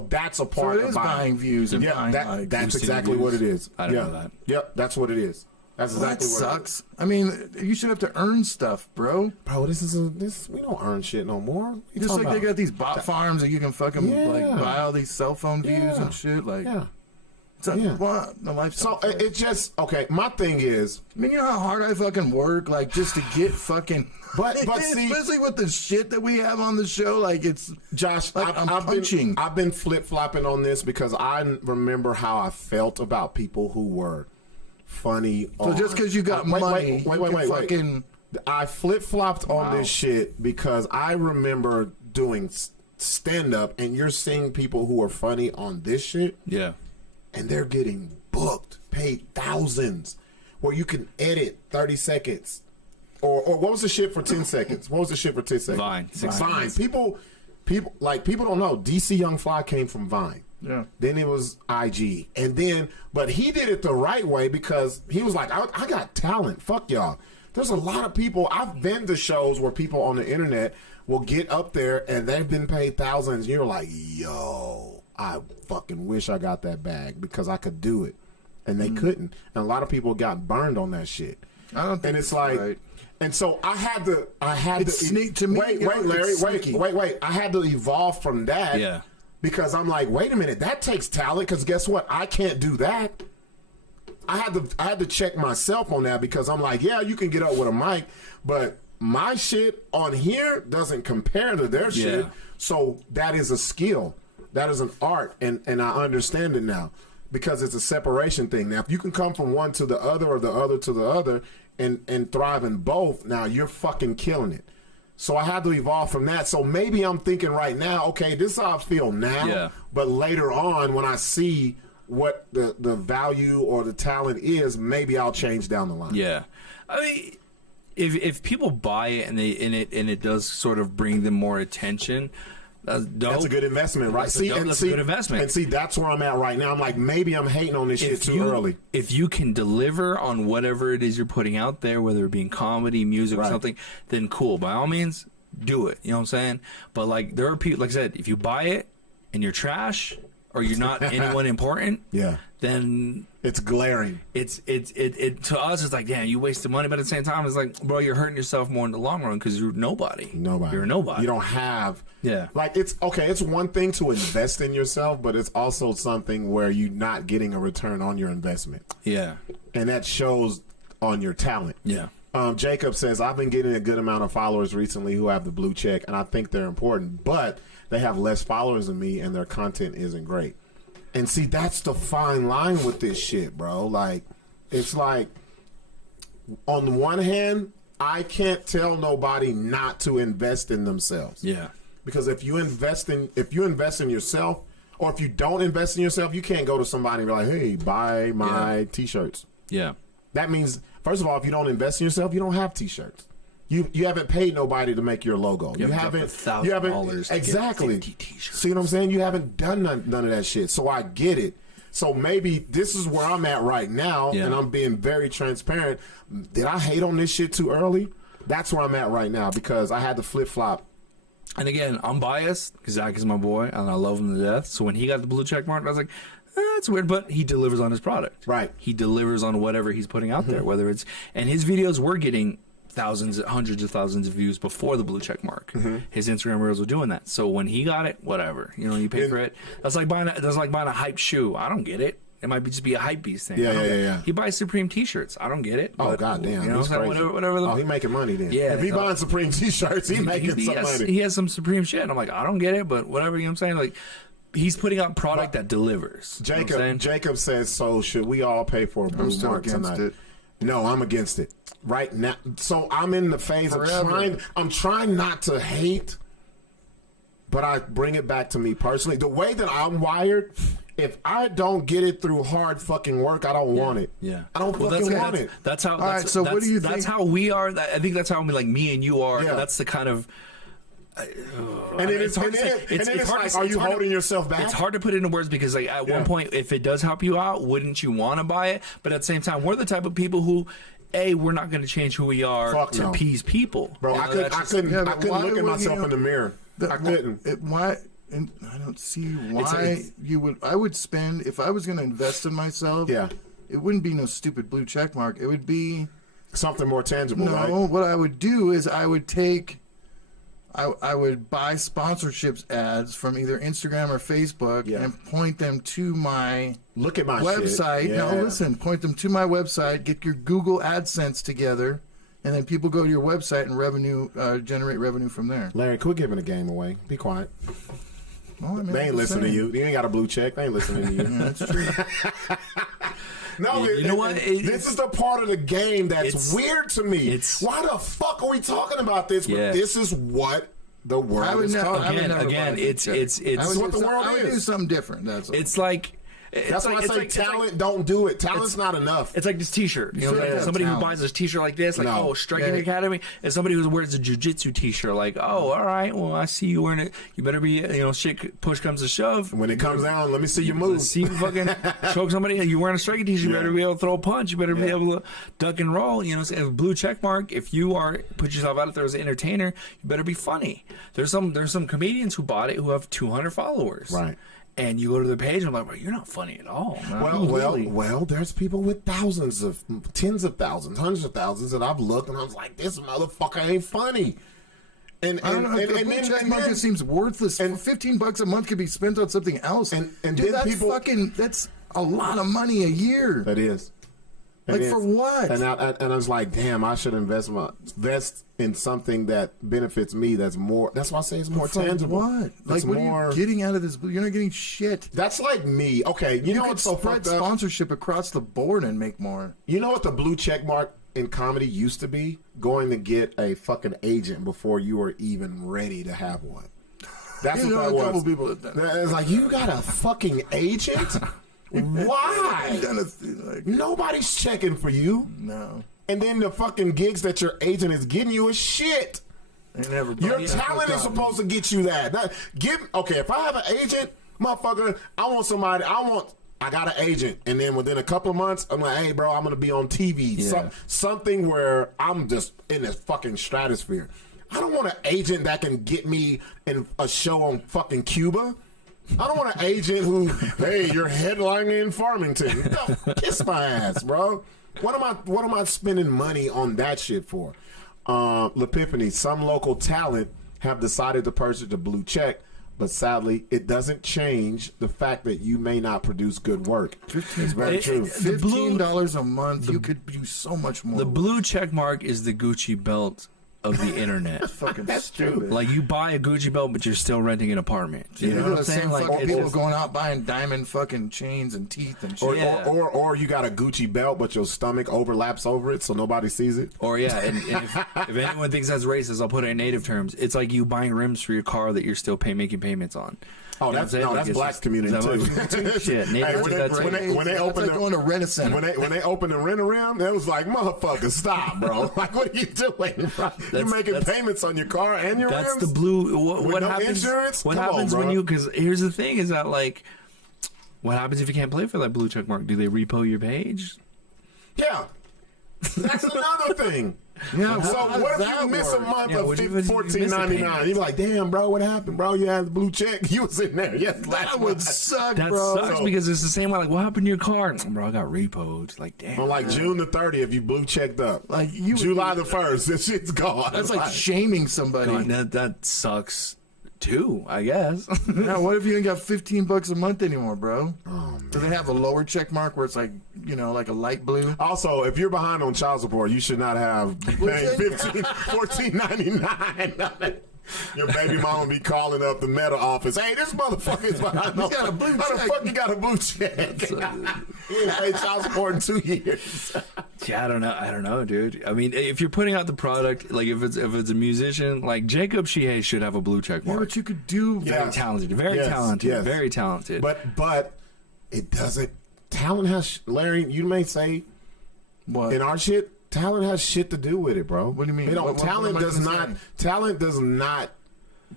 that's a part it of is buying views and buying likes. That's Boosting exactly views. what it is. I didn't know that. Yep, that's what it is. That's Well, exactly that what it is. sucks. I mean, you should have to earn stuff, bro. Bro, we don't earn shit no more. What you Just talking like they about? got these bot farms that you can fucking Yeah. like buy all these cell phone views Yeah. and shit. Like, Yeah. so, Yeah. well, the lifestyle. So it just okay. My thing is, I mean, you know how hard I fucking work, like just to get fucking. But see, especially with the shit that we have on the show, like it's Josh, like I'm I've punching. I've been flip flopping on this because I remember how I felt about people who were funny. So just because you got money, wait. fucking. I flip flopped on this shit because I remember doing stand up, and you're seeing people who are funny on this shit, Yeah. and they're getting booked, paid thousands, where you can edit 30 seconds. Or what was the shit for 10 seconds? What was the shit for 10 seconds? Vine. Vine. People don't know. DC Young Fly came from Vine. Yeah. Then it was IG. And then, but he did it the right way because he was like, I got talent. Fuck y'all. There's a lot of people. I've been to shows where people on the internet will get up there and they've been paid thousands. You're like, yo, I fucking wish I got that bag because I could do it. And they couldn't. And a lot of people got burned on that shit. I don't think And it's like, right. and so I had to It's sneak- to me, wait, you know, Larry, it's wait. sneaky. I had to evolve from that. Yeah. Because I'm like, wait a minute, that takes talent. Because guess what? I can't do that. I had to check myself on that because I'm like, yeah, you can get up with a mic, but my shit on here doesn't compare to their shit. So that is a skill. That is an art, and I understand it now because it's a separation thing. Now, if you can come from one to the other or the other to the other and thrive in both, now you're fucking killing it. So I had to evolve from that. So maybe I'm thinking right now, okay, this is how I feel now, Yeah. but later on when I see what the value or the talent is, maybe I'll change down the line. Yeah, I mean, if people buy it and it does sort of bring them more attention, that's dope. That's a good investment, right? That's a good investment. And see, that's where I'm at right now. I'm like, maybe I'm hating on this shit too early. If you can deliver on whatever it is you're putting out there, whether it be in comedy, music, or Right. something, then cool. By all means, do it. You know what I'm saying? But like, there are people, like I said, if you buy it and you're trash or you're not anyone important, Yeah. then It's glaring. it to us it's like, damn, you wasted money, but at the same time it's like, bro, you're hurting yourself more in the long run because you're nobody. You're a nobody. You don't have. Yeah. Like, it's okay. It's one thing to invest in yourself, but it's also something where you're not getting a return on your investment. Yeah. And that shows on your talent. Yeah. Jacob says, I've been getting a good amount of followers recently who have the blue check, and I think they're important, but they have less followers than me, and their content isn't great. And see, that's the fine line with this shit, bro. Like, it's like, on the one hand, I can't tell nobody not to invest in themselves. Yeah. Because if you invest in yourself, or if you don't invest in yourself, you can't go to somebody and be like, hey, buy my t-shirts. Yeah. That means, first of all, if you don't invest in yourself, you don't have t-shirts. You haven't paid nobody to make your logo. You haven't $1,000 to exactly. get 50 t-shirts. See what I'm saying? You haven't done none of that shit. So I get it. So maybe this is where I'm at right now, Yeah. and I'm being very transparent. Did I hate on this shit too early? That's where I'm at right now because I had to flip flop. And again, I'm biased because Zach is my boy and I love him to death. So when he got the blue check mark, I was like, that's weird, but he delivers on his product. Right. He delivers on whatever he's putting out there, whether it's, and his videos were getting thousands, hundreds of thousands of views before the blue check mark. His Instagram reels were doing that. So when he got it, whatever, you know, you pay for it. That's like buying a hype shoe. I don't get it. It might just be a hype beast thing. Yeah. He buys Supreme T-shirts. I don't get it. Oh, but, goddamn. you know, That's crazy. whatever. Oh, he making money then. Yeah, If he buying Supreme T-shirts, he making some money. He has some Supreme shit. And I'm like, I don't get it, but whatever. You know what I'm saying? Like, he's putting out product that delivers. You know what I'm saying? Jacob says, so should we all pay for a blue still mark against tonight? it. No, I'm against it right now. So I'm in the phase of trying not to hate, but I bring it back to me personally. The way that I'm wired, if I don't get it through hard fucking work, I don't want it. Yeah, I don't fucking want it. That's how. All right, so what do you think? That's how we are. I think that's how like me and you are. Yeah. That's the kind of. And then it's hard to say. It's hard to are you holding yourself back? It's hard to put into words because like at one point, if it does help you out, wouldn't you want to buy it? But at the same time, we're the type of people who, we're not going to change who we are to appease people. Bro, You know, I couldn't look at myself in the mirror. I couldn't. And I don't see why you would. I would spend if I was going to invest in myself. Yeah, it wouldn't be no stupid blue check mark. It would be something more tangible. No, right? what I would do is I would take. I would buy sponsorships ads from either Instagram or Facebook and point them to my website. Shit. Yeah. No, listen, point them to my website. Get your Google AdSense together, and then people go to your website and generate revenue from there. Larry, quit giving the game away. Be quiet. Well, I mean, they ain't listening to you. You ain't got a blue check. They ain't listening to you. Yeah, that's true. No, you know what? This is the part of the game that's weird to me. Why the fuck are we talking about this? But this is what the world is talking about. Again, it's what the world is. I would do something different. That's all. It's like. That's why I say talent don't do it. Talent's not enough. It's like this T-shirt. You know, somebody who buys this T-shirt like this, like Striking Academy, and somebody who wears a jiu-jitsu T-shirt, like, all right, well, I see you wearing it. You better be, shit. Push comes to shove. When it comes down, let me see you move. Let's see you fucking choke somebody. You wearing a striking T-shirt, you better be able to throw a punch. You better be able to duck and roll. You know, a blue check mark. If you put yourself out there as an entertainer, you better be funny. There's some comedians who bought it who have 200 followers. Right. And you go to their page, and I'm like, well, you're not funny at all. Well, there's people with thousands of, tens of thousands, hundreds of thousands that I've looked and I was like, this motherfucker ain't funny. And the check market seems worthless. And $15 a month could be spent on something else. And dude, then that's that's a lot of money a year. That is. Like for what? And I was like, damn, I should invest in something that benefits me. That's more. That's why I say it's more tangible. What? Like what are you getting out of this? You're not getting shit. That's like me. Okay, you know what's so fucked up? Sponsorship across the board and make more. You know what the blue check mark in comedy used to be? Going to get a fucking agent before you were even ready to have one. That's what that was. A couple people it's like, you got a fucking agent? Why? Nobody's checking for you. No. And then the fucking gigs that your agent is getting you is shit. Your talent is supposed to get you that. If I have an agent, motherfucker, I got an agent. And then within a couple of months, I'm like, hey, bro, I'm going to be on TV. Yeah. Something where I'm just in this fucking stratosphere. I don't want an agent that can get me in a show on fucking Cuba. I don't want an agent who, hey, you're headlining in Farmington. No, kiss my ass, bro. What am I spending money on that shit for? L'Epiphany, some local talent have decided to purchase the blue check, but sadly, it doesn't change the fact that you may not produce good work. It's very true. $15 a month, you could do so much more. The blue check mark is the Gucci belt of the internet. That's stupid. Like you buy a Gucci belt, but you're still renting an apartment. You know what I'm saying? Like people going out buying diamond fucking chains and teeth and shit. Or you got a Gucci belt, but your stomach overlaps over it, so nobody sees it. Or and if anyone thinks that's racist, I'll put it in native terms. It's like you buying rims for your car that you're still making payments on. Oh, that's black community too. Shit, when they open going to rent a center. When they open the rent around, it was like, motherfucker, stop, bro. Like, what are you doing? You're making payments on your car and your rims. That's the blue. What happens? Insurance? What happens when you? Because here's the thing: is that like, what happens if you can't play for that blue check mark? Do they repo your page? Yeah, that's another thing. Yeah, So how what does if you that miss a work? month Yeah, of what if you miss a $14.99? payment? You be like, damn, bro, what happened, bro? You had the blue check. You was in there. Yes, last That would month. suck, That bro. sucks So- because it's the same way. Like, what happened to your car? Bro, I got repoed. Like, damn. On like June the 30th, you blue checked up. Like, you- July the 1st, this shit's gone. That's like shaming somebody. God, that sucks too, I guess. Yeah, what if you ain't got $15 a month anymore, bro? Do they have a lower check mark where it's like, you know, like a light blue? Also, if you're behind on child support, you should not have be paying $14.99. Your baby mama be calling up the Meta office. Hey, this motherfucker is behind. He got a blue How the check. fuck you got a blue check? He ain't paid child support in 2 years. Yeah, I don't know, dude. I mean, if you're putting out the product, like if it's a musician, like Jacob Shihei should have a blue check Yeah, mark. but you could do. Yeah. Very talented, very Yes, talented, yes. very talented. But it doesn't. Talent has, Larry, you may say What? in our shit, talent has shit to do with it, bro. What do you mean? It don't, What talent am I does gonna not. say? Talent does not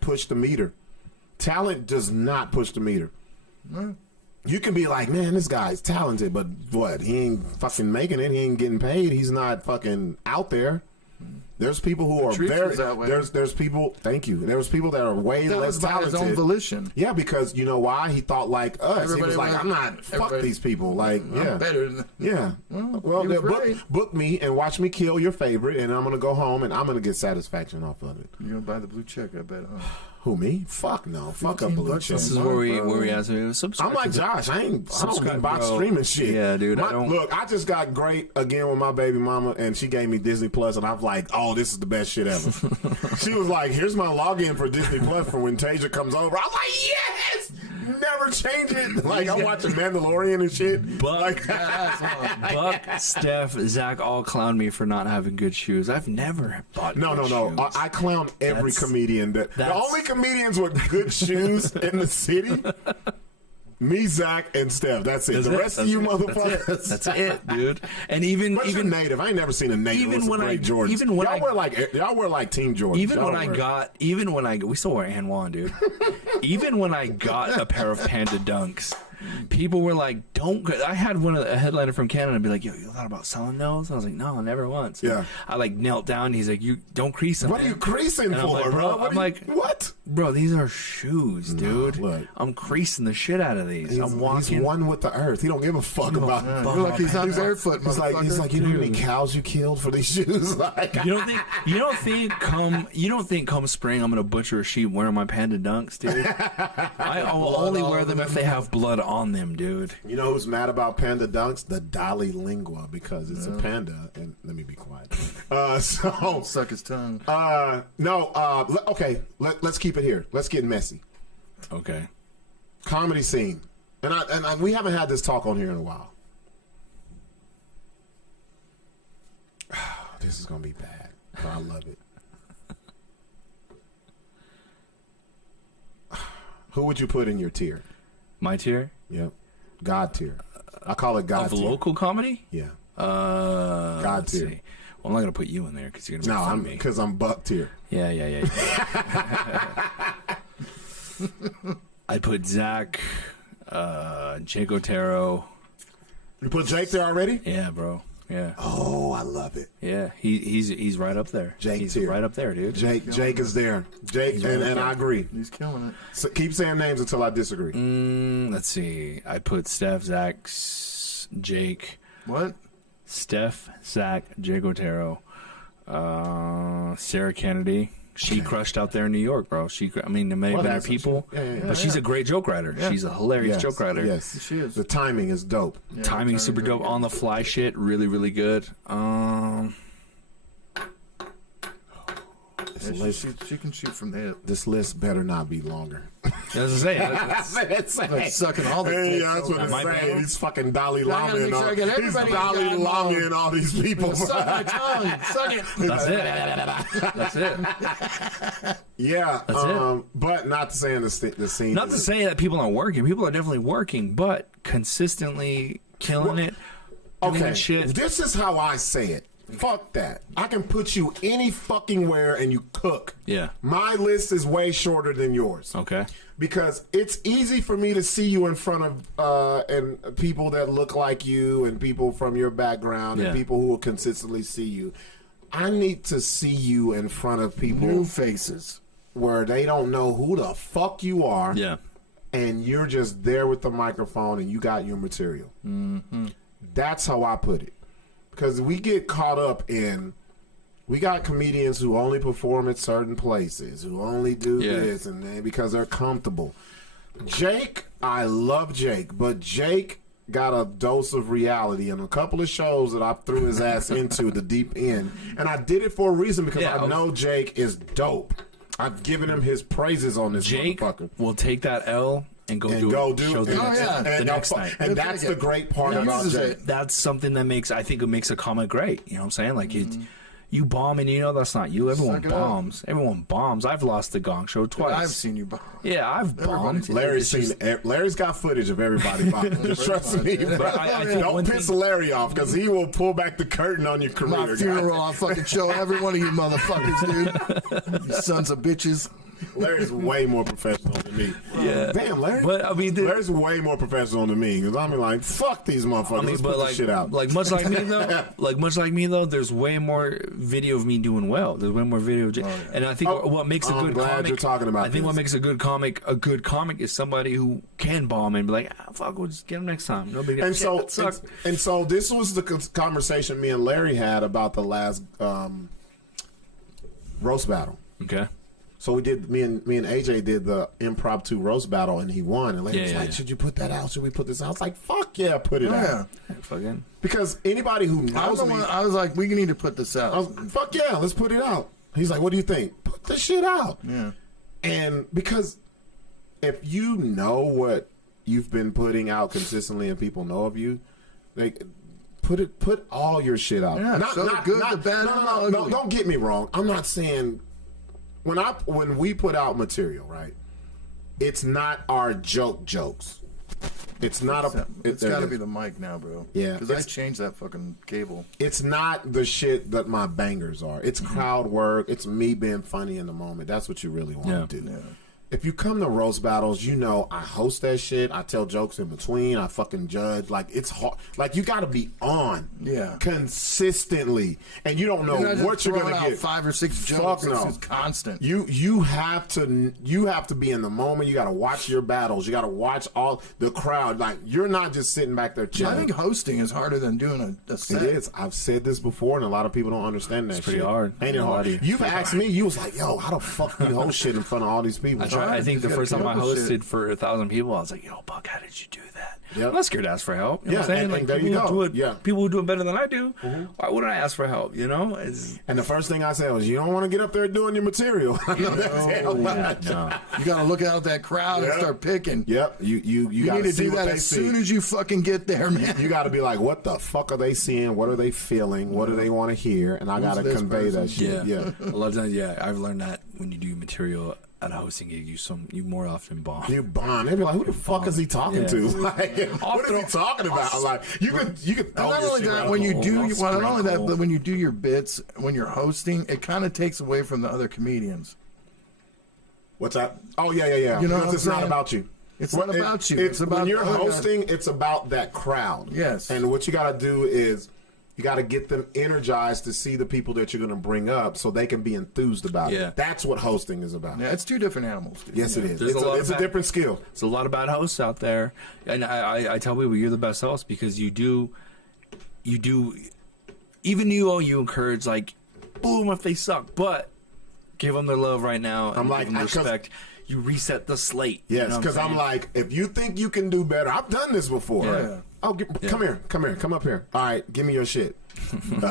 push the meter. Talent does not push the meter. You can be like, man, this guy's talented, but what? He ain't fucking making it. He ain't getting paid. He's not fucking out there. There's people who are Treats very. us that way. There's people. Thank you. There's people that are way That less was by talented. his own volition. Yeah, because you know why? He thought like us. He Everybody was like, was- I'm not. Fuck everybody- these people. Like, yeah. I'm better than. Yeah. Well, he was book, right. book me and watch me kill your favorite, and I'm gonna go home and I'm gonna get satisfaction off of it. You're gonna buy the blue check, I bet. Huh? Who, me? Fuck no. Fuck a blue $15 check. this is where we ask me subscribe. I'm like to the- Josh. I don't Subscribe, get box bro. streaming shit. Yeah, dude, I don't- Look, I just got great again with my baby mama, and she gave me Disney Plus, and I was like, "Oh, this is the best shit ever." She was like, "Here's my login for Disney Plus for when Tasia comes over." I was like, "Yes, never change it." Like I'm watching Mandalorian and shit. Buck, Like, Buck, Steph, Zach all clown me for not having good shoes. I've never bought no. good shoes. I clown every That's- comedian. The that's- only comedians with good shoes in the city, me, Zach, and Steph. That's it. That's The it. rest of That's you it. motherfuckers. That's it, dude. And even But you're even native. I ain't never seen a native even with some when great I- Jordans. even when y'all I- wear like Team Jordans. even Y'all when I wear- got we still wear and one, dude. Even when I got a pair of Panda Dunks, people were like, "Don't." I had a headliner from Canada be like, "Yo, you thought about selling those?" I was like, "No, never once." Yeah. I like knelt down. He's like, "You don't crease them." What are man." you creasing And I'm for, like, bro? I'm like, what? Bro, these are shoes, dude. look. I'm creasing the shit out of these. I'm He's walking. one with the earth. He don't give a fuck about. You're like he's not barefoot, He's like, motherfucker. you know how many cows you killed for these shoes? Like, You don't think come spring I'm gonna butcher a sheep wearing my Panda Dunks, dude? I'll only wear them if they have blood on them, dude. you know who's mad about Panda Dunks? The Dalai Lingua, because it's a panda. And let me be quiet. Suck his tongue. Okay. Let's keep it here. Let's get messy. Okay. Comedy scene, and we haven't had this talk on here in a while. This is gonna be bad, but I love it. Who would you put in your tier? My tier Yep, God tier. I call it God of tier. local comedy. Yeah. God let's tier. Well, I'm not gonna put you in there because you're gonna No, make fun I'm of me. because I'm Buck tier. Yeah. I put Zach, Jake Otero. You put Jake there already? Yeah, bro. Yeah, Oh, I love it. yeah. He's right up there. Jake he's tier. right up there, dude. Jake is there. Jake, and I agree. He's killing it. So keep saying names until I disagree. Let's see. I put Steph, Zach, Jake. What? Steph, Zach, Jake Otero, Sarah Kennedy. She crushed out there in New York, bro. There may have been that's- people, yeah. but she's a great joke writer. She's a hilarious joke writer. Yes, She is. The timing is dope. Timing super dope. On the fly shit, really, really good. She can shoot from the hip. This list better not be longer. As I say, Like sucking all the Hey, dicks. that's what it's My saying. bad. He's fucking Dalai I gotta Lama make and sure all. I get He's everybody Dalai goddamn Lama long. and all these people. Suck my tongue. Suck it. that's it. Yeah, That's it. but not to say in the scene. Not to say that people aren't working. People are definitely working, but consistently killing it. Doing Okay, shit. this is how I say it. Fuck that. I can put you any fucking where and you cook. Yeah. My list is way shorter than yours. Okay. Because it's easy for me to see you in front of and people that look like you and people from your background Yeah. and people who will consistently see you. I need to see you in front of people New faces. where they don't know who the fuck you are. Yeah. And you're just there with the microphone and you got your material. Mm-hmm. That's how I put it. Because we get caught up in, we got comedians who only perform at certain places, who only do this and then because they're comfortable. Jake, I love Jake, but Jake got a dose of reality in a couple of shows that I threw his ass into the deep end. And I did it for a reason because I know Jake is dope. I've given him his praises on this Jake motherfucker. will take that L and go do the next night. And that's the great part about Jake. That's something that makes, I think it makes a comic great. You know what I'm saying? Like, you bomb and you know that's not you. Everyone bombs. Everyone bombs. I've lost the Gong Show twice. I've seen you bomb. Yeah, I've bombed. Larry's got footage of everybody bombing. Just trust me. Don't piss Larry off because he will pull back the curtain on your career. My funeral, I'll fucking show every one of you motherfuckers, dude. You sons of bitches. Larry's way more professional than me. Yeah. Damn, Larry. But I mean, Larry's way more professional than me because I'm like, fuck these motherfuckers. Let's put this shit out. Like much like me though, there's way more video of me doing well. There's way more video. And I think what makes a good comic. You're talking about I think what makes a good comic is somebody who can bomb and be like, fuck, we'll just get him next time. Nobody. And so this was the conversation me and Larry had about the last roast battle. Okay. So we did. Me and AJ did the impromptu roast battle, and he won. And Larry was like, "Should you put that out? Should we put this out?" I was like, "Fuck yeah, put it out." Fucking. Because anybody who knows me, I was like, "We need to put this out." I was, "Fuck yeah, let's put it out." He's like, "What do you think?" Put the shit out. Yeah. And because if you know what you've been putting out consistently, and people know of you, like. Put all your shit out. Yeah, not good, not, the bad, no, don't get me wrong. I'm not saying when we put out material, right? It's not our jokes. It's not It's got to be the mic now, bro. Yeah, because I changed that fucking cable. It's not the shit that my bangers are. It's crowd work. It's me being funny in the moment. That's what you really want to do. Yeah. If you come to roast battles, you know I host that shit. I tell jokes in between. I fucking judge. Like, it's hard. Like, you got to be on consistently. And you don't know what you're going to get. 5 or 6 jokes. No. It's constant. You have to be in the moment. You got to watch your battles. You got to watch all the crowd. Like, you're not just sitting back there chilling. I think hosting is harder than doing a set. It is. I've said this before, and a lot of people don't understand that. It's pretty hard. Ain't it hard? You've asked me. You was like, yo, how the fuck do you host shit in front of all these people? I think the first time I hosted for 1,000 people, I was like, yo, Buck, how did you do that? Yep. I'm not scared to ask for help. You know what I'm saying? Like, there you go. People who do it better than I do, why wouldn't I ask for help? You know? And the first thing I said was, you don't want to get up there doing your material. You got to look out at that crowd and start picking. Yep. You need to do that as soon as you fucking get there, man. You got to be like, what the fuck are they seeing? What are they feeling? What do they want to hear? And I got to convey that shit. Yeah. A lot of times, I've learned that when you do material at a hosting gig, you more often bomb. You bomb. They be like, who the fuck is he talking to? Like, what is he talking about? Like, you could throw not only that, when you do, not only that, but when you do your bits, when you're hosting, it kind of takes away from the other comedians. What's that? Oh yeah. You know, because it's not about you. It's not about you. It's about when you're hosting. It's about that crowd. Yes. And what you got to do is you got to get them energized to see the people that you're going to bring up, so they can be enthused about it. That's what hosting is about. Yeah, it's 2 different animals. Dude. Yes, it is. It's a different skill. There's a lot of bad hosts out there, and I tell people you're the best host because you do. Even you encourage, like, boom if they suck, but give them their love right now. And give them respect. You reset the slate. Yes, because I'm like, if you think you can do better, I've done this before. Yeah. Oh, come up here. All right, give me your shit. It's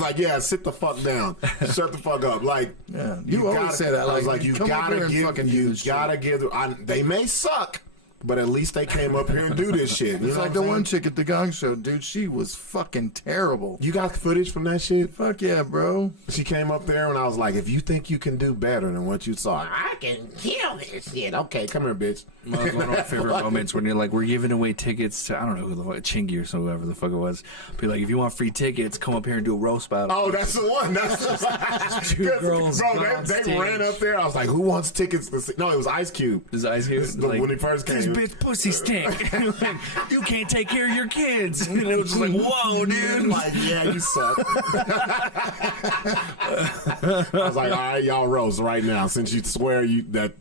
like, yeah, sit the fuck down, shut the fuck up. Like, you always say that. I was like, you gotta give. They may suck, but at least they came up here and do this shit. It's like the one chick at the Gong Show, dude. She was fucking terrible. You got footage from that shit? Fuck yeah, bro. She came up there and I was like, if you think you can do better than what you saw, I can kill this shit. Okay, come here, bitch. One of my favorite moments when you're like, we're giving away tickets to, I don't know who the fuck, Chingy or so, whoever the fuck it was. Be like, if you want free tickets, come up here and do a roast battle. Oh, that's the one. That's the one. 2 girls. Bro, they ran up there. I was like, who wants tickets to see? No, it was Ice Cube. Is Ice Cube? When he first came. These bitch pussy stink. Like, you can't take care of your kids. And it was just like, whoa, dude. Like, yeah, you suck. I was like, all right, y'all roast right now since you swear you that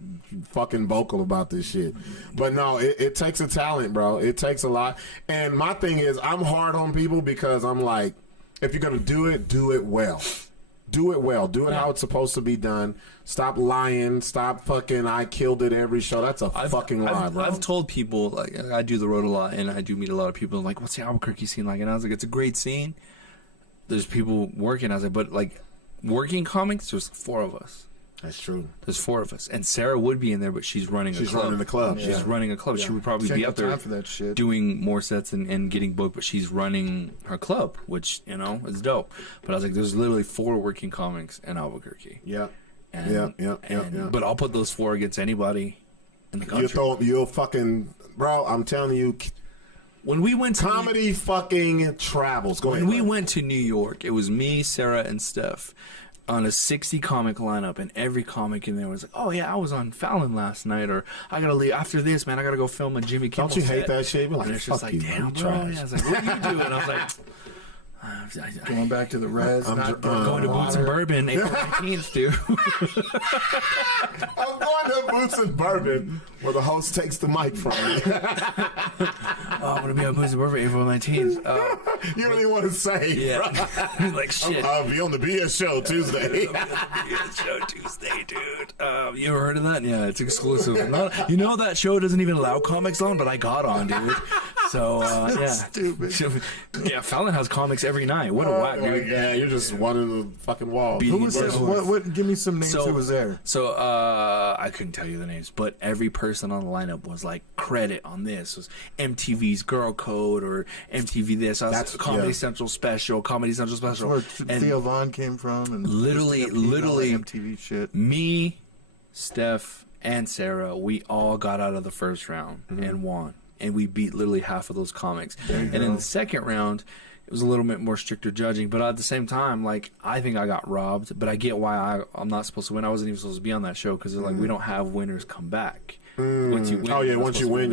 fucking vocal about this shit. But no, it takes a talent, bro. It takes a lot. And my thing is, I'm hard on people because I'm like, if you're gonna do it well. Do it well. Do it how it's supposed to be done. Stop lying. Stop fucking I killed it every show. That's a fucking lie, bro. I've told people, like, I do the road a lot, and I do meet a lot of people, like, what's the Albuquerque scene like? And I was like, it's a great scene. There's people working. I was like, but, like, working comics, there's 4 of us. That's true. There's 4 of us. And Sarah would be in there, but she's running a club. She's running the club. She's running a club. She would probably be up there for that shit. doing more sets and getting booked, but she's running her club, which, you know, is dope. But I was like, there's literally 4 working comics in Albuquerque. Yeah. And, Yeah. But I'll put those 4 against anybody in the country. You'll fucking, bro, I'm telling you, when we went to comedy fucking travels. Go ahead. When we went to New York, it was me, Sarah, and Steph on a 60 comic lineup, and every comic in there was like, oh yeah, I was on Fallon last night, or I gotta leave after this, man, I gotta go film a Jimmy Kimmel Don't you hate set. that shit? You're like, And it's just fuck like, you, damn, you bro. trash. Yeah, I was like, what do you do? And I was like, Going back to the res. I'm going to Boots and Bourbon April 19th, dude. I'm going to Boots and Bourbon, where the host takes the mic from me. I'm gonna be on Boots and Bourbon April 19th. You don't even want to say. Yeah. Like shit. I'll be on the BS show Tuesday. Show Tuesday, dude. You ever heard of that? Yeah, it's exclusive. You know that show doesn't even allow comics on, but I got on, dude. So yeah, Stupid. Yeah, Fallon has comics every night. What a whack, dude. Yeah, you're just one in the fucking wall. Who was this? What? Give me some names. Who was there? So I couldn't tell you the names, but every person on the lineup was like credit on this was MTV's Girl Code or MTV this. That's Comedy Central Special, Comedy Central Special. That's where Theo Von came from, and literally MTV shit. Me, Steph, and Sarah, we all got out of the first round and won. And we beat literally half of those comics. And in the second round, it was a little bit more stricter judging. But at the same time, like, I think I got robbed. But I get why I'm not supposed to win. I wasn't even supposed to be on that show because they're like, we don't have winners come back. Once you win, oh yeah, once you win,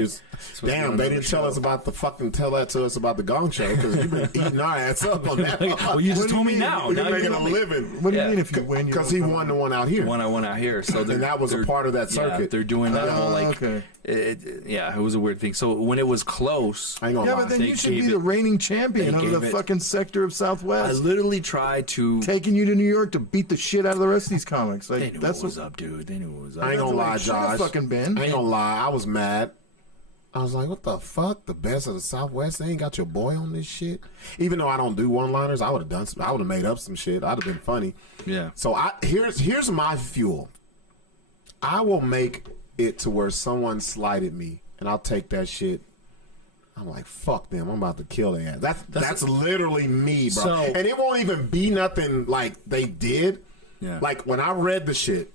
damn. They didn't tell us about tell that to us about the Gong Show because you've been eating our ass up on that. Well, you just told me now. You're making a living. What do you mean if you win? Because he won the one out here. One I won out here, so and that was a part of that circuit. Yeah, they're doing that whole like. Okay. It was a weird thing. So when it was close, I ain't gonna lie. But then you should be the reigning champion of the fucking sector of Southwest. I literally tried to taking you to New York to beat the shit out of the rest of these comics. Like, they knew what was up, dude. They knew what was up. I ain't gonna lie, Should have Josh. fucking been. I ain't gonna lie. I was mad. I was like, what the fuck? The best of the Southwest? They ain't got your boy on this shit? Even though I don't do one-liners, I would have done some. I would have made up some shit. I'd have been funny. Yeah. So here's my fuel. I will make it to where someone slighted me, and I'll take that shit. I'm like, fuck them. I'm about to kill their ass. That's literally me, bro. So, and it won't even be nothing like they did. Yeah. Like when I read the shit,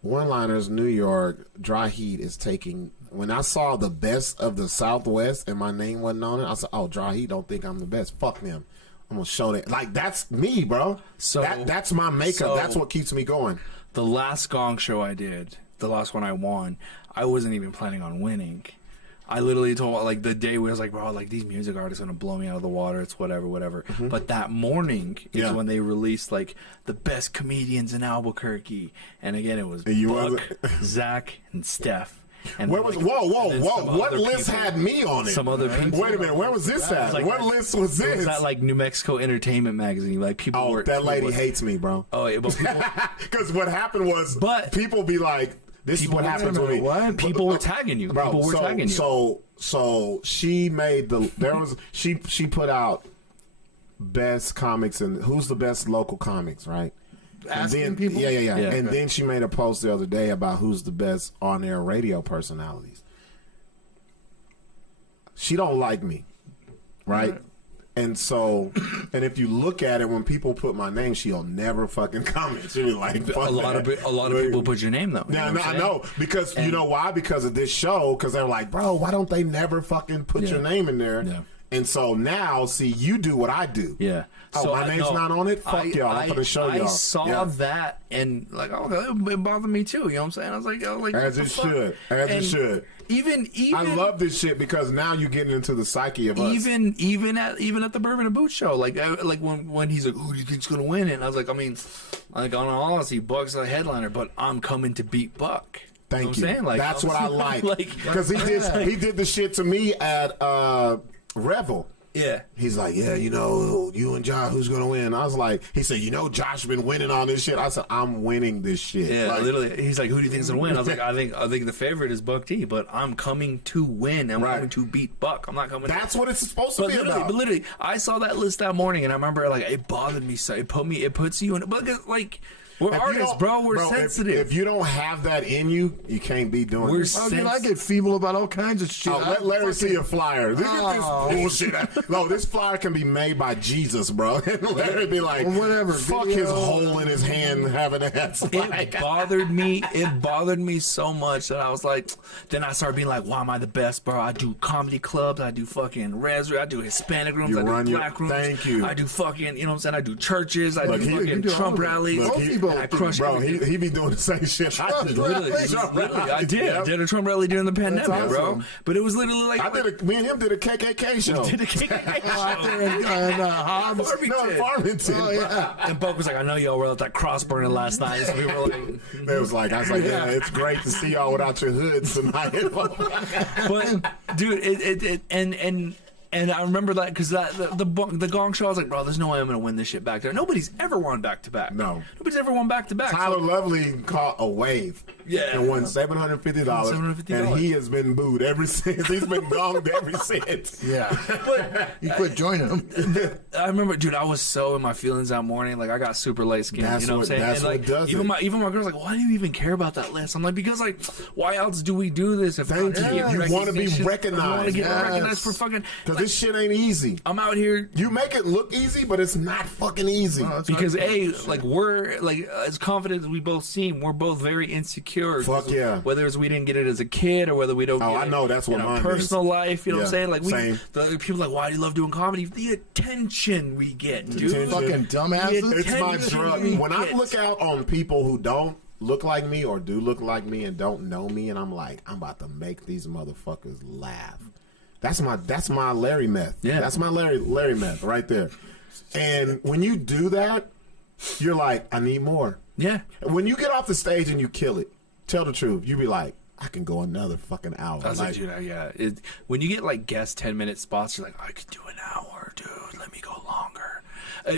one-liners, New York, Dry Heat is taking. When I saw the best of the Southwest and my name wasn't on it, I said, "Oh, Dry Heat don't think I'm the best. Fuck them. I'm gonna show that. Like that's me, bro. So that's my makeup. So, that's what keeps me going." The last Gong Show I did, the last one I won, I wasn't even planning on winning. I literally told, like, the day where I was like, bro, like, these music artists are going to blow me out of the water. It's whatever. But that morning is when they released, like, the best comedians in Albuquerque. And again, it was Buck, Zach, and Steph. And where was whoa? What list had me on it? Some other people. Wait a minute, where was this at? Like, what list was this? It was that like New Mexico Entertainment Magazine. Like people were. That lady hates me, bro. Oh yeah, but people. Because what happened was, people be like, "This is what happened to me." What? People were tagging you. Bro, people were tagging you. So she made she put out best comics and who's the best local comics, right? Asking people? Yeah. And then she made a post the other day about who's the best on-air radio personalities. She don't like me, right? And so, and if you look at it, when people put my name, she'll never fucking comment. She'll be like, fuck a lot of people put your name though. Yeah, I know because you know why? Because of this show. Because they're like, bro, why don't they never fucking put your name in there? Yeah. And so now, see, you do what I do. Yeah. Oh, So my name's not on it? Fuck y'all. I'm gonna show y'all. I saw that and like, oh, it bothered me too. You know what I'm saying? I was like, As what it the fuck? should. As it And should. Even I love this shit because now you're getting into the psyche of us. even at the Bourbon and Boot show, like when he's like, who do you think's gonna win? And I was like, I mean, like on all honesty, Buck's a headliner, but I'm coming to beat Buck. Thank you. you. Know what I'm saying? Like, that's what I like. Because like, he did the shit to me at Revel. Yeah. He's like, yeah, you know, you and Josh, who's gonna win? I was like, he said, you know, Josh been winning all this shit. I said, I'm winning this shit. Yeah, like, literally. He's like, who do you think's gonna win? I was like, I think the favorite is Buck D, but I'm coming to win. I'm coming to beat Buck. I'm not coming. That's what it's supposed to be about. But literally, I saw that list that morning, and I remember like it bothered me. So it puts you in. But like. We're artists, bro. We're sensitive. If you don't have that in you, you can't be doing it. Oh, dude, I get feeble about all kinds of shit. Oh, let Larry see a flyer. Look at this bullshit. No, this flyer can be made by Jesus, bro. And Larry be like, whatever. Fuck his hole in his hand having that. It bothered me. It bothered me so much that I was like, then I started being like, why am I the best, bro? I do comedy clubs. I do fucking res. I do Hispanic rooms. I do black rooms. Thank you. I do fucking, you know what I'm saying? I do churches. I do fucking Trump rallies. I crush bro, he be doing the same shit I do. Literally, I did. I did a Trump rally during the pandemic, awesome. bro. But it was literally like me and him did a KKK show. Did a KKK show out there in Farmington. Oh, yeah. And Buck was like, I know y'all were at that cross burning last night. So we were like, I was like, yeah, it's great to see y'all without your hoods tonight. But dude, and I remember that because the Gong show, I was like, bro, there's no way I'm gonna win this shit back there. Nobody's ever won back to back. No, nobody's ever won back to back. Tyler Lovely caught a wave. Yeah, and won $750. And he has been booed ever since. He's been gonged ever since. Yeah, but you quit joining him. I remember, dude, I was so in my feelings that morning. Like I got super light skinned. You know what I'm saying? That's and like, what does even my girl's like, why do you even care about that list? I'm like, because like, why else do we do this? If Thank you. You want to be recognized. You want to get recognized for fucking. Because this shit ain't easy. I'm out here. You make it look easy, but it's not fucking easy. Because like we're like as confident as we both seem, we're both very insecure. Fuck yeah. Whether it's we didn't get it as a kid or whether we don't. Oh, get I know that's what in mine our personal is. life. You know what I'm saying? Like same. The people are like, why do you love doing comedy? The attention we get, dude. Fucking dumbasses. It's my drug. When I look out on people who don't look like me or do look like me and don't know me, and I'm like, I'm about to make these motherfuckers laugh. That's my Larry meth. Yeah. That's my Larry meth right there. And when you do that, you're like, I need more. Yeah. When you get off the stage and you kill it, tell the truth. You be like, I can go another fucking hour. I was like, dude, yeah. When you get like guest 10-minute spots, you're like, I could do an hour, dude. Let me go longer.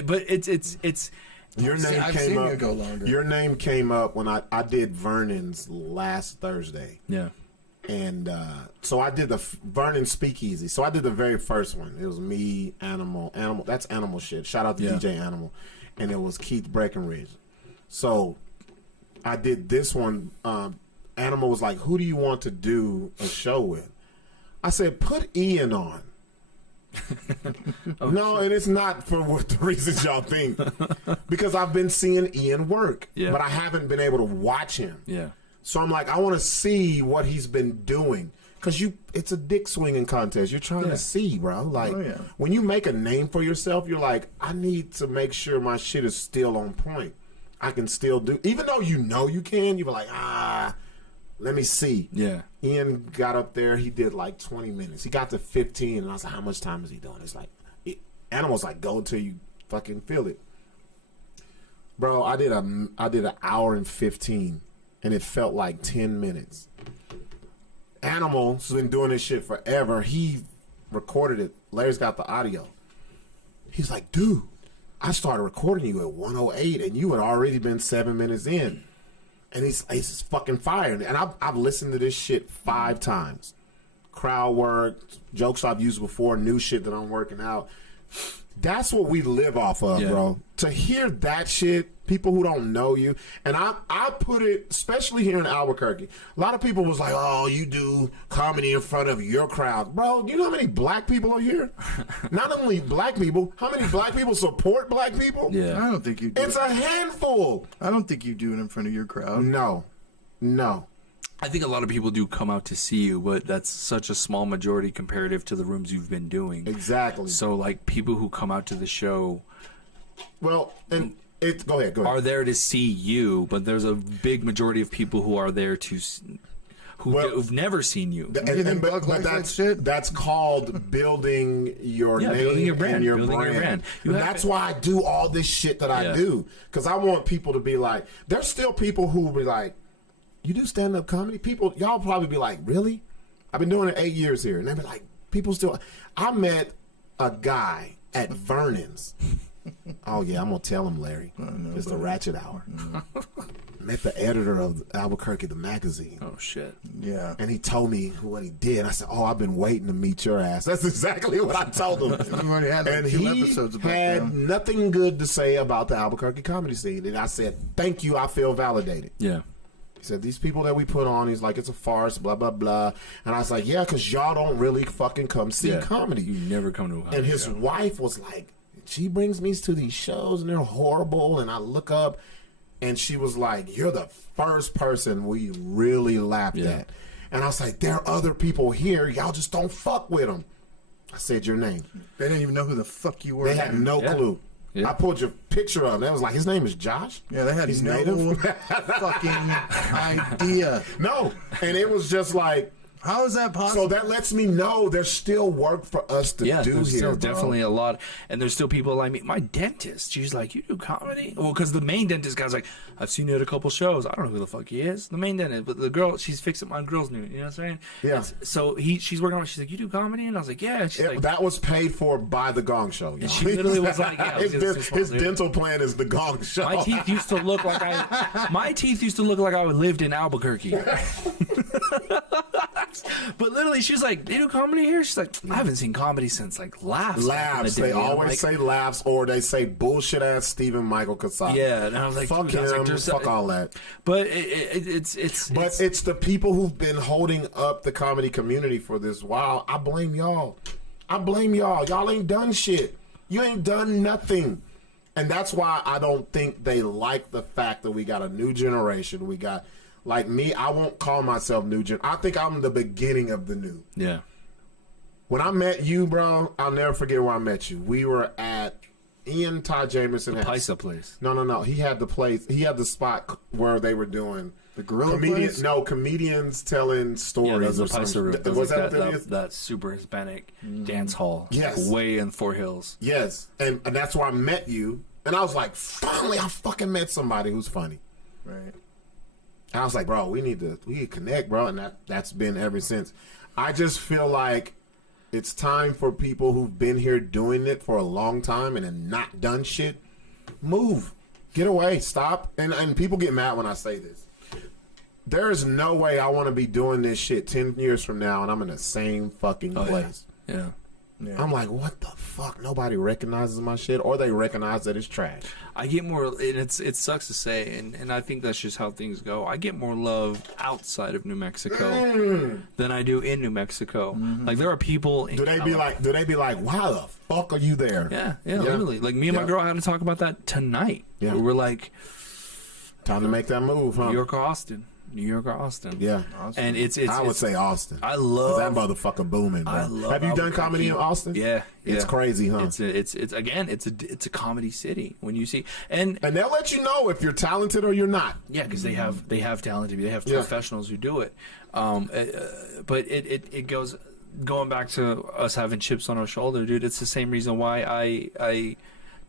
But it's. Your name I've came seen up. you go longer. Your name came up when I did Vernon's last Thursday. Yeah. And so I did the Vernon Speakeasy. So I did the very first one. It was me, Animal. That's Animal shit. Shout out to DJ Animal. And it was Keith Breckenridge. So I did this one. Animal was like, who do you want to do a show with? I said, put Ian on. No, and it's not for what the reasons y'all think. Because I've been seeing Ian work. Yeah. But I haven't been able to watch him. Yeah. So I'm like, I want to see what he's been doing. Because it's a dick swinging contest. You're trying to see, bro. Like, when you make a name for yourself, you're like, I need to make sure my shit is still on point. I can still do, even though you know you can, you're like, let me see. Yeah. Ian got up there. He did like 20 minutes. He got to 15, and I was like, how much time is he doing? It's like, Animal's like, go until you fucking feel it. Bro, I did an hour and 15. And it felt like 10 minutes. Animal's been doing this shit forever. He recorded it. Larry's got the audio. He's like, dude, I started recording you at 1:08, and you had already been 7 minutes in. And he's fucking fired. And I've listened to this shit 5 times. Crowd work, jokes I've used before, new shit that I'm working out. That's what we live off of, bro. To hear that shit, people who don't know you, and I put it, especially here in Albuquerque, a lot of people was like, oh, you do comedy in front of your crowd. Bro, you know how many black people are here? Not only black people, how many black people support black people? Yeah. I don't think you do. It's a handful. I don't think you do it in front of your crowd. No. I think a lot of people do come out to see you, but that's such a small majority comparative to the rooms you've been doing. Exactly. So, like, people who come out to the show, Well, and it. Go ahead. are there to see you, but there's a big majority of people who are there to who've never seen you. That's called building your name, building your brand, and your building your brand. brand. That's why I do all this shit that I do, because I want people to be like. There's still people who will be like, "You do stand-up comedy?" People, y'all probably be like, "Really?" I've been doing it 8 years here, and they be like, "People still." I met a guy at Vernon's. Oh yeah, I'm gonna tell him, Larry. It's the Ratchet Hour. Met the editor of Albuquerque, the magazine. Oh shit. Yeah. And he told me what he did. I said, "Oh, I've been waiting to meet your ass." That's exactly what I told him. We've already had and two he episodes about had them. nothing good to say about the Albuquerque comedy scene. And I said, "Thank you. I feel validated." Yeah. He said, "These people that we put on," he's like, "it's a farce, blah, blah, blah." And I was like, "Yeah, because y'all don't really fucking come see comedy." You never come to a comedy And his show. wife was like, she brings me to these shows and they're horrible. And I look up and she was like, "You're the first person we really laughed at." And I was like, "There are other people here. Y'all just don't fuck with them." I said your name. They didn't even know who the fuck you were. They had no clue. Yeah. I pulled your picture up. They was like, "His name is Josh?" Yeah, they had He's no native. fucking idea. No. And it was just like, how is that possible? so that lets me know there's still work for us to do there's here. still bro. definitely a lot, and there's still people like me. My dentist, she's like, "You do comedy?" Well, because the main dentist guy's like, "I've seen you at a couple shows. I don't know who the fuck he is." The main dentist, but the girl, she's fixing my girl's new. You know what I'm saying? Yeah. So she's working on it. She's like, "You do comedy?" And I was like, "Yeah." And she's like, That was paid for by the Gong Show. And she literally was like, yeah, his dental plan is the Gong Show. My teeth used to look like I lived in Albuquerque. But literally, she was like, "They do comedy here?" She's like, "I haven't seen comedy since like Laughs." back in the Laughs. day." They And I'm always like, say laughs, or they say bullshit ass Stephen Michael Kasai. Yeah, and I was like, fuck dude, I was him, like, there's fuck all that. But it's But it's the people who've been holding up the comedy community for this while. I blame y'all. Y'all ain't done shit. You ain't done nothing. And that's why I don't think they like the fact that we got a new generation. We got, like me, I won't call myself new gen. I think I'm the beginning of the new. yeah. When I met you, bro, I'll never forget where I met you. We were at Ian Todd Jameson. Paisa place. No. He had the place. He had the spot where they were doing the gorilla place? No, comedians telling stories. Yeah, or the Paisa room. something. Was that what it is? That super Hispanic dance hall. Yes. Way in Fort Hills. Yes, and that's where I met you. And I was like, finally, I fucking met somebody who's funny. Right. And I was like, bro, we need to connect, bro. And that's been ever since. I just feel like it's time for people who've been here doing it for a long time and have not done shit. Move. Get away. Stop. And people get mad when I say this. There is no way I want to be doing this shit 10 years from now and I'm in the same fucking place. Yeah. I'm like, what the fuck? Nobody recognizes my shit, or they recognize that it's trash. I get more, and it sucks to say, and I think that's just how things go. I get more love outside of New Mexico than I do in New Mexico. Like there are people. In Do they be like, why the fuck are you there? Yeah, literally. Like me and my girl had to talk about that tonight. Yeah. We're like, time to make that move, huh? New York or Austin. Yeah, and it's I would say Austin. I love that motherfucker booming, bro. I love Have you done Albuquerque. comedy in Austin? Yeah. It's crazy, huh? It's a comedy city when you see and they'll let you know if you're talented or you're not. yeah, because they have talented, they have professionals who do it. But it goes going back to us having chips on our shoulder, dude. It's the same reason why I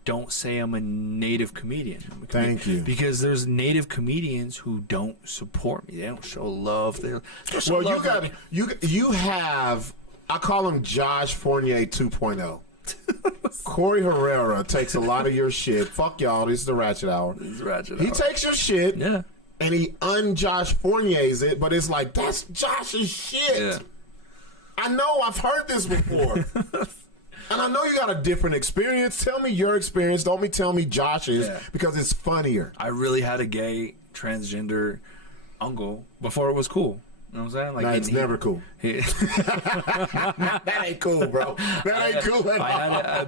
don't say I'm a native comedian. Thank you. Because there's native comedians who don't support me. They don't show love. They don't show Well, love you have. I call him Josh Fournier 2.0. Corey Herrera takes a lot of your shit. Fuck y'all. This is the Ratchet Hour. He takes your shit. Yeah. And he un-Josh Fourniers it, but it's like, that's Josh's shit. Yeah. I know. I've heard this before. And I know you got a different experience. Tell me your experience. Don't tell me Josh's, because it's funnier. I really had a gay transgender uncle before it was cool. You know what I'm saying? Like, Nah, it's never cool. That ain't cool, bro. That ain't cool at all.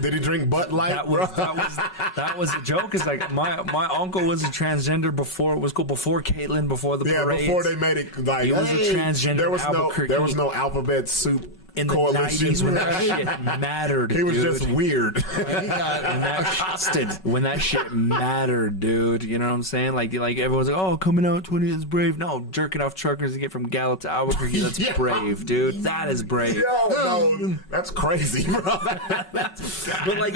Did he drink Bud Light? That was a joke. It's like my uncle was a transgender before it was cool. Before Caitlyn, before the parades. Before they made it like he was a transgender. There was no alphabet soup. In the 90s when that shit mattered, he was dude. just weird. He got accosted when that shit mattered, dude. You know what I'm saying? Like everyone's like, oh, coming out 20 is brave. No, jerking off truckers to get from Gallup to Albuquerque, that's brave, dude. That is brave. No, that's crazy, bro. But like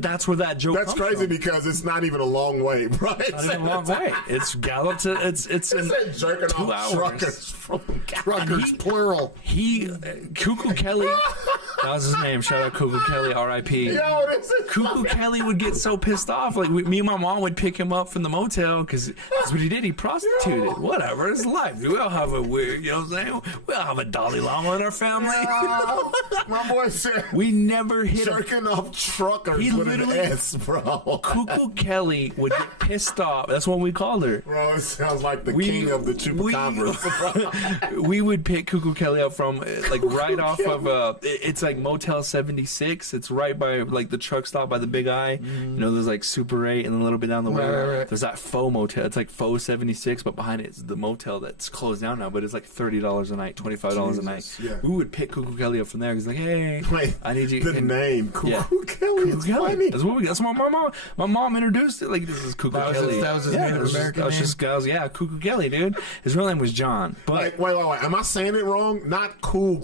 that's where that joke That's comes crazy from. because it's not even a long way, bro. It's not even a long way. It's Gallup to it's in jerking 2 off hours. truckers from Truckers, plural. Cuckoo Kelly, that was his name. Shout out Cuckoo Kelly, R.I.P. Yo, this is Cuckoo Kelly would get so pissed off. Like me and my mom would pick him up from the motel because that's what he did. He prostituted. Whatever, it's life. We all have a weird. You know what I'm saying? We all have a Dalai Lama in our family. my boy said We never hit him. jerking off truckers He with an literally- S, bro. Cuckoo Kelly would get pissed off. That's what we called her. Bro, it sounds like the king of the chupacabras. We would pick Cuckoo Kelly up from like right off of it's like Motel 76. It's right by like the truck stop by the Big I. You know, there's like Super 8 and a little bit down the way. Right. There's that faux motel. It's like faux 76, but behind it is the motel that's closed down now. But it's like $30 a night, $25 a night. yeah. We would pick Cuckoo Kelly up from there. He's like, hey, Wait, I need you. the and- name, Cuckoo Yeah. Kelly. It's funny. That's what that's what my mom introduced it. Like, this is Cuckoo Kelly. That was his Native American name? Yeah, Cuckoo Kelly, dude. His real name was John. But Like, wait. Am I saying it wrong? Not cool,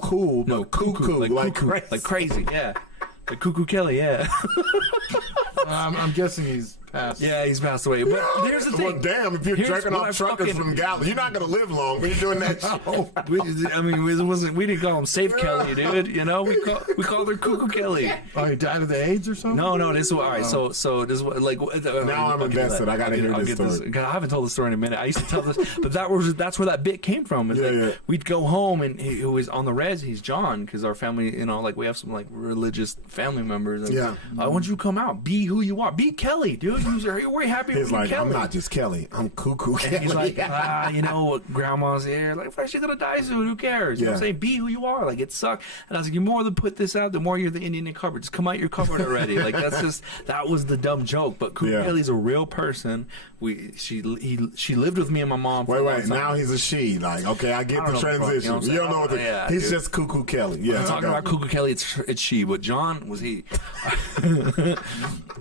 no, but cuckoo, like cuckoo, like crazy, yeah. Like Cuckoo Kelly, yeah. I'm guessing he's passed. Yeah, he's passed away. But here's the thing. Well, damn, if you're Here's jerking what I off truckers fucking- from Gallup, you're not going to live long when you're doing that shit. We didn't call him Safe Kelly, dude. You know, we called her Cuckoo Kelly. Oh, he died of the AIDS or something? No, this is all right. So this is what, like Now I'm invested. I gotta hear this story. I haven't told the story in a minute. I used to tell this, but that's where that bit came from. Is like, we'd go home and he was on the res. He's John because our family, you know, like we have some like religious family members. And, I want you to come out, be who you are, be Kelly, dude. We're happy. He's like, Kelly. I'm not just Kelly. I'm Cuckoo Kelly. And he's like, you know what, grandma's here. Like, first you're gonna die soon. Who cares? You know what I'm saying? Be who you are. Like, it sucked. And I was like, the more than put this out, the more you're the Indian in cupboard. Just come out your cupboard already. Like, that was the dumb joke. But Cuckoo Kelly's a real person. She lived with me and my mom. Wait. Now he's a she. Like, okay, I get the transition. You don't know what he's just Cuckoo Kelly. Yeah. Talking about Cuckoo Kelly, it's she, but John was he.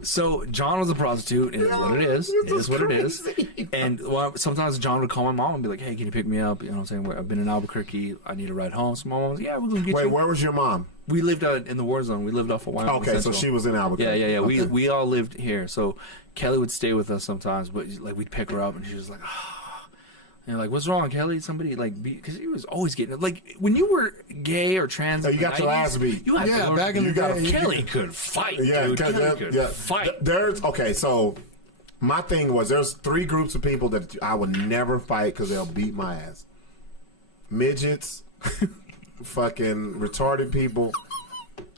So John was a prostitute. It is what it is. It is what it is. And sometimes John would call my mom and be like, "Hey, can you pick me up? You know what I'm saying? I've been in Albuquerque. I need a ride home." So my mom was like, "Yeah, we're gonna get you." Wait, where was your mom? We lived in the war zone. We lived off of Wyoming. Okay, so she was in Albuquerque. Yeah. Okay. We all lived here. So Kelly would stay with us sometimes, but like we'd pick her up and she was like, and like, what's wrong, Kelly? Somebody like, because he was always getting like when you were gay or trans. You got your ass beat. You had to learn- back in the day, Kelly could fight. Yeah, dude. Kelly could fight. So my thing was there's 3 groups of people that I would never fight because they'll beat my ass. Midgets, fucking retarded people.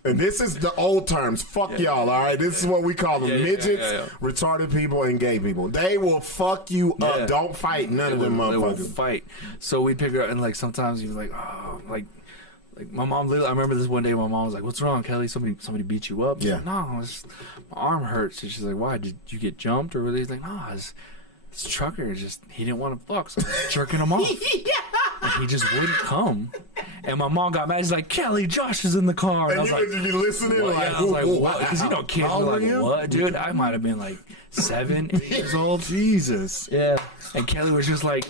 And this is the old terms. Fuck y'all, all right? This is what we call them. Midgets, retarded people, and gay people. They will fuck you up. Don't fight none of them They will motherfuckers. fight. So we'd pick her up, and like sometimes he was like, oh, like my mom. I remember this one day. My mom was like, "What's wrong, Kelly? Somebody beat you up?" Yeah. Like, no, my arm hurts. And she's like, "Why? Did you get jumped or?" He's like, "No, this trucker he didn't want to fuck, so I was jerking him off." And he just wouldn't come. And my mom got mad. She's like, "Kelly, Josh is in the car." And I was like, you be listening? what? Like, I was like, ooh, what? Because you know, kids How are old like, were you? what, dude? I might have been like 7, 8 years old. Jesus. Yeah. And Kelly was just like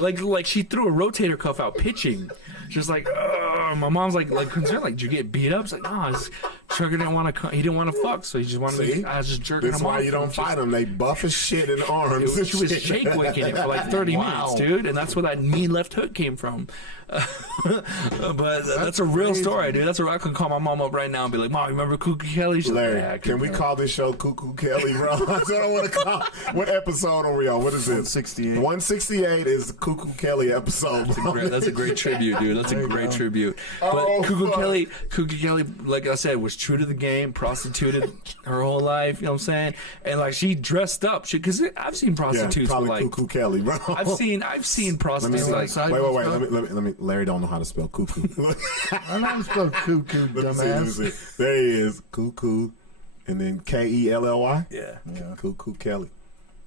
she threw a rotator cuff out pitching. Just like, my mom's like concerned, like, did you get beat up? It's like, no, his trucker didn't want to. He didn't want to fuck, so he just wanted to. I was just jerking That's him off. why you don't fight them. They buff as shit in the arms. She was shake waking it for like 30 minutes, dude, and that's where that mean left hook came from. But that's a real story, dude. That's where I can call my mom up right now and be like, "Mom, remember Cuckoo Kelly?" She's Larry, like, yeah, can we call this show Cuckoo Kelly, bro? That's what I want to call. What episode are we on? What is it? 168. 168 is the Cuckoo Kelly episode. That's a great tribute, dude. That's a great tribute. But Oh, Cuckoo fuck. Kelly, like I said, was true to the game, prostituted her whole life. You know what I'm saying? And like she dressed up, because I've seen Yeah, prostitutes probably with, like Cuckoo Kelly, bro. I've seen prostitutes like. Wait. Let me. Larry don't know how to spell cuckoo. I know how to spell cuckoo, Let me see. dumbass. There he is, cuckoo, and then Kelly. Yeah. Cuckoo Kelly.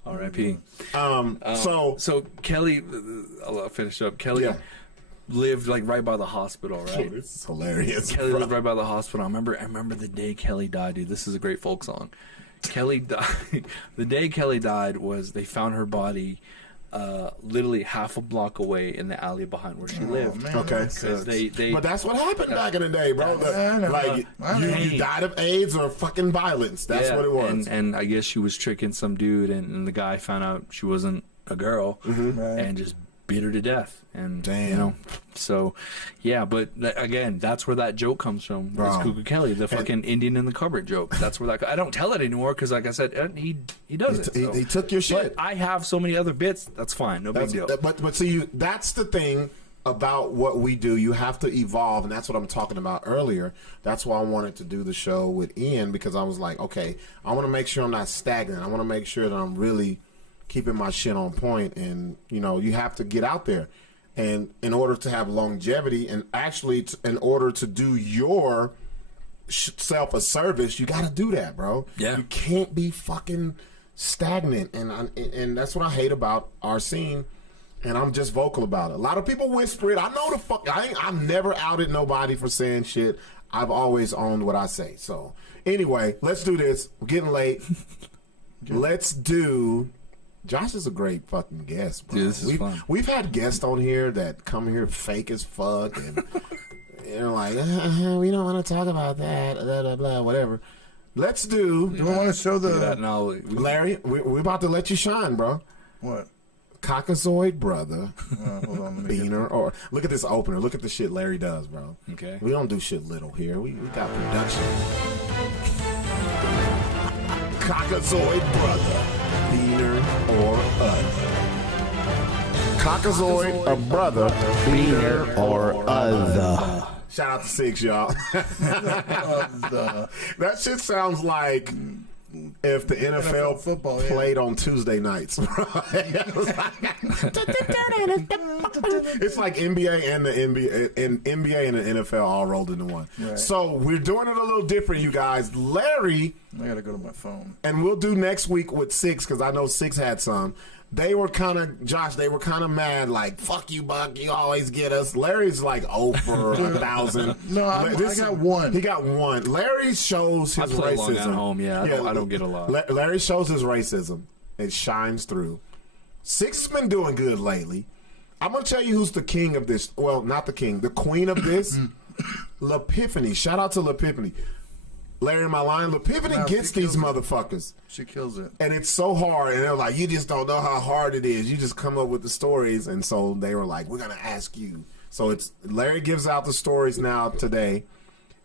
R.I.P. So Kelly, I'll finish up. Kelly lived like right by the hospital, right? this is hilarious. Kelly bro. lived right by the hospital. I remember the day Kelly died, dude. This is a great folk song. Kelly died. The day Kelly died was they found her body literally half a block away in the alley behind where she lived. Man, Okay. Because they But that's what happened back in the day, bro. You died of AIDS or fucking violence. That's what it was. And I guess she was tricking some dude, and the guy found out she wasn't a girl, and just beat her to death. And Damn. you know, so yeah. But again, that's where that joke comes from. It's Bro. Cuckoo Kelly, the fucking Indian in the cupboard joke. That's where that. I don't tell it anymore because, like I said, he does it. So. He took your shit. But I have so many other bits. That's fine. No big deal. But see, that's the thing about what we do. You have to evolve, and that's what I'm talking about earlier. That's why I wanted to do the show with Ian, because I was like, okay, I want to make sure I'm not stagnant. I want to make sure that I'm really keeping my shit on point. And you know, you have to get out there, and in order to have longevity, and actually in order to do your self a service, you got to do that, bro. Yeah. You can't be fucking stagnant, and that's what I hate about our scene. And I'm just vocal about it. A lot of people whisper it. I know the fuck. I've never outed nobody for saying shit. I've always owned what I say. So anyway, let's do this. We're getting late. Let's do. Josh is a great fucking guest, bro. Dude, this is fun. We've had guests on here that come here fake as fuck, and you're like, we don't want to talk about that, blah blah blah, whatever. Let's do. Do we want to show that the now. Larry, we're about to let you shine, bro. what? Caucasoid Brotha, Hold on, let me get Beaner, or look at this opener. Look at the shit Larry does, bro. Okay. We don't do shit little here. We got production. Caucasoid Brotha, Beaner or Otha. Caucasoid or Brotha, Beaner or Otha. Shout out to Sixx, y'all. That shit sounds like if the NFL football, played on Tuesday nights. It's like NBA and the NBA and the NFL all rolled into one. Right. So we're doing it a little different, you guys. Larry, I gotta go to my phone. and we'll do next week with Sixx, because I know Sixx had some. They were kind of, Josh, they were kind of mad, like, fuck you, Buck, you always get us. Larry's like 0 for 1,000. No, I got one. He got one. Larry shows his I play racism. long at home, yeah. I don't get a lot. Larry shows his racism. It shines through. Sixx has been doing good lately. I'm going to tell you who's the king of this. Well, not the king. The queen of this. L'Epiphany. Shout out to L'Epiphany. Larry, am I lying? L'Epiphany No, gets she these kills it. motherfuckers. She kills it. And it's so hard. And they're like, you just don't know how hard it is. You just come up with the stories. And so they were like, we're going to ask you. So it's Larry gives out the stories now today.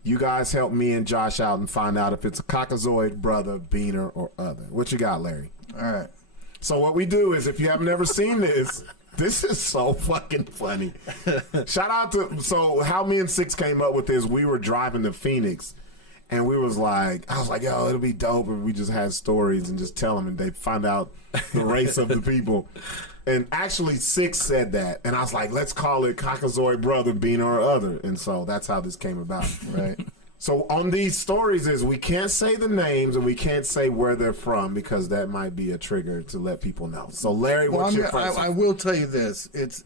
You guys help me and Josh out and find out if it's a Caucasoid, Brotha, Beaner, or Other. What you got, Larry? All right. So what we do is, if you have never seen this, this is so fucking funny. Shout out to, so how me and Sixx came up with this, we were driving to Phoenix. And I was like, yo, it'll be dope if we just had stories and just tell them, and they find out the race of the people. And actually, Sixx said that, and I was like, let's call it Caucasoid, Brotha, Beaner, or Other. And so that's how this came about. Right. So on these stories is we can't say the names and we can't say where they're from, because that might be a trigger to let people know. So Larry, what's your first? I will tell you this. It's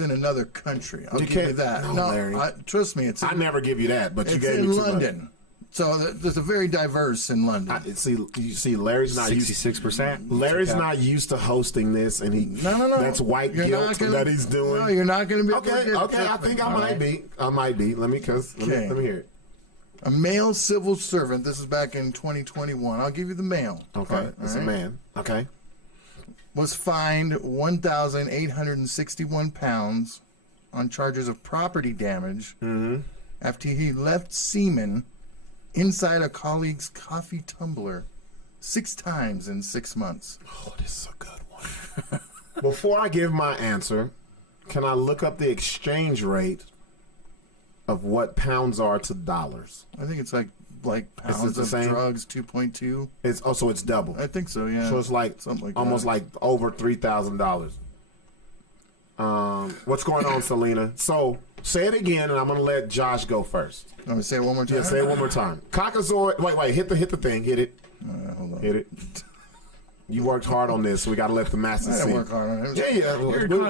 in another country. I'll give you that. No, Larry. Trust me. It's I never give you that, but you it's gave in me too much. London. So there's a very diverse in London. You see, Larry's not used. 66%. Larry's not used to hosting this, and he No. That's white You're guilt not gonna- that he's doing. No, you're not going to be Okay. able to get I think I might be. Let me hear it. A male civil servant. This is back in 2021. I'll give you the male. Okay, part, it's all a right? man. Okay. Was fined 1,861 pounds on charges of property damage after he left semen inside a colleague's coffee tumbler 6 times in 6 months. Oh, this is a good one. Before I give my answer, can I look up the exchange rate of what pounds are to dollars? I think it's like like Is it pounds the of same? drugs, 2.2. So it's double. I think so, yeah. So it's like something like almost that. like over $3,000. What's going on, Selena? So say it again, and I'm gonna let Josh go first. I'm gonna say it one more time. Yeah, say it one more time. Caucasoid. Wait, hit the thing. Hit it. Hold on. Hit it. You worked hard on this, so we got to let the I masses didn't see. work hard on it. Yeah.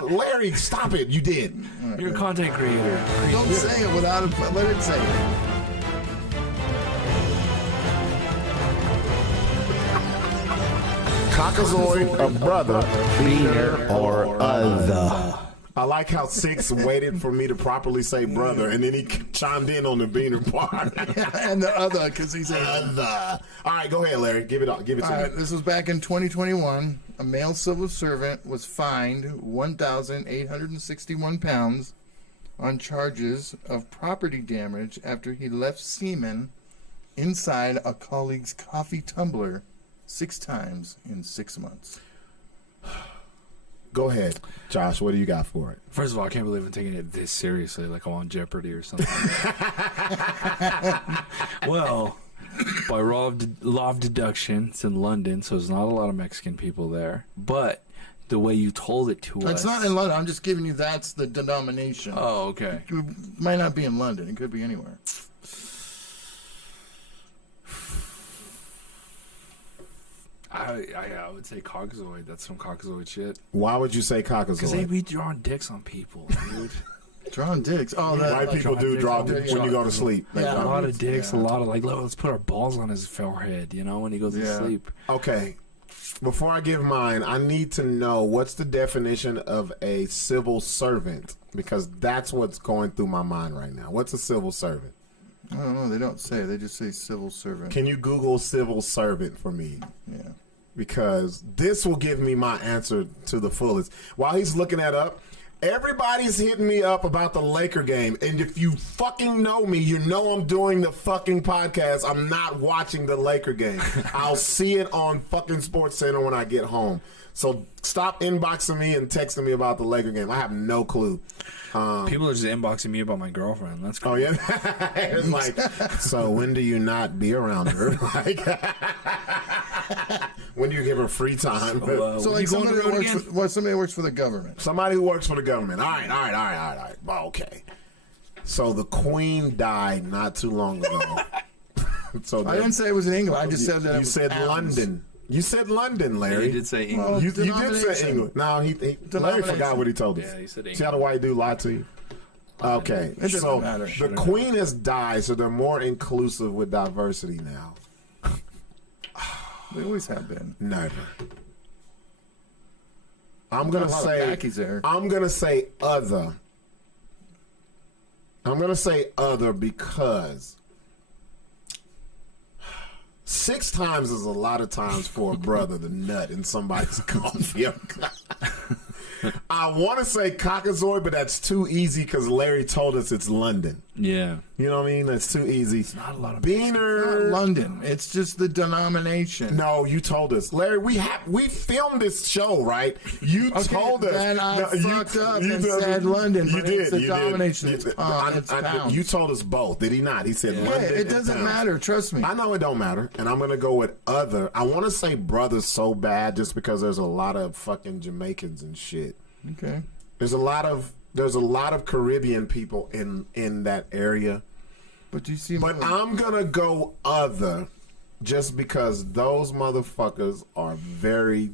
Larry, stop it. You did. You're a content creator. Don't say it without it. Let it say it. Caucasoid, a brother, beaner, or other. I like how Sixx waited for me to properly say brother, and then he chimed in on the beaner part. And the other, because he's a Other. All right, go ahead, Larry. Give it to me. This was back in 2021. A male civil servant was fined 1,861 pounds on charges of property damage after he left semen inside a colleague's coffee tumbler 6 times in 6 months. Go ahead, Josh. What do you got for it? First of all, I can't believe I'm taking it this seriously, like I'm on Jeopardy or something. Well, by law of deduction, it's in London, so there's not a lot of Mexican people there. But the way you told it to us... It's not in London. I'm just giving you that's the denomination. Oh, okay. It might not be in London. It could be anywhere. I would say Caucasoid. That's some Caucasoid shit. Why would you say Because they Caucasoid? be drawing dicks on people, dude. Drawing dicks. Oh, that, White people do draw dicks when you go to sleep. They Yeah. A draw. lot of dicks, a lot of like, let's put our balls on his forehead, you know, when he goes to sleep. Okay. Before I give mine, I need to know what's the definition of a civil servant, because that's what's going through my mind right now. What's a civil servant? I don't know. They don't say. They just say civil servant. Can you Google civil servant for me? Yeah. Because this will give me my answer to the fullest. While he's looking that up, everybody's hitting me up about the Laker game. And if you fucking know me, you know I'm doing the fucking podcast. I'm not watching the Laker game. I'll see it on fucking Sports Center when I get home. So stop inboxing me and texting me about the Laker game. I have no clue. People are just inboxing me about my girlfriend. That's cool. Oh, yeah? It's like, so when do you not be around her? Like, when do you give her free time? So like somebody that works for the government. Somebody who works for the government. All right. Well, okay. So the Queen died not too long ago. So I didn't say it was in England. I just said that it you was said pounds. London. You said London, Larry. He did say England. Well, You did say denomination. England. No, Larry forgot what he told us. Yeah, he said See how the white dude lied to you? Okay, It doesn't so matter. the Queen has died, so they're more inclusive with diversity now. They always have been. Never. I'm gonna a lot of say. khakis there. I'm gonna say other. I'm gonna say other because 6 times is a lot of times for a brother to nut in somebody's coffee. I want to say Caucasoid, but that's too easy because Larry told us it's London. Yeah. You know what I mean? That's too easy. It's not a lot of Not Beaner. London. It's just the denomination. No, you told us, Larry. We filmed this show, right? You told us. then I you fucked up and said London, You but did. it's the you domination. Did. It's pounds. You told us both. Did he not? He said London. Yeah, it and doesn't pounds. matter. Trust me. I know it don't matter, and I'm gonna go with other. I want to say brothers so bad just because there's a lot of fucking Jamaicans and shit. Okay. There's a lot of Caribbean people in that area. But you see, But I'm gonna go other, just because those motherfuckers are very.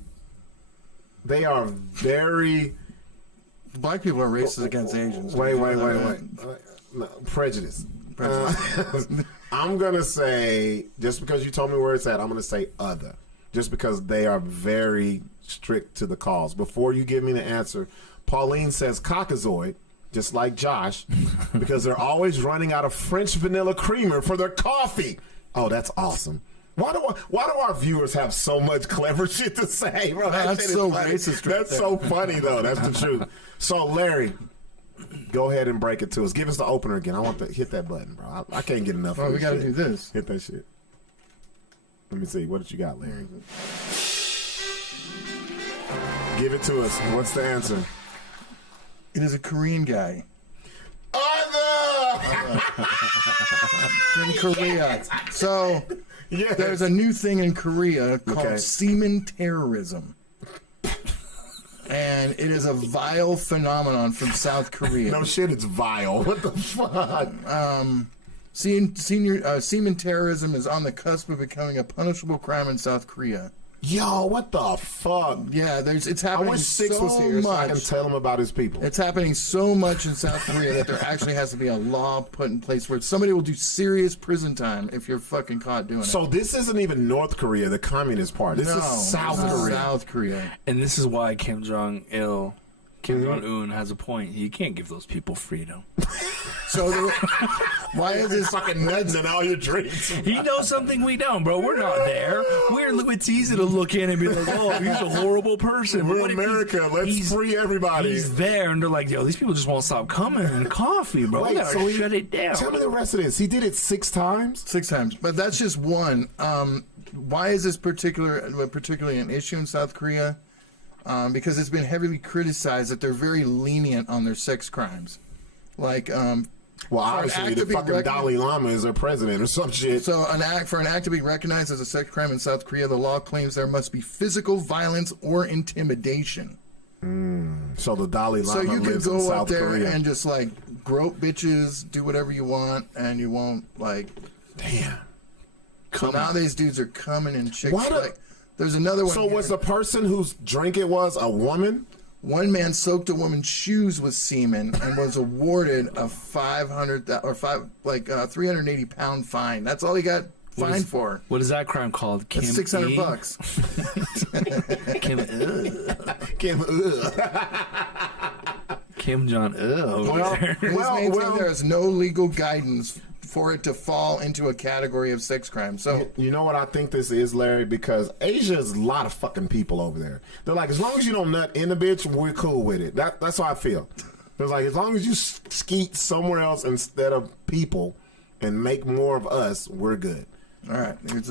They are very. black people are racist against Asians. Wait. No, prejudice. I'm gonna say, just because you told me where it's at, I'm gonna say other, just because they are very strict to the cause. Before you give me the answer, Pauline says Caucasoid, just like Josh, because they're always running out of French vanilla creamer for their coffee. Oh, that's awesome. Why do our viewers have so much clever shit to say, bro? That's shit is so funny. racist right That's there. so funny, though. That's the truth. So, Larry, go ahead and break it to us. Give us the opener again. I want to hit that button, bro. I can't get enough Well, of we this got to shit. do this. Hit that shit. Let me see. What did you got, Larry? Give it to us. What's the answer? It is a Korean guy. Other! in Korea. So Yes. there's a new thing in Korea called Okay. semen terrorism. And it is a vile phenomenon from South Korea. No shit, it's vile. What the fuck? Semen terrorism is on the cusp of becoming a punishable crime in South Korea. Yo, what the fuck? Yeah, it's I happening wish Sixx so was here so I can much. tell him about his people. It's happening so much in South Korea that there actually has to be a law put in place where somebody will do serious prison time if you're fucking caught doing it. So this isn't even North Korea, the Communist Party. This is South this is Korea. South Korea. And this is why Kim Jong-un has a point. You can't give those people freedom. So why is this? Fucking nuts in all your drinks. He knows something we don't, bro. We're not there. It's easy to look in and be like, oh, he's a horrible person. But We're what if America. Let's he's- free everybody. He's there, and they're like, yo, these people just won't stop coming and coffee, bro. We gotta shut it down. Tell me the rest of this. He did it 6 times? 6 times, but that's just one. Why is this particularly an issue in South Korea? Because it's been heavily criticized that they're very lenient on their sex crimes. Like, Well, for an obviously, act the to be fucking Dalai Lama is their president or some shit. So for an act to be recognized as a sex crime in South Korea, the law claims there must be physical violence or intimidation. So the Dalai So Lama you can lives in go up South there Korea. and just like grope bitches, do whatever you want, and you won't like. Damn. So now these dudes are coming in chicks. Why do- Like, there's another one. So here. was the person whose drink it was a woman? One man soaked a woman's shoes with semen and was awarded a 380-pound fine. That's all he got fined for. What is that crime called? That's Kim $600 E? bucks. Kim Jong over there. It is maintained there is no legal guidance for it to fall into a category of sex crime. So You know what I think this is, Larry? Because Asia is a lot of fucking people over there. They're like, as long as you don't nut in the bitch, we're cool with it. That's how I feel. They're like, as long as you skeet somewhere else instead of people and make more of us, we're good. all right, Hit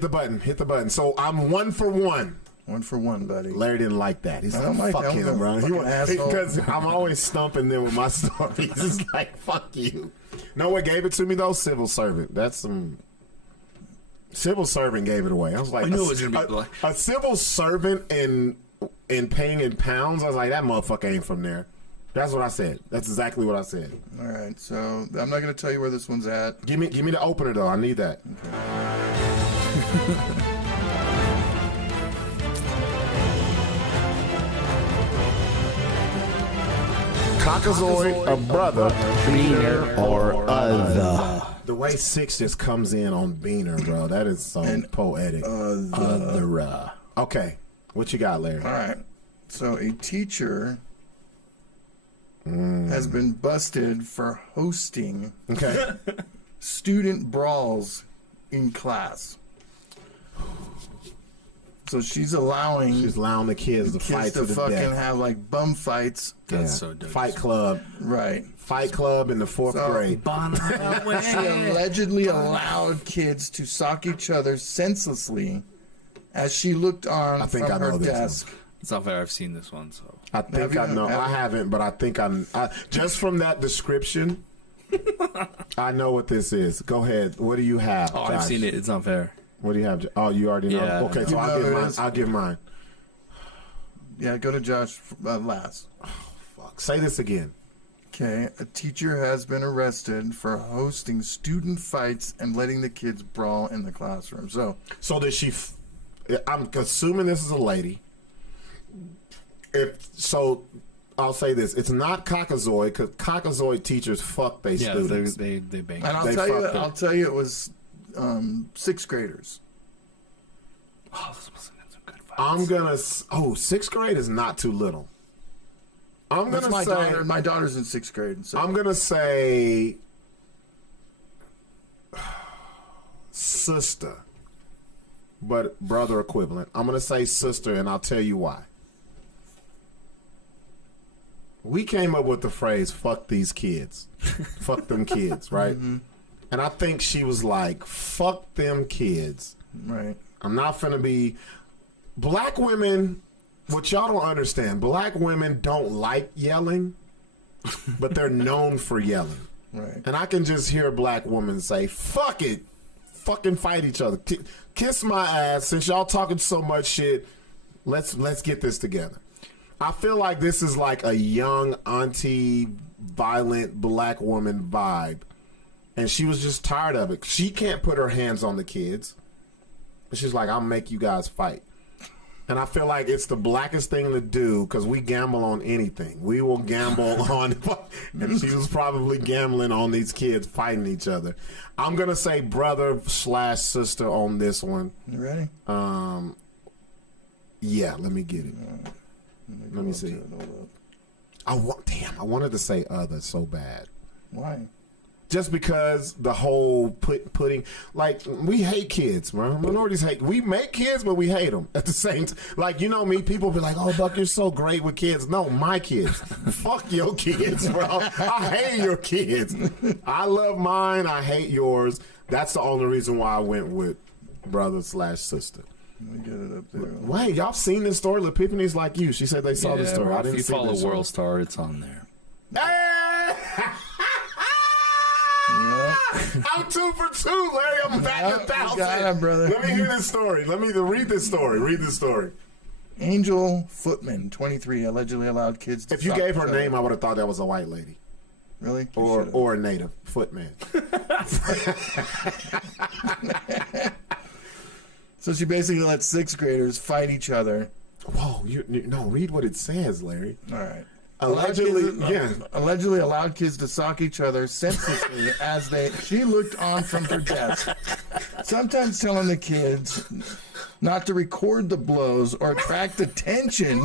the button. Hit the button. So I'm 1 for 1. 1 for 1, buddy. Larry didn't like that. He's I like, don't like fuck that. him, bro. Fucking asshole. Because I'm always stumping them with my stories. It's like, fuck you. No one gave it to me, though? Civil servant. That's some... Civil servant gave it away. I was like, I knew it was going to be like... a civil servant in paying in pounds? I was like, that motherfucker ain't from there. That's what I said. That's exactly what I said. All right, so I'm not going to tell you where this one's at. Give me the opener, though. I need that. Caucasoid, a brother, Beaner, or Otha. The way Sixx just comes in on Beaner, bro, that is so poetic. Otha. Okay, what you got, Larry? All right, so a teacher has been busted for hosting Okay. student brawls in class. So she's allowing the kids to fight to to the fucking death. have like bum fights. That's so dope. Fight club. Right. Fight club in the 4th grade. She allegedly allowed kids to sock each other senselessly as she looked on I think from I know her this one. desk. It's not fair. I've seen this one, so... I think you? I know. Have I you? haven't, but I think I just from that description, I know what this is. Go ahead. What do you have? Oh, I've Josh? seen it. It's not fair. What do you have? Oh, you already know. Yeah. Okay, so You I'll know give who it mine. is? I'll give mine. Yeah, go to Josh last. Fuck. Say this again. Okay, a teacher has been arrested for hosting student fights and letting the kids brawl in the classroom. So So did she? I'm assuming this is a lady. If so, I'll say this: it's not Caucasoid because Caucasoid teachers fuck they Yeah, students. they bang. and They fucked her. I'll tell you, it was 6th graders. Oh, this must have been some good fights. I'm gonna. 6th grade is not too little. I'm That's gonna my say. daughter. My daughter's in 6th grade. So I'm gonna say sister, but brother equivalent. I'm gonna say sister, and I'll tell you why. We came up with the phrase "fuck these kids," "fuck them kids," right? Mm-hmm. And I think she was like, "Fuck them kids." right. I'm not finna be. Black women, what y'all don't understand, black women don't like yelling, but they're known for yelling. Right. And I can just hear a black woman say, fuck it. Fucking fight each other. Kiss my ass. Since y'all talking so much shit, let's get this together. I feel like this is like a young auntie violent black woman vibe. And she was just tired of it. She can't put her hands on the kids. But she's like, I'll make you guys fight. And I feel like it's the blackest thing to do because we gamble on anything. We will gamble on, and she was probably gambling on these kids fighting each other. I'm going to say brother/sister on this one. You ready? Yeah, let me get it. Let me see. I wanted to say other so bad. Why? Just because the whole putting, like, we hate kids, bro. Minorities hate. We make kids, but we hate them at the same time. Like, you know me, people be like, oh, Buck, you're so great with kids. No, my kids. Fuck your kids, bro. I hate your kids. I love mine. I hate yours. That's the only reason why I went with brother/sister. Let me get it up there. Wait, y'all seen this story? Epiphany's like you. She said they saw the story. Well, I didn't if you see follow this World one. Star, it's on there. I'm 2 for 2, Larry. I'm back Yep, a you 1,000. got it, brother. Let me hear this story. Let me read this story. Read this story. Angel Footman, 23, allegedly allowed kids to If you stalk gave her each other. name, I would have thought that was a white lady Really? You should've. or a native footman. So she basically let 6th graders fight each other. Whoa, no, read what it says, Larry. All right. Allegedly allowed kids to sock each other senselessly as she looked on from her desk, sometimes telling the kids not to record the blows or attract attention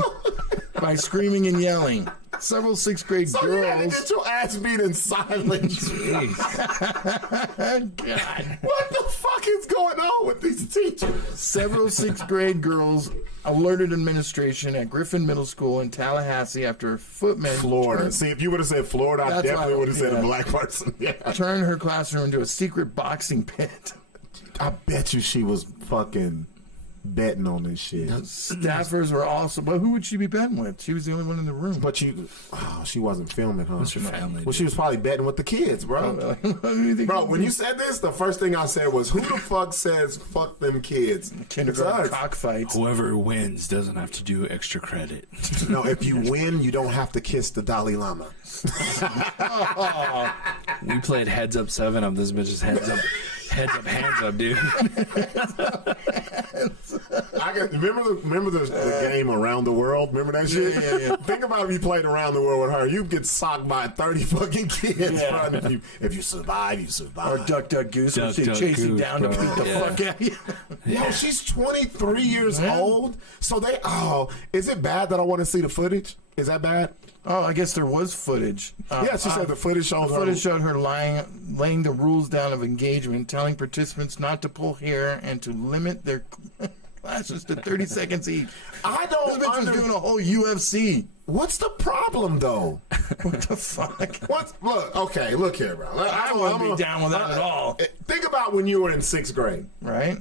by screaming and yelling. Several 6th grade So you had to girls. get your ass beat in silence. God. What the fuck is going on with these teachers? Several 6th grade girls alerted administration at Griffin Middle School in Tallahassee after Footman Florida. See, if you would have said Florida, I That's definitely why- would have said yeah. a black person. Yeah. turned her classroom into a secret boxing pit. I bet you she was fucking betting on this shit. Staffers were also, but who would she be betting with? She was the only one in the room. But she wasn't filming, huh? What's your family? Well, she was probably betting with the kids, bro. Who do you think Bro, it when was? you said this, the first thing I said was, who the fuck says fuck them kids? Kindergarten It's us. cockfights. Whoever wins doesn't have to do extra credit. No, if you win, you don't have to kiss the Dalai Lama. We played Heads Up 7 up. This bitch is Heads Up, hands up, dude. Remember the game Around the World? Remember that shit? Yeah. Think about if you played Around the World with her. You'd get socked by 30 fucking kids. Yeah. Bro. If you survive, you survive. Or Duck Duck Goose, when Duck, she Duck, chased you Goose, down to bro. beat the Yeah. fuck out of you. Yo, she's 23 years Yeah. old. So is it bad that I want to see the footage? Is that bad? Oh, I guess there was footage. Yeah, she said the footage showed The her. footage showed her laying the rules down of engagement, telling participants not to pull hair and to limit their classes to 30 seconds each. I This don't bitch was doing a whole UFC. What's the problem, though? What the fuck? Look here, bro. I wouldn't be down with that at all. Think about when you were in 6th grade. Right?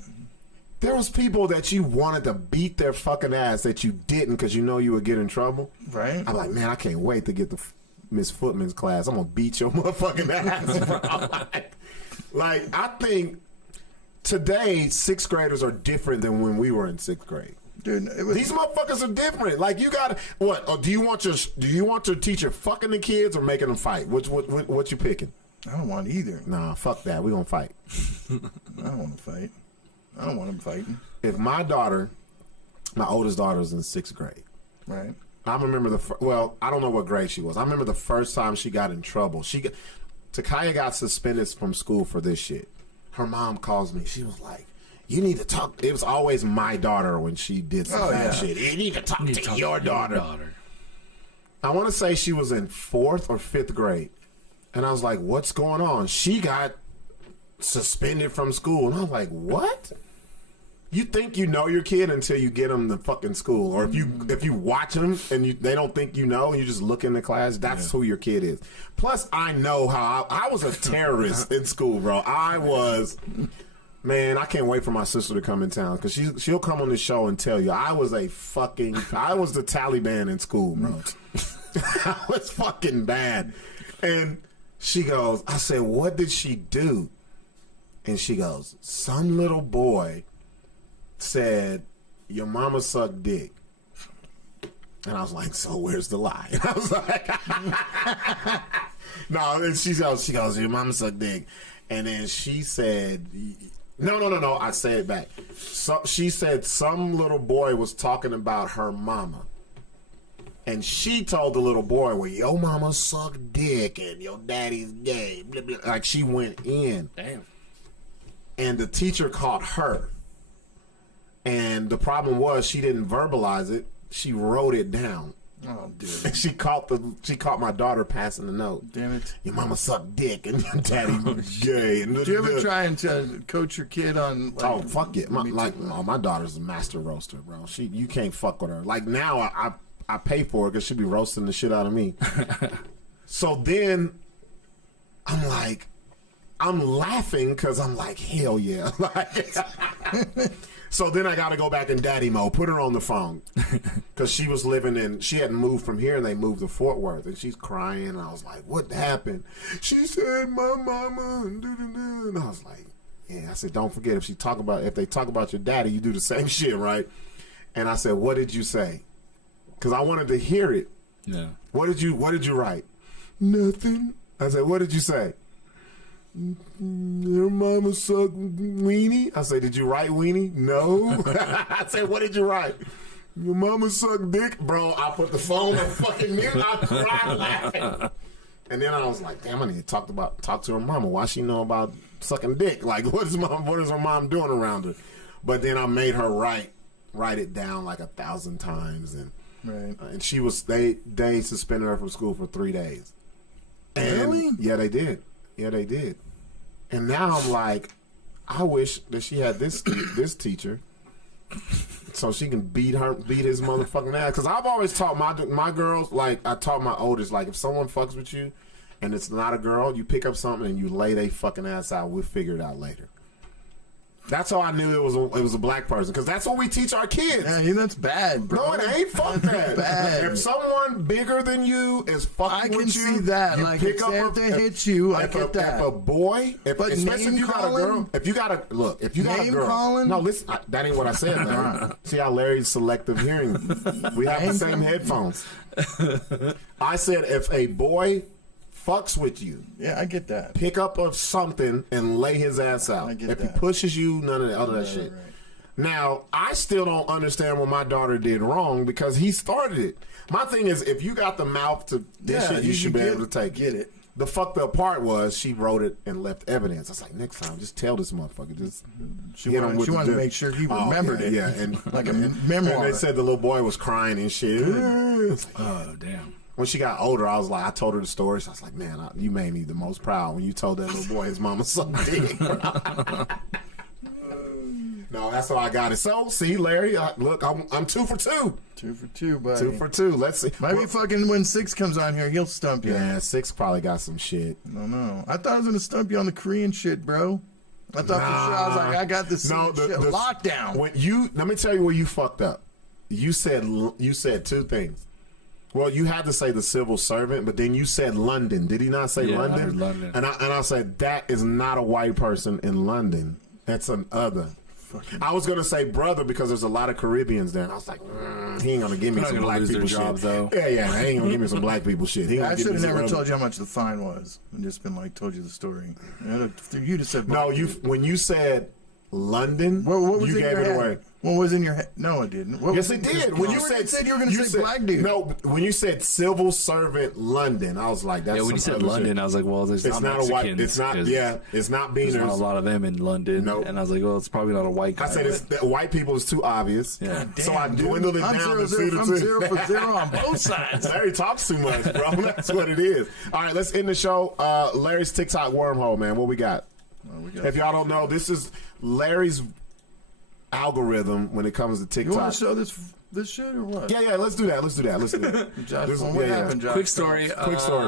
There was people that you wanted to beat their fucking ass that you didn't because you know you would get in trouble. Right? I'm like, man, I can't wait to get to Miss Footman's class. I'm gonna beat your motherfucking ass, bro. like, I think today 6th graders are different than when we were in 6th grade. Dude, it was, These motherfuckers are different. Like, you got what? Oh, do you want your teacher fucking the kids or making them fight? What you picking? I don't want either. Nah, fuck that. We gonna fight. I don't want to fight. I don't want them fighting. If my oldest daughter was in 6th grade, Right? I remember I don't know what grade she was. I remember the first time she got in trouble. Takaya got suspended from school for this shit. Her mom calls me. She was like, you need to talk. It was always my daughter when she did some bad shit. You need to talk to your daughter. I want to say she was in 4th or 5th grade. And I was like, what's going on? She got suspended from school. And I was like, what? You think you know your kid until you get them to fucking school. Or if you watch them and they don't think you know, you just look in the class, that's who your kid is. Plus, I know how I was a terrorist in school, bro. Man, I can't wait for my sister to come in town because she'll come on the show and tell you I was the Taliban in school, bro. I was fucking bad. And She goes, I said, what did she do? And she goes, some little boy said, your mama sucked dick. And I was like, so where's the lie? And I was like, no. And she goes, your mama sucked dick. And then she said, no. I say it back. So she said some little boy was talking about her mama. And she told the little boy, well, your mama sucked dick and your daddy's gay. Blah, blah. Like she went in. Damn. And the teacher caught her. And the problem was she didn't verbalize it. She wrote it down. Oh, dude. And she caught my daughter passing the note. Damn it. Your mama sucked dick and your daddy was gay. And Do you ever try and coach your kid on? Like, oh, fuck it. My daughter's a master roaster, bro. You can't fuck with her. Like now I pay for it because she be roasting the shit out of me. So then I'm like, I'm laughing because I'm like, hell yeah. Like, so then I got to go back in daddy mode, put her on the phone because she hadn't moved from here and they moved to Fort Worth and she's crying. And I was like, what happened? She said, my mama. And I was like, yeah. I said, don't forget if they talk about your daddy, you do the same shit, right? And I said, what did you say? Because I wanted to hear it. Yeah. What did you write? Nothing. I said, what did you say? Your mama sucked weenie. I said, did you write weenie? No. I said, what did you write? Your mama sucked dick. Bro, I put the phone on fucking mute. I cried laughing. And then I was like, damn, I need to talk to her mama. Why she know about sucking dick? Like, what is her mom doing around her? But then I made her write it down like 1,000 times. And right. And she was they suspended her from school for 3 days. And really? Yeah, they did. And now I'm like, I wish that she had this teacher, so she can beat his motherfucking ass. Because I've always taught my girls, like I taught my oldest, like if someone fucks with you, and it's not a girl, you pick up something and you lay they fucking ass out. We'll figure it out later. That's how I knew it was a black person, because that's what we teach our kids. Yeah, that's bad, bro. No, it ain't. Fuck that. Bad. If someone bigger than you is fucking with you, I can see that. you Like, pick up if they hit you, I get that. If a boy, but especially if you got a girl, if you got a girl. Calling? No, listen, that ain't what I said, Larry. See how Larry's selective hearing. We have the same headphones. I said if a boy fucks with you. Yeah, I get that. Pick up of something and lay his ass out. I get if that. he pushes you, none of that other shit. Right. Now, I still don't understand what my daughter did wrong because he started it. My thing is, if you got the mouth to dish it, you should be able to take it. The fucked up part was she wrote it and left evidence. I was like, next time, just tell this motherfucker. She wanted to make sure he remembered it. Yeah, and like a memoir. And they said the little boy was crying and shit. Oh, damn. When she got older, I told her the story. So I was like, man, you made me the most proud when you told that little boy his mama sucked dick. No, that's how I got it. So, see, Larry, look, I'm 2 for 2. 2 for 2, buddy. 2 for 2. Let's see. Maybe fucking when Sixx comes on here, he'll stump you. Yeah, Sixx probably got some shit. No. I thought I was going to stump you on the Korean shit, bro. I thought for sure, I was like, I got this shit lockdown. Let me tell you where you fucked up. You said 2 things. Well, you had to say the civil servant, but then you said London. Did he not say London? I heard London. And I said that is not a white person in London. That's an other. I was gonna say brother because there's a lot of Caribbeans there, and I was like, he ain't gonna give me some black people shit. Though. Yeah, he ain't gonna give me some black people shit. I should have never told you how much the fine was, and just been like, told you the story. You just said no. When you said London, what was you gave it away. What was in your head? No, it didn't. Yes, it did. When you said you were going to say black dude. No, when you said civil servant London, I was like, that's when you said London, I was like, well, there's it's not a white. It's not. Yeah, it's not beaners. There's not a lot of them in London. Nope. And I was like, well, it's probably not a white guy. I said white people is too obvious. Yeah. So I dwindled it down to 2 to 2. I'm 0 for 0 on both sides. Larry talks too much, bro. That's what it is. All right, let's end the show. Larry's TikTok wormhole, man. What we got? If y'all don't know, this is Larry's algorithm when it comes to TikTok. You want to show this shit or what? Yeah, let's do that. Josh, what happened, Josh? Quick story.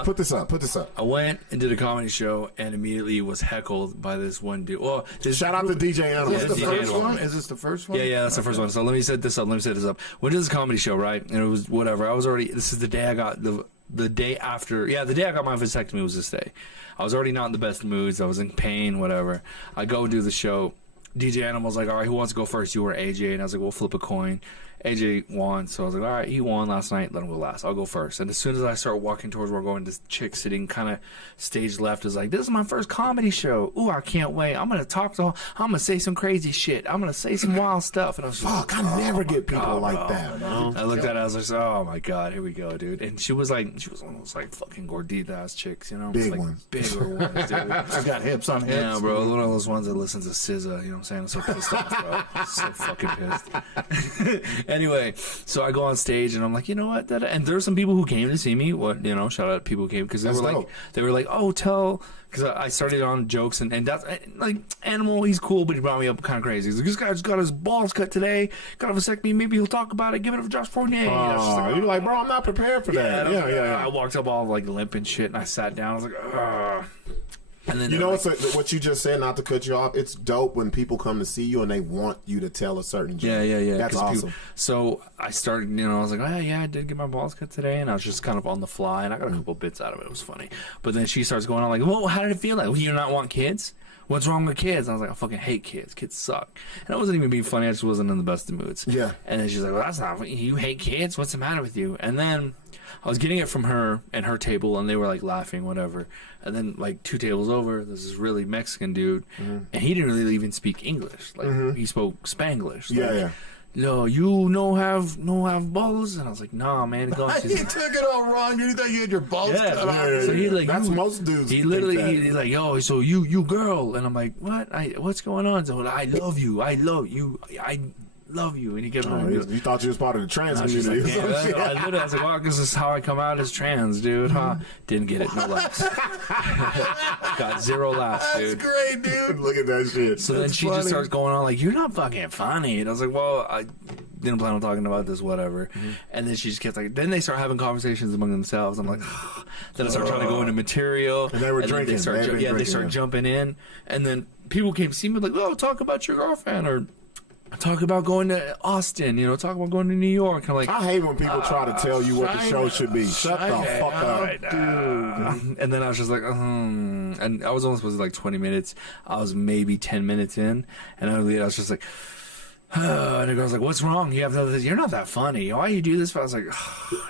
Put this up. I went and did a comedy show and immediately was heckled by this one dude. Well, shout out to DJ Animal. Is this the first one? Is this the first one? Yeah, that's the first one. So let me set this up. Went to this comedy show, right? And it was whatever. This is the day I got the the day after. Yeah, the day I got my vasectomy was this day. I was already not in the best moods. I was in pain, whatever. I go do the show. DJ Animal's like, all right, who wants to go first? You or AJ? And I was like, we'll flip a coin. AJ won, so I was like, all right, he won last night, let him go last. I'll go first. And as soon as I start walking towards where we're going, this chick sitting kind of stage left is like, this is my first comedy show. Ooh, I can't wait. I'm going to say some crazy shit. I'm going to say some wild stuff. And I was like, Fuck, I never get people like that, bro. I looked at it, I was like, oh my God, here we go, dude. And she was one of those like fucking gordita ass chicks, you know? Big like, ones. Bigger ones, dude. I got hips on hips. Yeah, bro, one of those ones that listens to SZA, you know what I'm saying? I'm so pissed off, bro. So fucking pissed. Anyway, so I go on stage and I'm like, you know what? And there's some people who came to see me. Shout out to people who came because they were like, oh, because I started on jokes and that's like Animal. He's cool, but he brought me up kind of crazy. He's like, this guy just got his balls cut today. Got a vasectomy. Maybe he'll talk about it. Give it up for Josh Fournier. You're like, bro, I'm not prepared for that. Yeah. I walked up all like limp and shit, and I sat down. I was like, ugh. And then what you just said, not to cut you off, it's dope when people come to see you and they want you to tell a certain joke. Yeah. That's awesome. So I started, I was like, oh, yeah, I did get my balls cut today. And I was just kind of on the fly, and I got a couple bits out of it. It was funny. But then she starts going on like, well, how did it feel like? You not want kids? What's wrong with kids? And I was like, I fucking hate kids. Kids suck. And I wasn't even being funny. I just wasn't in the best of moods. Yeah. And then she's like, well, that's not, you hate kids? What's the matter with you? And then I was getting it from her and her table, and they were like laughing, whatever. And then like 2 tables over, there's this really Mexican dude, and he didn't really even speak English. Like he spoke Spanglish. Yeah. No, you no have balls, and I was like, nah, man. You took it all wrong. You thought you had your balls cut off. So he like, that's most dudes. He literally, he's like, yo, so you girl, and I'm like, what? What's going on? So I love you, I love you, and he kept on. You thought you was part of the trans community. Like, I was like, wow, this is how I come out as trans, dude. Huh? Didn't get it, no laughs. Got 0 laughs, dude. That's great, dude. Look at that shit. So then she just starts going on like, you're not fucking funny. And I was like, well, I didn't plan on talking about this, whatever. And then she just kept like, then they start having conversations among themselves. I'm like, ugh. Then I start trying to go into material. And they were drinking. They start jumping in. And then people came to see me like, oh, talk about your girlfriend, or talk about going to Austin, talk about going to New York. I'm like, I hate when people try to tell you what the show should be. Shut the fuck up, dude. And then I was just like, and I was only supposed to like 20 minutes. I was maybe 10 minutes in, and I was just like, and the girl's like, what's wrong? You have nothing. You're not that funny. Why you do this? I was like,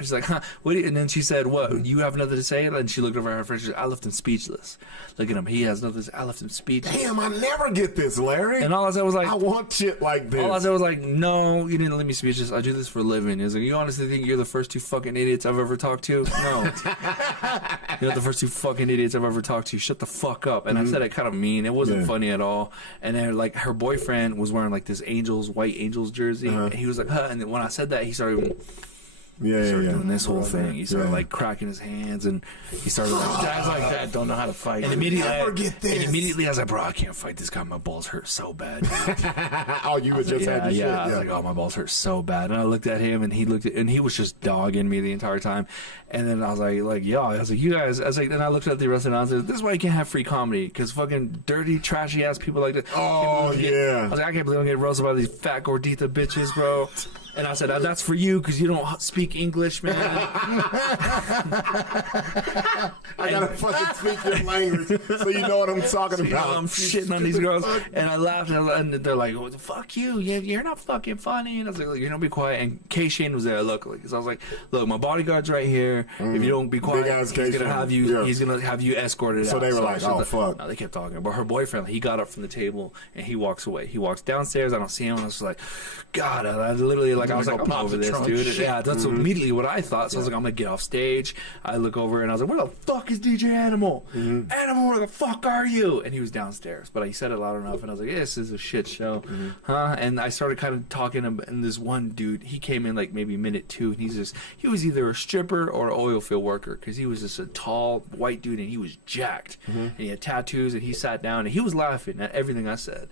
she's like, huh? What? And then she said, what? You have nothing to say? And she looked over at her friend. She said, I left him speechless. Look at him. He has nothing. I left him speechless. Damn, I never get this, Larry. And all I said was like, I want shit like this. All I said was like, no, you didn't let me speechless. I do this for a living. He was like, you honestly think you're the first 2 fucking idiots I've ever talked to? No. You're not the first 2 fucking idiots I've ever talked to. Shut the fuck up. And I said it kind of mean. It wasn't funny at all. And then like her boyfriend was wearing like this white Angels jersey. And he was like, huh. And then when I said that, he started doing this whole thing. He started like cracking his hands, and he started like, guys like that don't know how to fight. And immediately I was like, bro, I can't fight this guy. My balls hurt so bad. Oh, you were just had your shit. I was like, oh, my balls hurt so bad. And I looked at him, and he was just dogging me the entire time. And then I was like, yo, I was like, you guys, then I looked at the rest of the announcers. This is why you can't have free comedy, because fucking dirty, trashy ass people like this. Oh, yeah. I was like, I can't believe I'm getting roasted by these fat gordita bitches, bro. And I said, that's for you, because you don't speak English, man. I gotta fucking speak your language so you know what I'm talking about. I'm shitting on these girls. And I laughed, and they're like, oh, fuck you. You're not fucking funny. And I was like, you don't be quiet. And K. Shane was there, luckily. Because I was like, look, my bodyguard's right here. If you don't be quiet, he's gonna have you escorted out. So they were like, oh, fuck. No, they kept talking. But her boyfriend, he got up from the table, and he walks away. He walks downstairs. I don't see him. And I was like, God, I literally, I was like, I'm over this, dude. Yeah, that's immediately what I thought. So I was like, I'm gonna get off stage. I look over and I was like, where the fuck is DJ Animal? Animal, where the fuck are you? And he was downstairs, but he said it loud enough, and I was like, this is a shit show, huh? And I started kind of talking, and this one dude, he came in like maybe minute 2, and he was either a stripper or an oil field worker, because he was just a tall white dude, and he was jacked, and he had tattoos, and he sat down, and he was laughing at everything I said,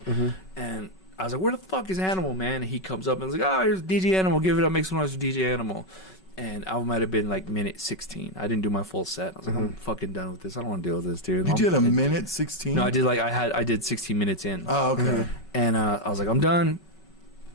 and I was like, where the fuck is Animal, man? And he comes up and was like, oh, here's DJ Animal. Give it up. Make some noise for DJ Animal. And I might have been like minute 16. I didn't do my full set. I was like, I'm fucking done with this. I don't want to deal with this, dude. You did a minute 16? No, I did 16 minutes in. Oh, okay. And I was like, I'm done.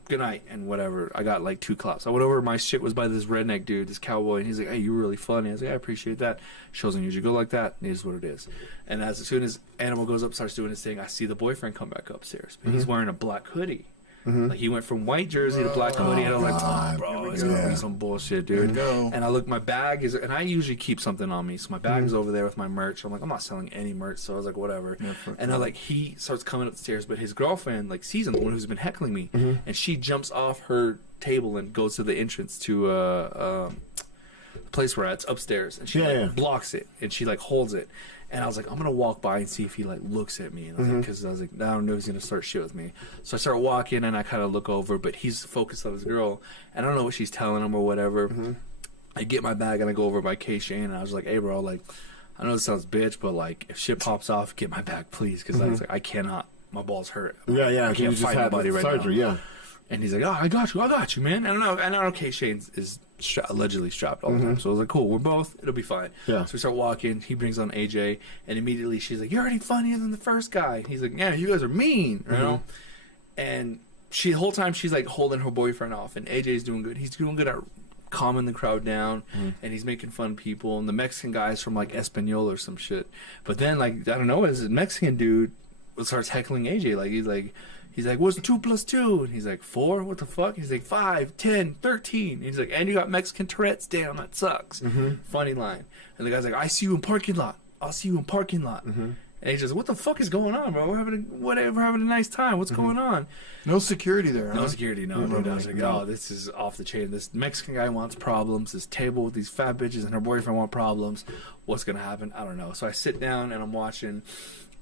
good night, and whatever. I got like 2 claps. I went over, my shit was by this redneck dude, this cowboy, and he's like, hey, you were really funny. I was like, I appreciate that. Shows don't usually go like that. It is what it is. And as soon as Animal goes up, starts doing his thing, I see the boyfriend come back upstairs. But he's wearing a black hoodie. Like he went from white jersey to black hoodie, and I was like, oh, bro, it's gonna be some bullshit, dude. And I look, my bag is, and I usually keep something on me, so my bag is over there with my merch. I'm like, I'm not selling any merch, so I was like, whatever. And I like, he starts coming up the stairs, but his girlfriend like sees him, the one who's been heckling me, and she jumps off her table and goes to the entrance to the place we're at. It's upstairs, and she blocks it, and she like holds it. And I was like, I'm gonna walk by and see if he like looks at me, because I was like, I don't know if he's gonna start shit with me. So I start walking, and I kind of look over, but he's focused on his girl, and I don't know what she's telling him or whatever. I get my bag and I go over by K Shane, and I was like, hey bro, like, I know this sounds bitch, but like, if shit pops off, get my bag, please, because I was like, I cannot, my balls hurt. Yeah. I can't fight nobody right surgery, now. And he's like, oh, I got you, man. And I know K Shane is allegedly strapped all the time. So I was like, cool, we're both, it'll be fine. So we start walking, he brings on AJ, and immediately she's like, you're already funnier than the first guy. He's like, yeah, you guys are mean, you know? And the whole time she's like holding her boyfriend off, and AJ's doing good. He's doing good at calming the crowd down, and he's making fun of people, and the Mexican guy's from like Espanol or some shit. But then, like, I don't know, this Mexican dude starts heckling AJ, like, he's like, what's 2 + 2? And he's like, 4? What the fuck? He's like, 5, 10, 13. And he's like, and you got Mexican Tourette's? Damn, that sucks. Funny line. And the guy's like, I see you in parking lot. I'll see you in parking lot. And he's just, what the fuck is going on, bro? We're having a nice time. What's going on? No security there, huh? No security, no. I was like, oh, this is off the chain. This Mexican guy wants problems. This table with these fat bitches and her boyfriend want problems. What's going to happen? I don't know. So I sit down and I'm watching.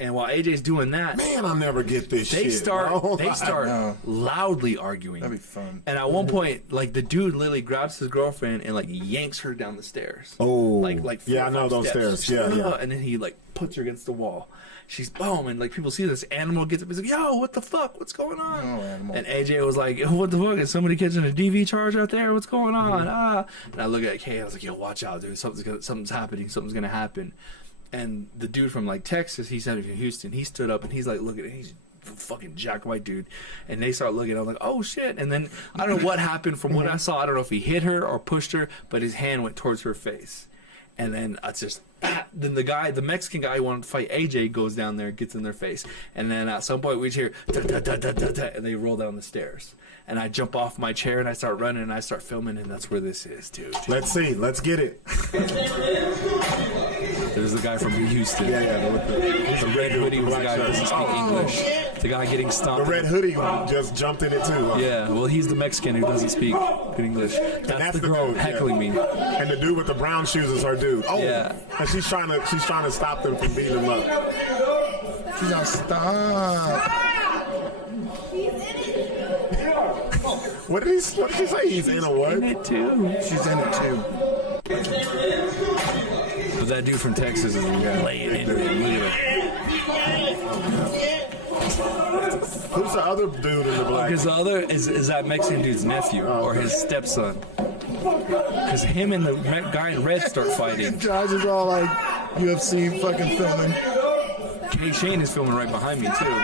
And while AJ's doing that, man, I'll never get this they shit. start loudly arguing. That'd be fun. And at one point, like, the dude literally grabs his girlfriend and like yanks her down the stairs. Oh, like yeah, I know those stairs. Yeah. And then he like puts her against the wall. She's boom, and like people see this. Animal gets up. He's like, "Yo, what the fuck? What's going on?" And AJ was like, "What the fuck? Is somebody catching a DV charge out there? What's going on?" And I look at Kay. I was like, "Yo, watch out, dude. Something's happening. Something's gonna happen." And the dude from like Texas, he said in Houston, he stood up and he's like looking at it. He's a fucking jack white dude. And they start looking. I'm like, oh shit. And then I don't know what happened from what I saw. I don't know if he hit her or pushed her, but his hand went towards her face. And then it's just, then the Mexican guy who wanted to fight AJ goes down there, gets in their face. And then at some point we just hear, da, da, da, da, da, da, and they roll down the stairs. And I jump off my chair and I start running and I start filming, and that's where this is, dude. Let's see. Let's get it. There's the guy from Houston. Yeah. The red hoodie was the guy who doesn't speak English. The guy getting stomped. The red hoodie just jumped in it too. Yeah, well, he's the Mexican who doesn't speak good English. That's the girl dude, heckling me. And the dude with the brown shoes is her dude. Oh, yeah. And she's trying to stop them from beating him up. She's gonna stop. What did he say? He's in a what? In it too. She's in it too. But that dude from Texas is laying into it. Who's the other dude in the black? Because the other is that Mexican dude's nephew or his stepson. Because him and the guy in red start fighting. Josh is all like UFC fucking filming. K Shane is filming right behind me too.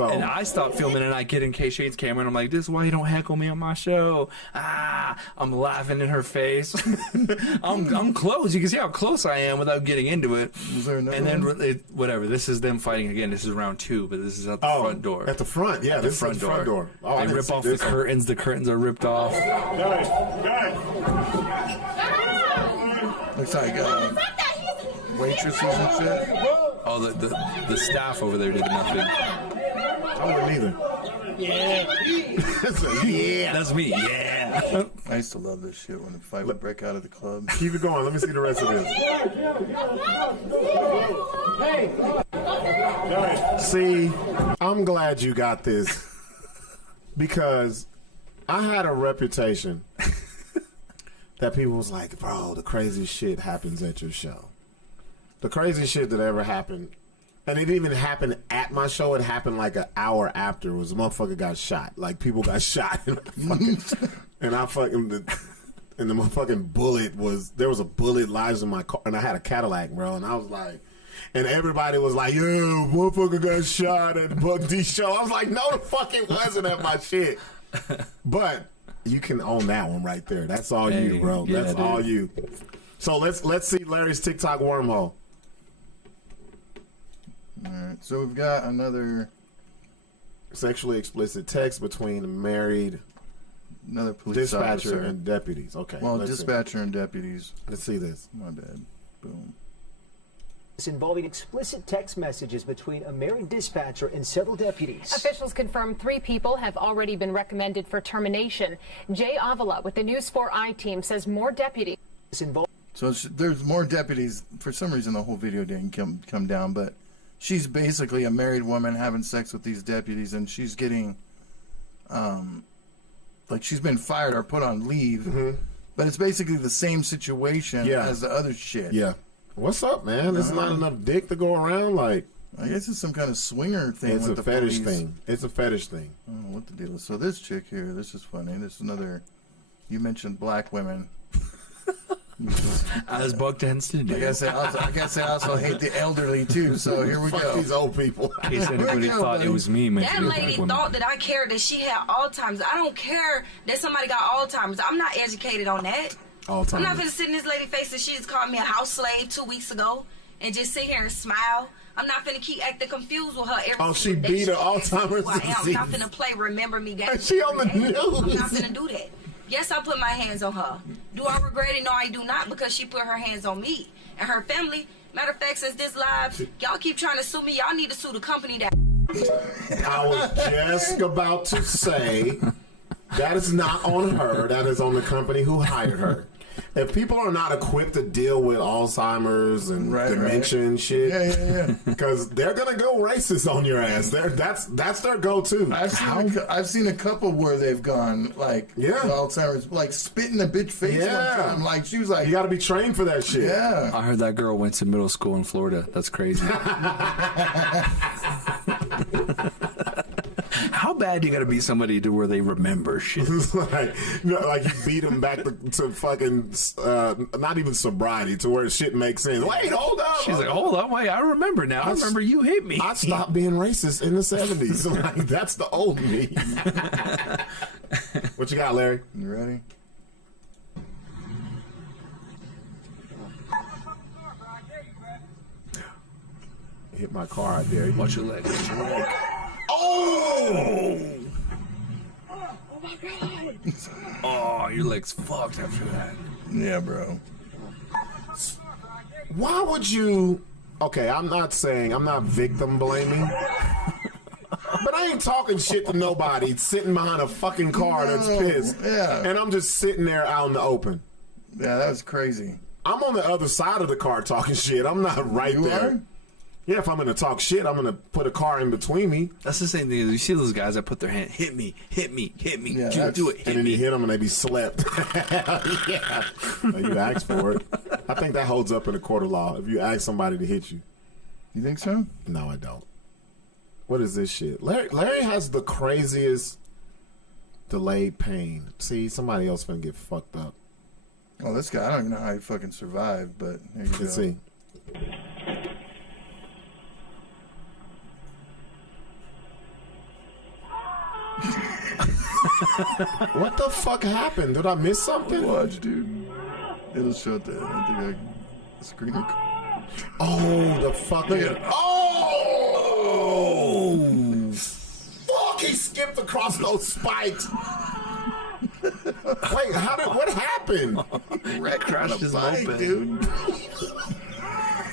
And I stop filming and I get in K Shane's camera and I'm like, this is why you don't heckle me on my show. I'm laughing in her face. I'm close. You can see how close I am without getting into it. And then whatever. This is them fighting again. This is round 2, but this is at the front door. At the front, yeah. This is the front door. Oh, they rip off the curtains. The curtains are ripped off. Looks like waitresses and shit. Oh, the staff over there did nothing. I wouldn't either. Yeah. Yeah. That's me. Yeah. I used to love this shit when the fight would break out of the club. Keep it going. Let me see the rest of this. See, I'm glad you got this because I had a reputation that people was like, bro, the craziest shit happens at your show. The craziest shit that ever happened. And it didn't even happen at my show. It happened like an hour after. Was a motherfucker got shot. Like people got shot. And the motherfucking bullet was, there was a bullet lodged in my car. And I had a Cadillac, bro. And I was like, and everybody was like, yo, motherfucker got shot at Buck D show. I was like, no, the fuck it wasn't at my shit. But you can own that one right there. That's all Hey, you, bro. yeah, That's dude. all you. So let's see Larry's TikTok wormhole. All right, so we've got another Sexually explicit text between a married police dispatcher officer. and deputies. Okay. Well, let's see. dispatcher and deputies. Let's see this. My bad. Boom. Involving explicit text messages between a married dispatcher and several deputies. Officials confirm 3 people have already been recommended for termination. Jay Avila with the News 4 I team says more deputies. So there's more deputies. For some reason, the whole video didn't come down, but she's basically a married woman having sex with these deputies, and she's getting, like she's been fired or put on leave. But it's basically the same situation as the other shit. Yeah. What's up, man? There's not enough dick to go around. Like, I guess it's some kind of swinger thing. it's with a the fetish police. thing. It's a fetish thing. I don't know what the deal is. So this chick here, this is funny. This is another. You mentioned black women. As Buck tends to do. I guess I also hate the elderly too. So here we Fuck go. these old people. In case anybody thought it was me, man. That lady thought that I cared that she had Alzheimer's. I don't care that somebody got Alzheimer's. I'm not educated on that. Alzheimer's. I'm not gonna sit in this lady's face and she just called me a house slave 2 weeks ago and just sit here and smile. I'm not finna keep acting confused with her every She single day. beat her asks me Alzheimer's who I am. I'm disease. not finna play remember me game. She on the I'm news. not finna do that. Yes, I put my hands on her. Do I regret it? No, I do not, because she put her hands on me and her family. Matter of fact, since this live, y'all keep trying to sue me. Y'all need to sue the company that. I was just about to say that is not on her. That is on the company who hired her. If people are not equipped to deal with Alzheimer's and dementia and shit, because they're gonna go racist on your ass. That's their go-to. I've seen a couple where they've gone like Alzheimer's, like spitting a bitch face. Yeah. One time. Like she was like, you got to be trained for that shit. Yeah. I heard that girl went to middle school in Florida. That's crazy. How bad do you got to be somebody to where they remember shit? like you beat them back to fucking not even sobriety, to where shit makes sense. Wait, hold up. She's like, hold on, wait, I remember now. I remember you hit me. I stopped being racist in the 70s. Like, that's the old me. What you got, Larry? You ready? Hit my car, I dare you. Watch your leg. Watch your leg. Oh! Oh my God. Oh, your leg's fucked after that. Yeah, bro. Why would you... Okay, I'm not victim blaming. But I ain't talking shit to nobody sitting behind a fucking car that's pissed. Yeah. And I'm just sitting there out in the open. Yeah, that was crazy. I'm on the other side of the car talking shit. I'm not right You there. are? Yeah, if I'm going to talk shit, I'm going to put a car in between me. That's the same thing. You see those guys that put their hand, hit me. Yeah, Do it, hit and then me. you hit them and they be slept. Yeah. Well, you ask for it. I think that holds up in a court of law if you ask somebody to hit you. You think so? No, I don't. What is this shit? Larry has the craziest delayed pain. See, somebody else finna get fucked up. Oh, this guy, I don't even know how he fucking survived, but here you go. Let's see. What the fuck happened? Did I miss something? Watch, dude. It'll show it there. I think I screen record. Oh, the fucking... Look at it. Oh! Fuck, he skipped across those spikes. Wait, what happened? Wreck crashed his moped. dude.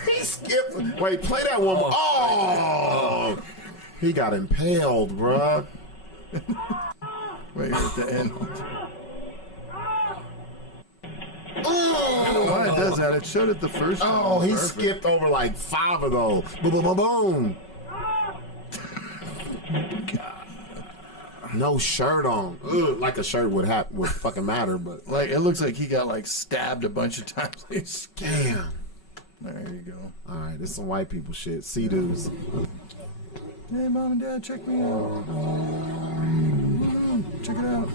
He skipped. Wait, play that one more. Oh! He got impaled, bruh. Wait, at the end. Oh! Why it does that? It showed it the first time. Oh, he Perfect. skipped over like 5 of those. Boom, boom, boom, boom. No shirt on. Ugh, like a shirt would fucking matter, but Like, it looks like he got, like, stabbed a bunch of times. damn. There you go. All right, this is some white people shit. Sea-doos. Hey, Mom and Dad, check me out. Check it out.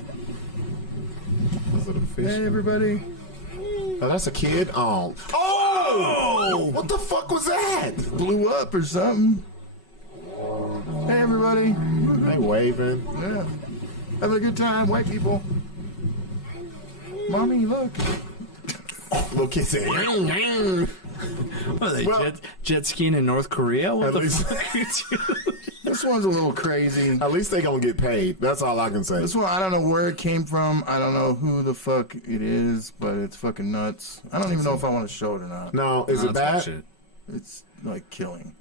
Was it a fish? Hey, everybody. Oh, that's a kid? Oh. Oh! What the fuck was that? Blew up or something. Hey, everybody. They waving. Yeah. Have a good time, white people. Mommy, look. Little kid said, What are they, jet skiing in North Korea? What the fuck are you doing? This one's a little crazy. At least they gonna get paid. That's all I can say. This one, I don't know where it came from. I don't know who the fuck it is, but it's fucking nuts. I don't even know if I want to show it or not. No, is it bad? Watch it. It's like killing.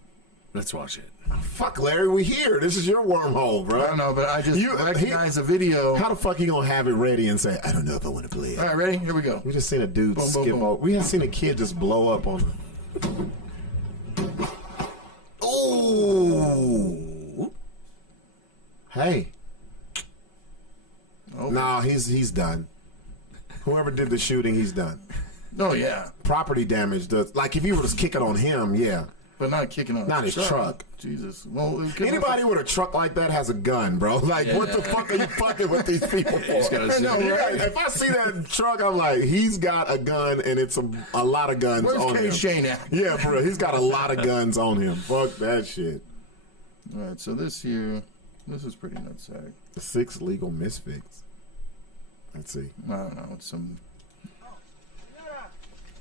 Let's watch it. Fuck, Larry, we here. This is your wormhole, bro. I don't know, but I just recognize a video. How the fuck you gonna have it ready and say, I don't know if I want to play it? All right, ready? Here we go. We just seen a dude Boom, skip boom, boom. over. We haven't seen a kid just blow up on. Ooh. Hey. Oh. No, he's done. Whoever did the shooting, he's done. Oh yeah. Property damage does. Like if you were to kick it on him, yeah. But not kicking on Not his truck. Jesus. Well, Anybody with a truck like that has a gun, bro. Like, what the fuck are you fucking with these people for? I know, right? If I see that truck, I'm like, he's got a gun, and it's a lot of guns Where's on K. him. Shane at? Yeah, bro, he's got a lot of guns on him. Fuck that shit. All right, so this here, this is pretty nutsack. The 6 legal misfits. Let's see. I don't know. It's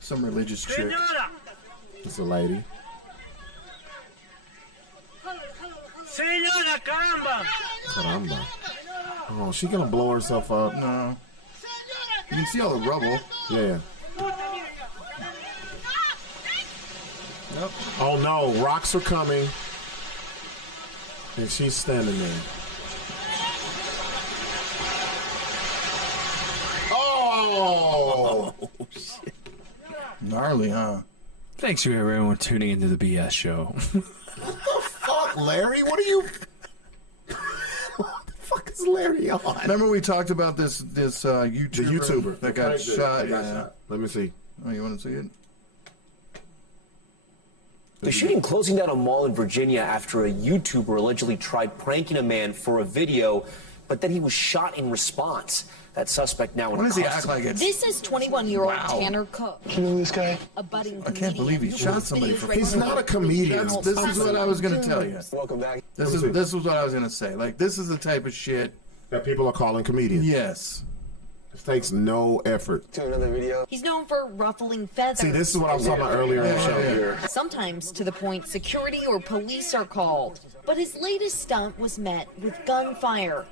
some religious chick. It's a lady. Señora, caramba! Caramba. Oh, she gonna blow herself up. No. You can see all the rubble. Yeah. Yep. Oh no, rocks are coming. And she's standing there. Oh! Shit. Gnarly, huh? Thanks for everyone tuning into the BS show. What the fuck, Larry? What are you... What the fuck is Larry on? Remember we talked about this YouTuber, The YouTuber that got shot? Shot. Let me see. Oh, you want to see it? The shooting closing down a mall in Virginia after a YouTuber allegedly tried pranking a man for a video, but then he was shot in response. That suspect now in Why does he custody. act like it? This is 21-year-old Wow. Tanner Cook. You know this guy? A budding I can't believe he shot somebody for. He's not a comedian. This is what I was going to tell you. Welcome back. This is what I was going to say. Like, this is the type of shit. That people are calling comedians. Yes. It takes no effort. To another video. He's known for ruffling feathers. See, this is what I was talking about earlier in the show. Sometimes to the point security or police are called. But his latest stunt was met with gunfire.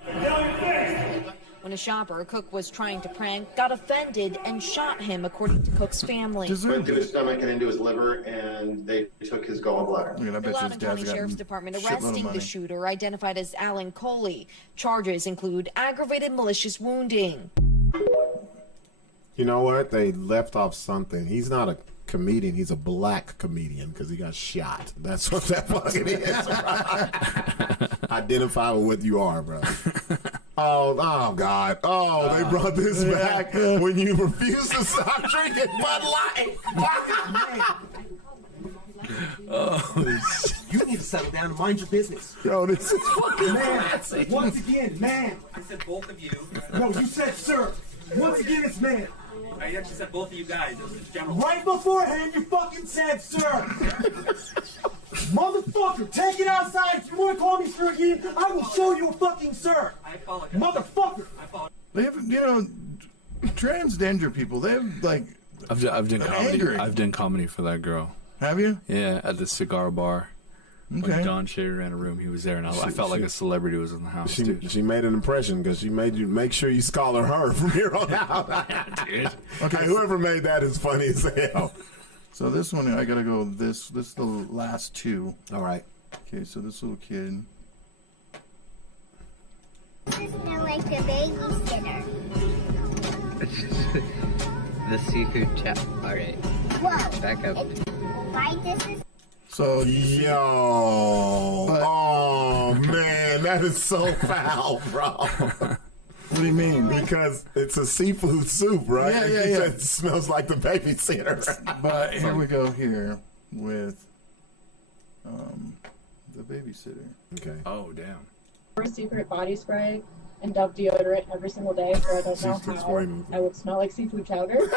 When a shopper Cook was trying to prank got offended and shot him, according to Cook's family. Went into his stomach and into his liver, and they took his gallbladder. The Loudoun County Sheriff's Department arresting the shooter, identified as Alan Coley. Charges include aggravated malicious wounding. You know what? They left off something. He's not a comedian. He's a black comedian because he got shot. That's what that fucking is. Identify with what you are, bro. Oh, God. Oh, they brought this back when you refuse to stop drinking Bud Light. You need to settle down and mind your business. Yo, this is fucking man. Once again, man. I said both of you. No, you said sir. Once again, it's man. I actually said both of you guys. It was just general. Right beforehand, you fucking said sir. Motherfucker, take it outside. If you want to call me sir again, I will show you a fucking sir. I apologize. Motherfucker. I apologize. They have, transgender people. They have like. I've done comedy. I've done comedy for that girl. Have you? Yeah, at the cigar bar. Okay. When Don Shader ran a room, he was there, and I felt like a celebrity was in the house. She made an impression because she made you make sure you scholar her from here on out. Dude. Okay, whoever made that is funny as hell. So this one, I gotta go. This is the last two. All right. Okay, so this little kid. This smell like a babysitter. The seafood chat. All right. Whoa. Back up. Why this is... So yo, oh man, that is so foul, bro. What do you mean? Because it's a seafood soup, right? Yeah, and yeah, he yeah. said it smells like the babysitter. But here we go here with the babysitter. Okay. Oh damn. For a secret body spray and Dove deodorant every single day, so I don't know how I would smell like seafood chowder.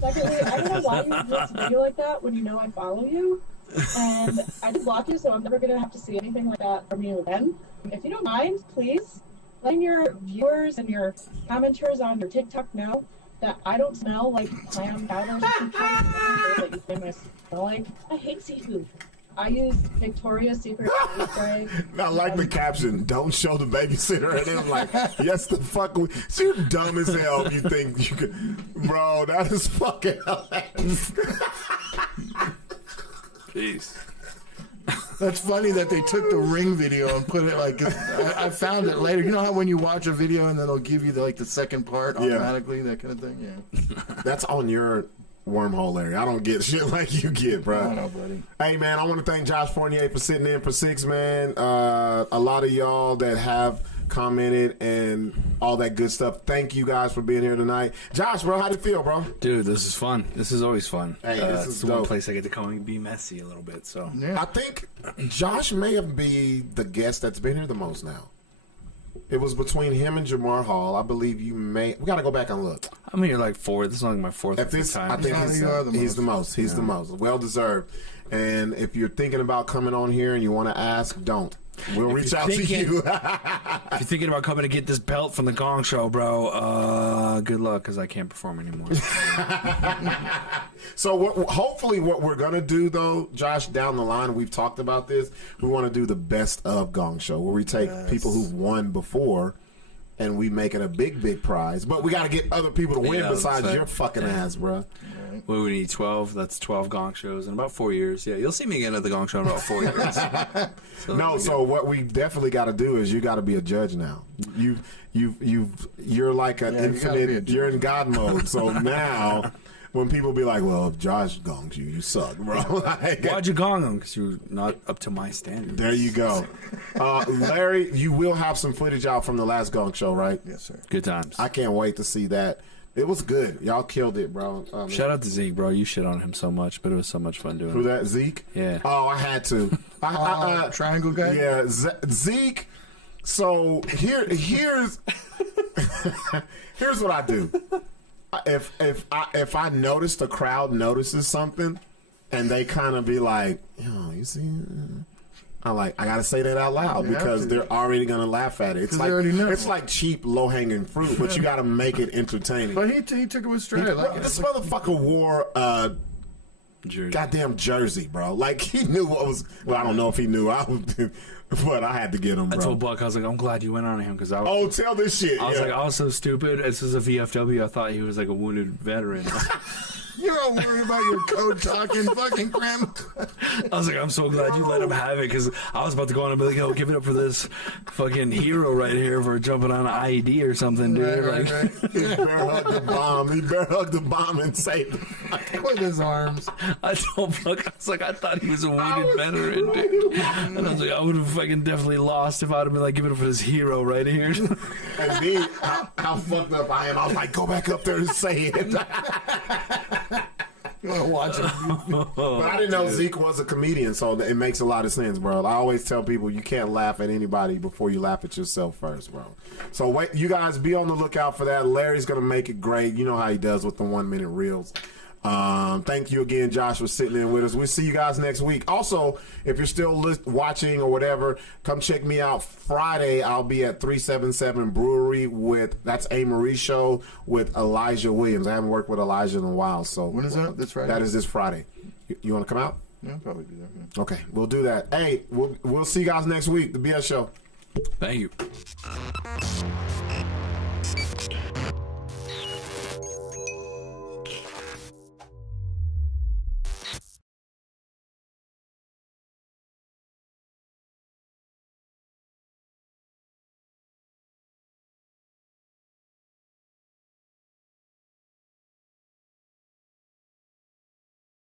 Secondly, I don't know why you would do a video like that when you know I follow you. And I did block you, so I'm never going to have to see anything like that from you again. If you don't mind, please letting your viewers and your commenters on your TikTok know that I don't smell like clam chowders and that you claim I smell like. I hate seafood. I use Victoria's Secret body spray. I like the caption, don't show the babysitter. And then I'm like, yes, the fuck. You dumb as hell if you think you could. Bro, that is fucking hilarious. Jeez. That's funny that they took the Ring video and put it like, I found it later. You know how when you watch a video and then they'll give you the second part automatically, that kind of thing? Yeah. That's on your wormhole, Larry. I don't get shit like you get, bro. I know, buddy. Hey, man, I want to thank Josh Fournier for sitting in for Sixx, man. A lot of y'all that have commented and all that good stuff. Thank you guys for being here tonight. Josh, bro, how'd it feel, bro? Dude, this is fun. This is always fun. Hey, this is the one dope. place I get to come and be messy a little bit. So I think Josh may have been the guest that's been here the most now. It was between him and Jamar Hall. I believe you may. We got to go back and look. I'm here like 4. This is like my 4th At this, time. I think he's the most. He's the most. Well deserved. And if you're thinking about coming on here and you want to ask, don't. We'll reach out to you. If you're thinking about coming to get this belt from the Gong Show, bro, good luck because I can't perform anymore. So hopefully what we're going to do, though, Josh, down the line, we've talked about this, we want to do the best of Gong Show where we take people who've won before and we make it a big prize. But we got to get other people to win besides your fucking ass, bro. What we need 12. That's 12 Gong Shows in about 4 years. Yeah, you'll see me again at the Gong Show in about 4 years. So what we definitely got to do is you got to be a judge now. You're like an infinite. You're in God mode. So now, when people be like, "Well, if Josh gongs you, you suck, bro." Like, why'd you gong him? Because you're not up to my standards. There you go, Larry. You will have some footage out from the last Gong Show, right? Yes, sir. Good times. I can't wait to see that. It was good. Y'all killed it, bro. Shout out to Zeke, bro. You shit on him so much, but it was so much fun doing it. Who that, Zeke? Yeah. Oh, I had to. Triangle guy? Yeah, Zeke. So here's what I do. If I notice the crowd notices something, and they kind of be like, "Yo, you see." I gotta say that out loud because they're already gonna laugh at it. It's like it's like cheap, low hanging fruit, but you gotta make it entertaining. But he took it with straight. This motherfucker wore goddamn jersey, bro. Like he knew what was. Well, I don't know if he knew. But I had to get him, bro. I told Buck, I was like, I'm glad you went on him because I was. Oh, tell this shit. I was like, I was so stupid. This is a VFW. I thought he was like a wounded veteran. You're all worried about your code talking fucking grandma. I was like, I'm so glad you let him have it because I was about to go on and be like, yo, give it up for this fucking hero right here for jumping on an IED or something, dude. Right. He bear hugged the bomb. He bear hugged the bomb and saved him with his arms. I told Buck, I was like, I thought he was a wounded veteran, dude. And I was like, I would have fucking definitely lost if I'd have been like, give it up for this hero right here. And me, how fucked up I am. I was like, go back up there and say it. You want to watch him? But I didn't know Zeke was a comedian, so it makes a lot of sense, bro. I always tell people you can't laugh at anybody before you laugh at yourself first, bro. So wait, you guys be on the lookout for that. Larry's gonna make it great. You know how he does with the 1 minute reels. Thank you again, Josh, for sitting in with us. We'll see you guys next week. Also, if you're still watching or whatever, come check me out Friday. I'll be at 377 Brewery that's A. Marie show with Elijah Williams. I haven't worked with Elijah in a while, so when is that? This Friday? That is this Friday. You want to come out? Yeah, I'll probably be there. Yeah. Okay, we'll do that. Hey, we'll see you guys next week. The BS Show. Thank you.